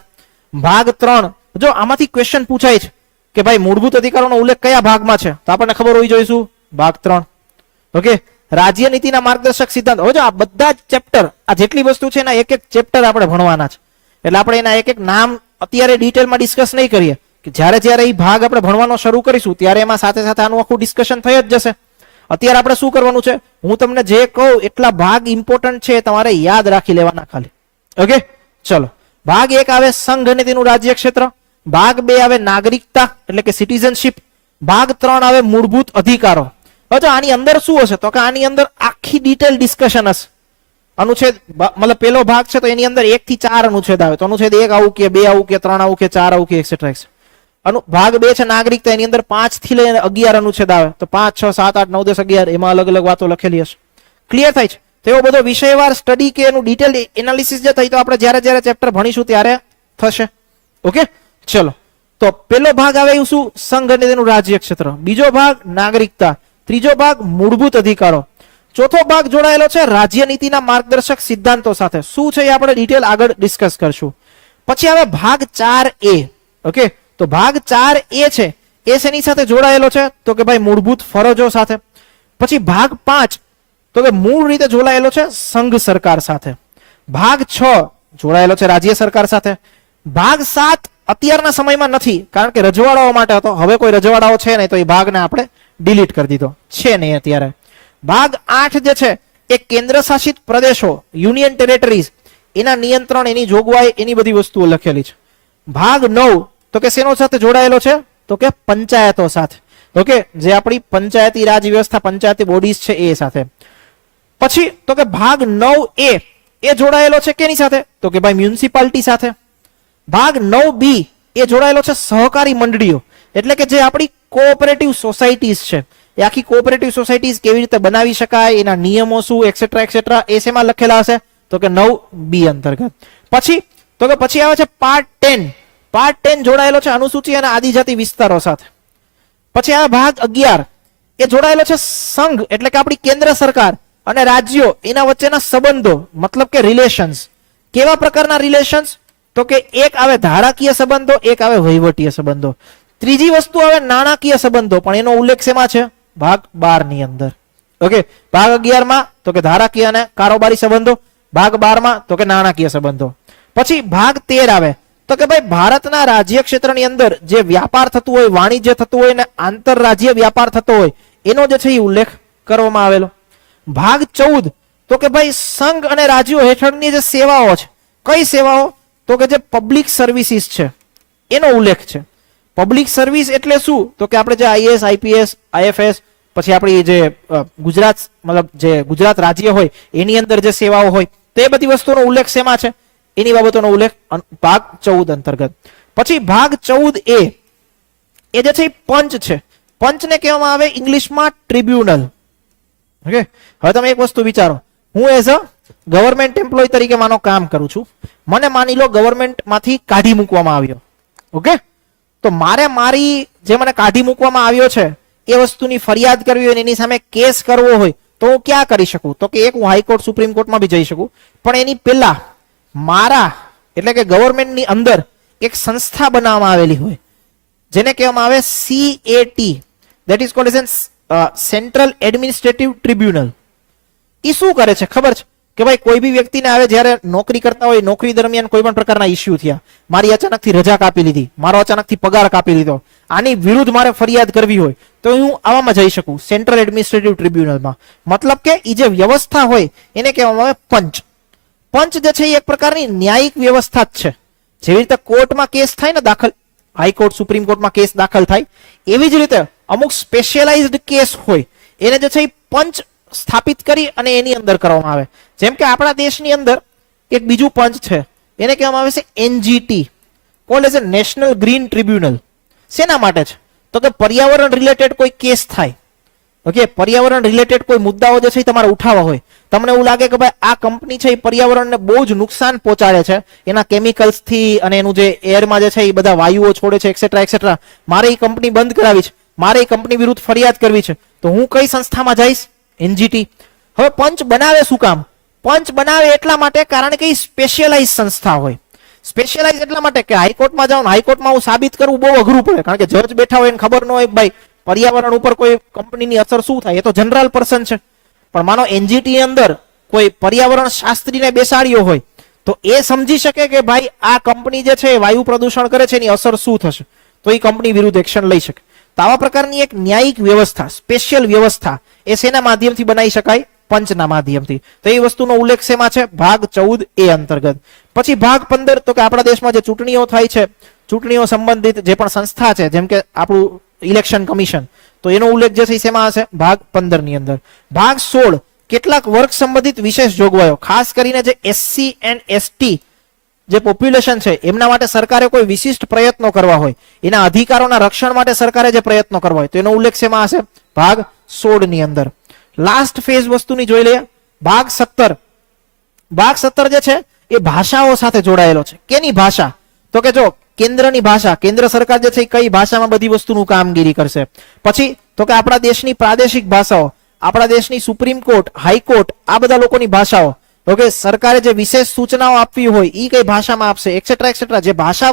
ભાગ 3 જો આમાંથી ક્વેશ્ચન પૂછાય છે કે ભાઈ મૂળભૂત અધિકારોનો ઉલ્લેખ કયા ભાગમાં છે તો આપણને ખબર હોવી જોઈએ શું? ભાગ 3. ઓકે, રાજ્ય નીતિના માર્ગદર્શક સિદ્ધાંત. હવે જો આ બધા જ ચેપ્ટર, આ જેટલી વસ્તુ છે એના એક એક ચેપ્ટર આપણે ભણવાના છે. એટલે આપણે એના એક એક નામ અત્યારે ડિટેલમાં ડિસ્કસ નહીં કરીએ કે જ્યારે જ્યારે એ ભાગ આપણે ભણવાનો શરૂ કરીશું ત્યારે એમાં સાથે સાથે આનું આખું ડિસ્કશન થઈ જ જશે. અત્યારે આપણે શું કરવાનું છે? હું તમને જે કહું એટલા ભાગ ઇમ્પોર્ટન્ટ છે તમારે યાદ રાખી લેવાના ખાલી. ઓકે, ચલો ભાગ 1 આવે સંઘ અને તેનું રાજ્ય ક્ષેત્ર. ભાગ 2 આવે નાગરિકતા એટલે કે સિટીઝનશીપ. ભાગ 3 આવે મૂળભૂત અધિકારો. હવે આની અંદર શું હશે તો કે આની અંદર આખી ડિટેલ ડિસ્કશન હશે. અનુચ્છેદ મતલબ પેલો ભાગ છે તો એની અંદર 1 થી 4 અનુચ્છેદ આવે. તો અનુચ્છેદ 1 આવું કે 2 આવું કે 3 આવું કે 4 આવું કે એક્સેટ્રા એક્સેટ્રા. ભાગ 2 છે નાગરિકતા, એની અંદર 5 થી લઈને 11 અનુચ્છેદ આવે, તો 5, 6, 7, 8, 9, 10, 11 એમાં અલગ અલગ વાતો લખેલી હશે. ક્લિયર થાય છે? તો એવો બધો વિષયવાર સ્ટડી કે એનું ડિટેલ એનાલિસિસ જે થઈ તો આપણે જ્યારે ચેપ્ટર ભણીશું ત્યારે થશે. ઓકે, ચલો. તો પેલો ભાગ આવે એવું શું? સંઘ અને તેનું રાજ્ય ક્ષેત્ર. બીજો ભાગ નાગરિકતા. ત્રીજો ભાગ મૂળભૂત અધિકારો. ચોથો ભાગ જોડાયેલો છે રાજ્ય નીતિના માર્ગદર્શક સિદ્ધાંતો સાથે. શું છે એ આપણે ડિટેલ આગળ ડિસ્કસ કરશું. પછી આવે ભાગ 4A. ઓકે, તો ભાગ 4A છે એ શેની સાથે જોડાયેલો છે? તો કે ભાઈ મૂળભૂત ફરજો સાથે. પછી ભાગ 5 તો કે મૂળ રીતે જોડાયેલો છે સંઘ સરકાર સાથે. ભાગ 6 જોડાયેલો છે રાજ્ય સરકાર સાથે. ભાગ 7 અત્યારના સમયમાં નથી, કારણ કે રજવાડાઓ માટે હતો. હવે કોઈ રજવાડાઓ છે નહીં, તો એ ભાગને આપણે ડિલીટ કરી દીધો છે નહીં અત્યારે. ભાગ 8 જે છે એ કેન્દ્ર શાસિત પ્રદેશો, યુનિયન ટેરેટરીઝ, એના નિયંત્રણ, એની જોગવાઈ, એની બધી વસ્તુઓ લખેલી છે. ભાગ 9 તો કે શેનો સાથે જોડાયેલો છે? તો કે પંચાયતો સાથે. ઓકે, જે આપણી પંચાયતી રાજ વ્યવસ્થા, પંચાયતી બોડીઝ છે એ સાથે. પછી તો કે ભાગ 9A એ જોડાયેલો છે કેની સાથે? તો કે ભાઈ મ્યુનિસિપાલિટી સાથે. ભાગ 9B એ જોડાયેલો છે સહકારી મંડળીઓ, એટલે કે જે આપણી કોઓપરેટિવ સોસાયટીઝ છે, એ આખી કોઓપરેટિવ સોસાયટીઝ કેવી રીતે બનાવી શકાય, એના નિયમો શું, એક્સેટ્રા એક્સેટ્રા, એ શેમાં લખેલા હશે? તો કે 9B અંતર્ગત. પછી તો કે પછી આવે છે પાર્ટ 10. પાર્ટ 10 જોડાયેલો છે અનુસૂચિ અને આદિજાતિ વિસ્તારો સાથે. પછી આવે ભાગ 11 એ જોડાયેલો છે સંઘ, એટલે કે આપણી કેન્દ્ર સરકાર અને રાજ્યો એના વચ્ચેના સંબંધો, મતલબ કે રિલેશન્સ. કેવા પ્રકારના રિલેશન્સ? તો કે એક આવે ધારાકીય સંબંધો, એક આવે વહીવટીય સંબંધો. ત્રીજી વસ્તુ આવે નાણાકીય સંબંધો, પણ એનો ઉલ્લેખ શેમાં છે? ભાગ 12 ની અંદર. ઓકે, ભાગ 11 માં તો કે ધારાકીય અને કારોબારી સંબંધો, ભાગ 12 માં તો કે નાણાકીય સંબંધો. પછી ભાગ 13 આવે તો કે ભાઈ ભારતના રાજ્ય ક્ષેત્રની અંદર જે વ્યાપાર થતું હોય, વાણિજ્ય થતું હોય ને આંતરરાજ્ય વ્યાપાર થતો હોય, એનો જે છે એ ઉલ્લેખ કરવામાં આવેલો. ભાગ 14 તો કે ભાઈ સંઘ અને રાજ્યો હેઠળની જે સેવાઓ છે, કઈ સેવાઓ? તો કે જે પબ્લિક સર્વિસીસ છે એનો ઉલ્લેખ છે. પબ્લિક સર્વિસ એટલે શું? તો કે આપણે જે આઈએએસ, આઈપીએસ, આઈએફએસ, પછી આપણી જે ગુજરાત, મતલબ જે ગુજરાત રાજ્ય હોય એની અંદર જે સેવાઓ હોય, તો એ બધી વસ્તુનો ઉલ્લેખ શેમાં છે? એની બાબતોનો ઉલ્લેખ ભાગ 14 અંતર્ગત. પછી ભાગ 14A એ જે છે એ પંચ છે. પંચને કહેવામાં આવે ઇંગ્લિશમાં ટ્રિબ્યુનલ. ઓકે, હવે તમે એક વસ્તુ વિચારો, હું એઝ અ ગવર્મેન્ટ એમ્પ્લોય તરીકે માનો કામ કરું છું, મને માની લો ગવર્મેન્ટમાંથી કાઢી મૂકવામાં આવ્યો. ઓકે, તો મારે મારી જે મને કાઢી મૂકવામાં આવ્યો છે એ વસ્તુની ફરિયાદ કરવી હોય, એની સામે કેસ કરવો હોય, તો હું ક્યાં કરી શકું? તો કે એક હું હાઈકોર્ટ, સુપ્રીમ કોર્ટમાં બી જઈ શકું, પણ એની પહેલા મારા એટલે કે ગવર્મેન્ટની અંદર એક સંસ્થા બનાવવામાં આવેલી હોય, જેને કહેવામાં આવે CAT, that is called as central administrative tribunal. એ શું કરે છે ખબર છે? કે ભાઈ કોઈ બી વ્યક્તિને આવે, જ્યારે નોકરી કરતા હોય, નોકરી દરમિયાન કોઈ પણ પ્રકારના ઇસ્યુ થયા, મારી અચાનકથી રજા કાપી લીધી, મારો અચાનકથી પગાર કાપી લીધો, આની વિરુદ્ધ મારે ફરિયાદ કરવી હોય તો હું આવામાં જઈ શકું, સેન્ટ્રલ એડમિનિસ્ટ્રેટિવ ટ્રિબ્યુનલમાં. મતલબ કે એ જે વ્યવસ્થા હોય એને કહેવામાં આવે પંચ. પંચ જે છે એ એક પ્રકારની ન્યાયિક વ્યવસ્થા જ છે. જેવી રીતે કોર્ટમાં કેસ થાય ને દાખલ, હાઈકોર્ટ, સુપ્રીમ કોર્ટમાં કેસ દાખલ થાય, એવી જ રીતે અમુક સ્પેશિયલાઇઝ્ડ કેસ હોય એને જે છે એ પંચ સ્થાપિત કરી અને એની અંદર કરવામાં આવે. જેમ કે આપણા દેશની અંદર એક બીજું પંચ છે, એને કહેવામાં આવે છે NGT, cold as a national green tribunal. શેના માટે છે? તો કે પર્યાવરણ રિલેટેડ કોઈ કેસ થાય, ઓકે, પર્યાવરણ રિલેટેડ કોઈ મુદ્દાઓ જે છે એ તમારે ઉઠાવવા હોય, તમને એવું લાગે કે ભાઈ આ કંપની છે એ પર્યાવરણને બહુ જ નુકસાન પહોંચાડે છે, એના કેમિકલ્સથી અને એનું જે એરમાં જે છે એ બધા વાયુઓ છોડે છે, એક્સેટ્રા એક્સેટ્રા, મારે એ કંપની બંધ કરાવી છે, મારે એ કંપની વિરુદ્ધ ફરિયાદ કરવી છે, તો હું કઈ સંસ્થામાં જઈશ? NGT. હવે પંચ બનાવે શું કામ? પંચ બનાવે એટલા માટે કારણ કે એ સ્પેશિયલાઇઝ સંસ્થા હોય. સ્પેશિયલાઇઝ એટલા માટે કે હાઈકોર્ટમાં જાઉં, હાઈકોર્ટમાં હું સાબિત કરવું બહુ અઘરું પડે, કારણ કે જજ બેઠા હોય એને ખબર ન હોય ભાઈ પર્યાવરણ ઉપર કોઈ કંપનીની અસર શું થાય, એ તો જનરલ પર્સન છે. પણ માનો NGT ની અંદર કોઈ પર્યાવરણ શાસ્ત્રીને બેસાડ્યો હોય તો એ સમજી શકે કે ભાઈ આ કંપની જે છે વાયુ પ્રદૂષણ કરે છે, એની અસર શું થશે, તો એ કંપની વિરુદ્ધ એક્શન લઈ શકે. તો આવા પ્રકારની એક ન્યાયિક વ્યવસ્થા, સ્પેશિયલ વ્યવસ્થા એ શેના માધ્યમથી બનાવી શકાય? પંચના માધ્યમથી. તો એ વસ્તુનો ઉલ્લેખ શેમાં છે? ભાગ 14A અંતર્ગત. પછી ભાગ 15 તો કે આપણા દેશમાં જે ચૂંટણીઓ થાય છે, ચૂંટણીઓ સંબંધિત જે પણ સંસ્થા છે, જેમ કે આપણું ઇલેક્શન કમિશન, તો એનો ઉલ્લેખ જે છે શેમાં હશે? ભાગ 15 ની અંદર. ભાગ 16 કેટલાક વર્ગ સંબંધિત વિશેષ જોગવાઈઓ, ખાસ કરીને જે SC and ST જે પોપ્યુલેશન છે એમના માટે સરકારે કોઈ વિશિષ્ટ પ્રયત્નો કરવા હોય, એના અધિકારોના રક્ષણ માટે સરકારે જે પ્રયત્નો કરવા હોય, તો એનો ઉલ્લેખ શેમાં હશે? ભાગ 16 ની અંદર. લાસ્ટ ફેઝ વસ્તુની જોઈ લઈએ, ભાગ 17. ભાગ 17 જે છે એ ભાષાઓ સાથે જોડાયેલો છે. કેની ભાષા? તો કે જો કેન્દ્રની ભાષા, કેન્દ્ર સરકાર જે છે એ કઈ ભાષામાં બધી વસ્તુનું કામગીરી કરશે. પછી તો કે આપણા દેશની પ્રાદેશિક ભાષાઓ, આપણા દેશની સુપ્રીમ કોર્ટ, હાઈકોર્ટ, આ બધા લોકોની ભાષાઓ. ઓકે, સરકારે જે વિશેષ સૂચનાઓ આપવી હોય એ કઈ ભાષામાં આપશે, એક્સેટ્રા એક્સેટ્રા. જે ભાષા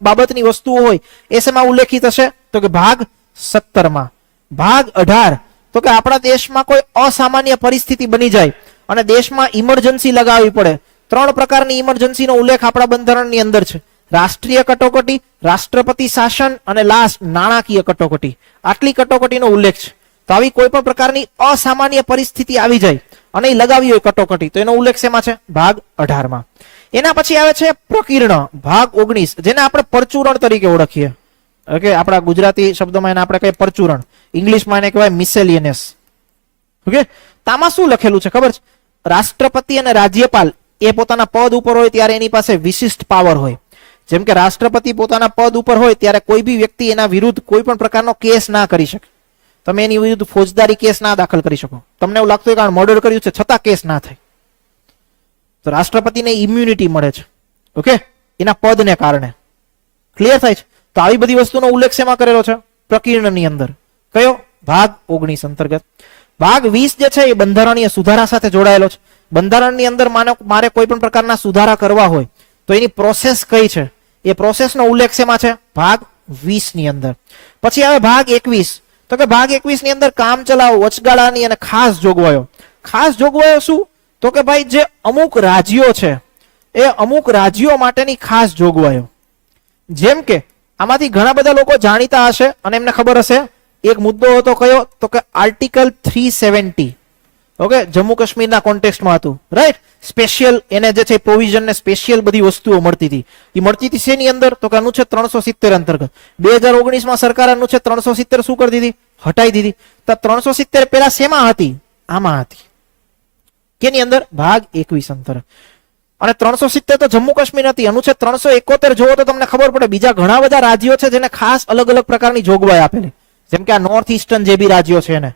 બાબતની વસ્તુઓ હોય એ શેમાં ઉલ્લેખિત હશે? તો કે ભાગ 17 માં. ભાગ 18 તો કે આપણા દેશમાં કોઈ અસામાન્ય પરિસ્થિતિ બની જાય અને દેશમાં ઇમરજન્સી લગાવવી પડે. 3 પ્રકારની ઇમરજન્સીનો ઉલ્લેખ આપણા બંધારણની અંદર છે: રાષ્ટ્રીય કટોકટી, રાષ્ટ્રપતિ શાસન અને લાસ્ટ નાણાકીય કટોકટી. આટલી કટોકટીનો ઉલ્લેખ છે. તો આવી કોઈ પણ પ્રકારની અસામાન્ય પરિસ્થિતિ આવી જાય અને એ લગાવી હોય કટોકટી, તો એનો ઉલ્લેખ શેમાં છે? ભાગ 18 માં. એના પછી આવે છે પ્રકીર્ણ, ભાગ 19, જેને આપણે પરચુરણ તરીકે ઓળખીએ. ઓકે, આપણા ગુજરાતી શબ્દમાં એને આપણે કહીએ પરચુરણ, ઇંગ્લિશમાં એને કહેવાય મિસેલિયનસ. ઓકે, તામાં શું લખેલું છે ખબર છે? રાષ્ટ્રપતિ અને રાજ્યપાલ એ પોતાના પદ ઉપર હોય ત્યારે એની પાસે વિશિષ્ટ પાવર હોય. જેમ કે રાષ્ટ્રપતિ પોતાના પદ ઉપર હોય ત્યારે કોઈ બી વ્યક્તિ એના વિરુદ્ધ કોઈ પણ પ્રકારનો કેસ ના કરી શકે. તમે એની વિરુદ્ધ ફોજદારી કેસ ના દાખલ કરી શકો. તમને એવું લાગતું હોય કે મર્ડર કર્યું છે છતાં કેસ ના થાય, તો રાષ્ટ્રપતિને ઇમ્યુનિટી મળે છે. ઓકે, એના પદને કારણે. ક્લિયર થાય છે? તો આવી બધી વસ્તુનો ઉલ્લેખ શેમાં કરેલો છે? પ્રકીર્ણની અંદર. કયો? ભાગ 19 અંતર્ગત. ભાગ 20 જે છે એ બંધારણીય સુધારા સાથે જોડાયેલો છે. બંધારણની અંદર મારે કોઈ પણ પ્રકારના સુધારા કરવા હોય તો એની પ્રોસેસ કઈ છે, એ પ્રોસેસનો ઉલ્લેખ શેમાં છે? ભાગ 20 ની અંદર. પછી આવે ભાગ 21. તો કે ભાગ 21 ની અંદર કામચલાઉ, વચગાળાની અને ખાસ જોગવાઈઓ. ખાસ જોગવાઈઓ શું? તો કે ભાઈ જે અમુક રાજ્યો છે એ અમુક રાજ્યો માટેની ખાસ જોગવાઈઓ. જેમ કે આમાંથી ઘણા બધા લોકો જાણીતા હશે અને એમને ખબર હશે એક મુદ્દો હતો કયો? તો કે આર્ટિકલ 370. ઓકે, જમ્મુ કાશ્મીરના કોન્ટેક્સ્ટમાં હતું, રાઈટ? સ્પેશિયલ એને જે છે પ્રોવિઝન ને સ્પેશિયલ બધી વસ્તુઓ મળતી હતી. એ મળતી હતી શેની અંદર? તો કે અનુચ્છેદ 370 અંતર્ગત. 2019 માં સરકારે અનુચ્છેદ 370 શું કરી દીધી? હટાઈ દીધી. તો 370 પેલા શેમાં હતી? આમાં હતી. કેની અંદર? ભાગ 21 અંતર્ગત. અને 370 તો જમ્મુ કાશ્મીર હતી. અનુચ્છેદ 371 જોવો તો તમને ખબર પડે બીજા ઘણા બધા રાજ્યો છે જેને ખાસ અલગ અલગ પ્રકારની જોગવાઈ આપેલી. જેમ કે આ નોર્થ ઈસ્ટર્ન જે બી રાજ્યો છે એને.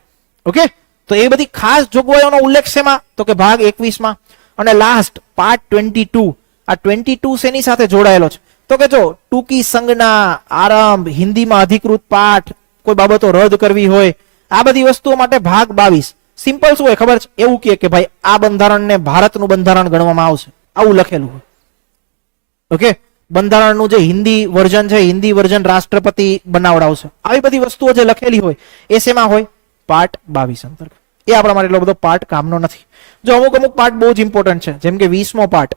ઓકે, તો એ બધી ખાસ જોગવાઈઓનો ઉલ્લેખ શેમાં? તો કે ભાગ 21 માં. અને લાસ્ટ પાર્ટ 22. આ 22 શેની સાથે જોડાયેલો છે? તો કે જો ટૂંકી સંજ્ઞા, આરંભ, હિન્દીમાં અધિકૃત પાઠ, કોઈ બાબતો રદ કરવી હોય, આ બધી વસ્તુઓ માટે ભાગ 22. સિમ્પલ શું હોય ખબર છે? એવું કે ભાઈ આ બંધારણને ભારતનું બંધારણ ગણવામાં આવશે, આવું લખેલું હોય. ઓકે, બંધારણનું જે હિન્દી વર્ઝન છે, હિન્દી વર્ઝન રાષ્ટ્રપતિ બનાવડાવશે. આવી બધી વસ્તુઓ જે લખેલી હોય એ શેમાં હોય? પાર્ટ 22 અંતર્ગત. એ આપણા માટે એટલો બધો પાર્ટ કામનો નથી. જો અમુક પાર્ટ બહુ જ ઇમ્પોર્ટન્ટ છે, જેમ કે 20મો પાર્ટ,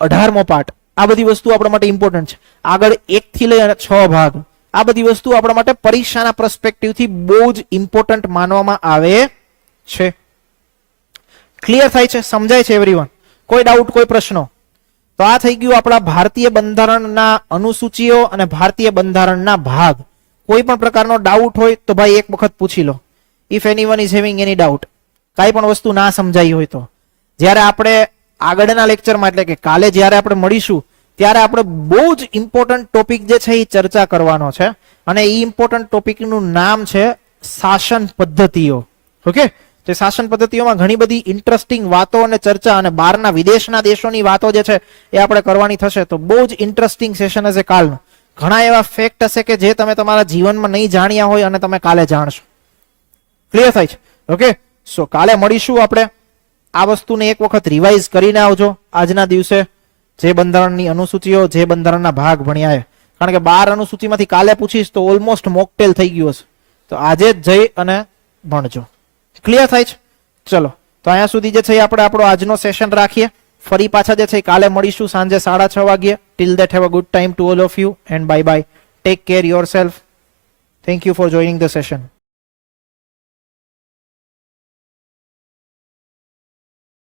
18મો પાર્ટ, આ બધી વસ્તુ આપણા માટે ઇમ્પોર્ટન્ટ છે. આગળ 1 થી લઈ અને 6 ભાગ, આ બધી વસ્તુ આપણા માટે પરીક્ષાના પર્સપેક્ટિવથી બહુ જ ઇમ્પોર્ટન્ટ માનવામાં આવે છે. ક્લિયર થાય છે? સમજાય છે એવરીવન? કોઈ ડાઉટ, કોઈ પ્રશ્નો? તો આ થઈ ગયું આપણા ભારતીય બંધારણના અનુસૂચિઓ અને ભારતીય બંધારણના ભાગ. કોઈ પણ પ્રકારનો ડાઉટ હોય તો ભાઈ એક વખત પૂછી લો. If anyone is having any doubt, કાંઈ પણ વસ્તુ ના સમજાઈ હોય તો જ્યારે આપણે આગળના લેક્ચરમાં એટલે કે કાલે જ્યારે આપણે મળીશું ત્યારે આપણે બહુ જ ઇમ્પોર્ટન્ટ ટોપિક જે છે એ ચર્ચા કરવાનો છે. અને એ ઇમ્પોર્ટન્ટ ટોપિકનું નામ છે શાસન પદ્ધતિઓ. ઓકે, તે શાસન પદ્ધતિઓમાં ઘણી બધી ઇન્ટરેસ્ટિંગ વાતો અને ચર્ચા અને બહારના વિદેશના દેશોની વાતો જે છે એ આપણે કરવાની થશે. તો બહુ જ ઇન્ટરેસ્ટિંગ સેશન હશે કાલનું. ઘણા એવા ફેક્ટ હશે કે જે તમે તમારા જીવનમાં નહીં જાણ્યા હોય અને તમે કાલે જાણશો. ક્લિયર થાય છે? ઓકે, સો કાલે મળીશું આપણે. આ વસ્તુને એક વખત રિવાઇઝ કરીને આવજો. આજના દિવસે જે બંધારણની અનુસૂચિઓ, જે બંધારણના ભાગ ભણ્યા, કારણ કે 12 અનુસૂચિમાંથી કાલે પૂછીશ તો ઓલમોસ્ટ મોકટેલ થઈ ગયું હશે. તો આજે જ જઈ અને ભણજો. ક્લિયર થાય છે? ચલો, તો અહીંયા સુધી જે છે આપણે આપણો આજનો સેશન રાખીએ. ફરી પાછા જે છે કાલે મળીશું સાંજે 6:30 વાગ્યે. Till that have a good time to all of you and bye bye. Take care yourself. Thank you for joining the session.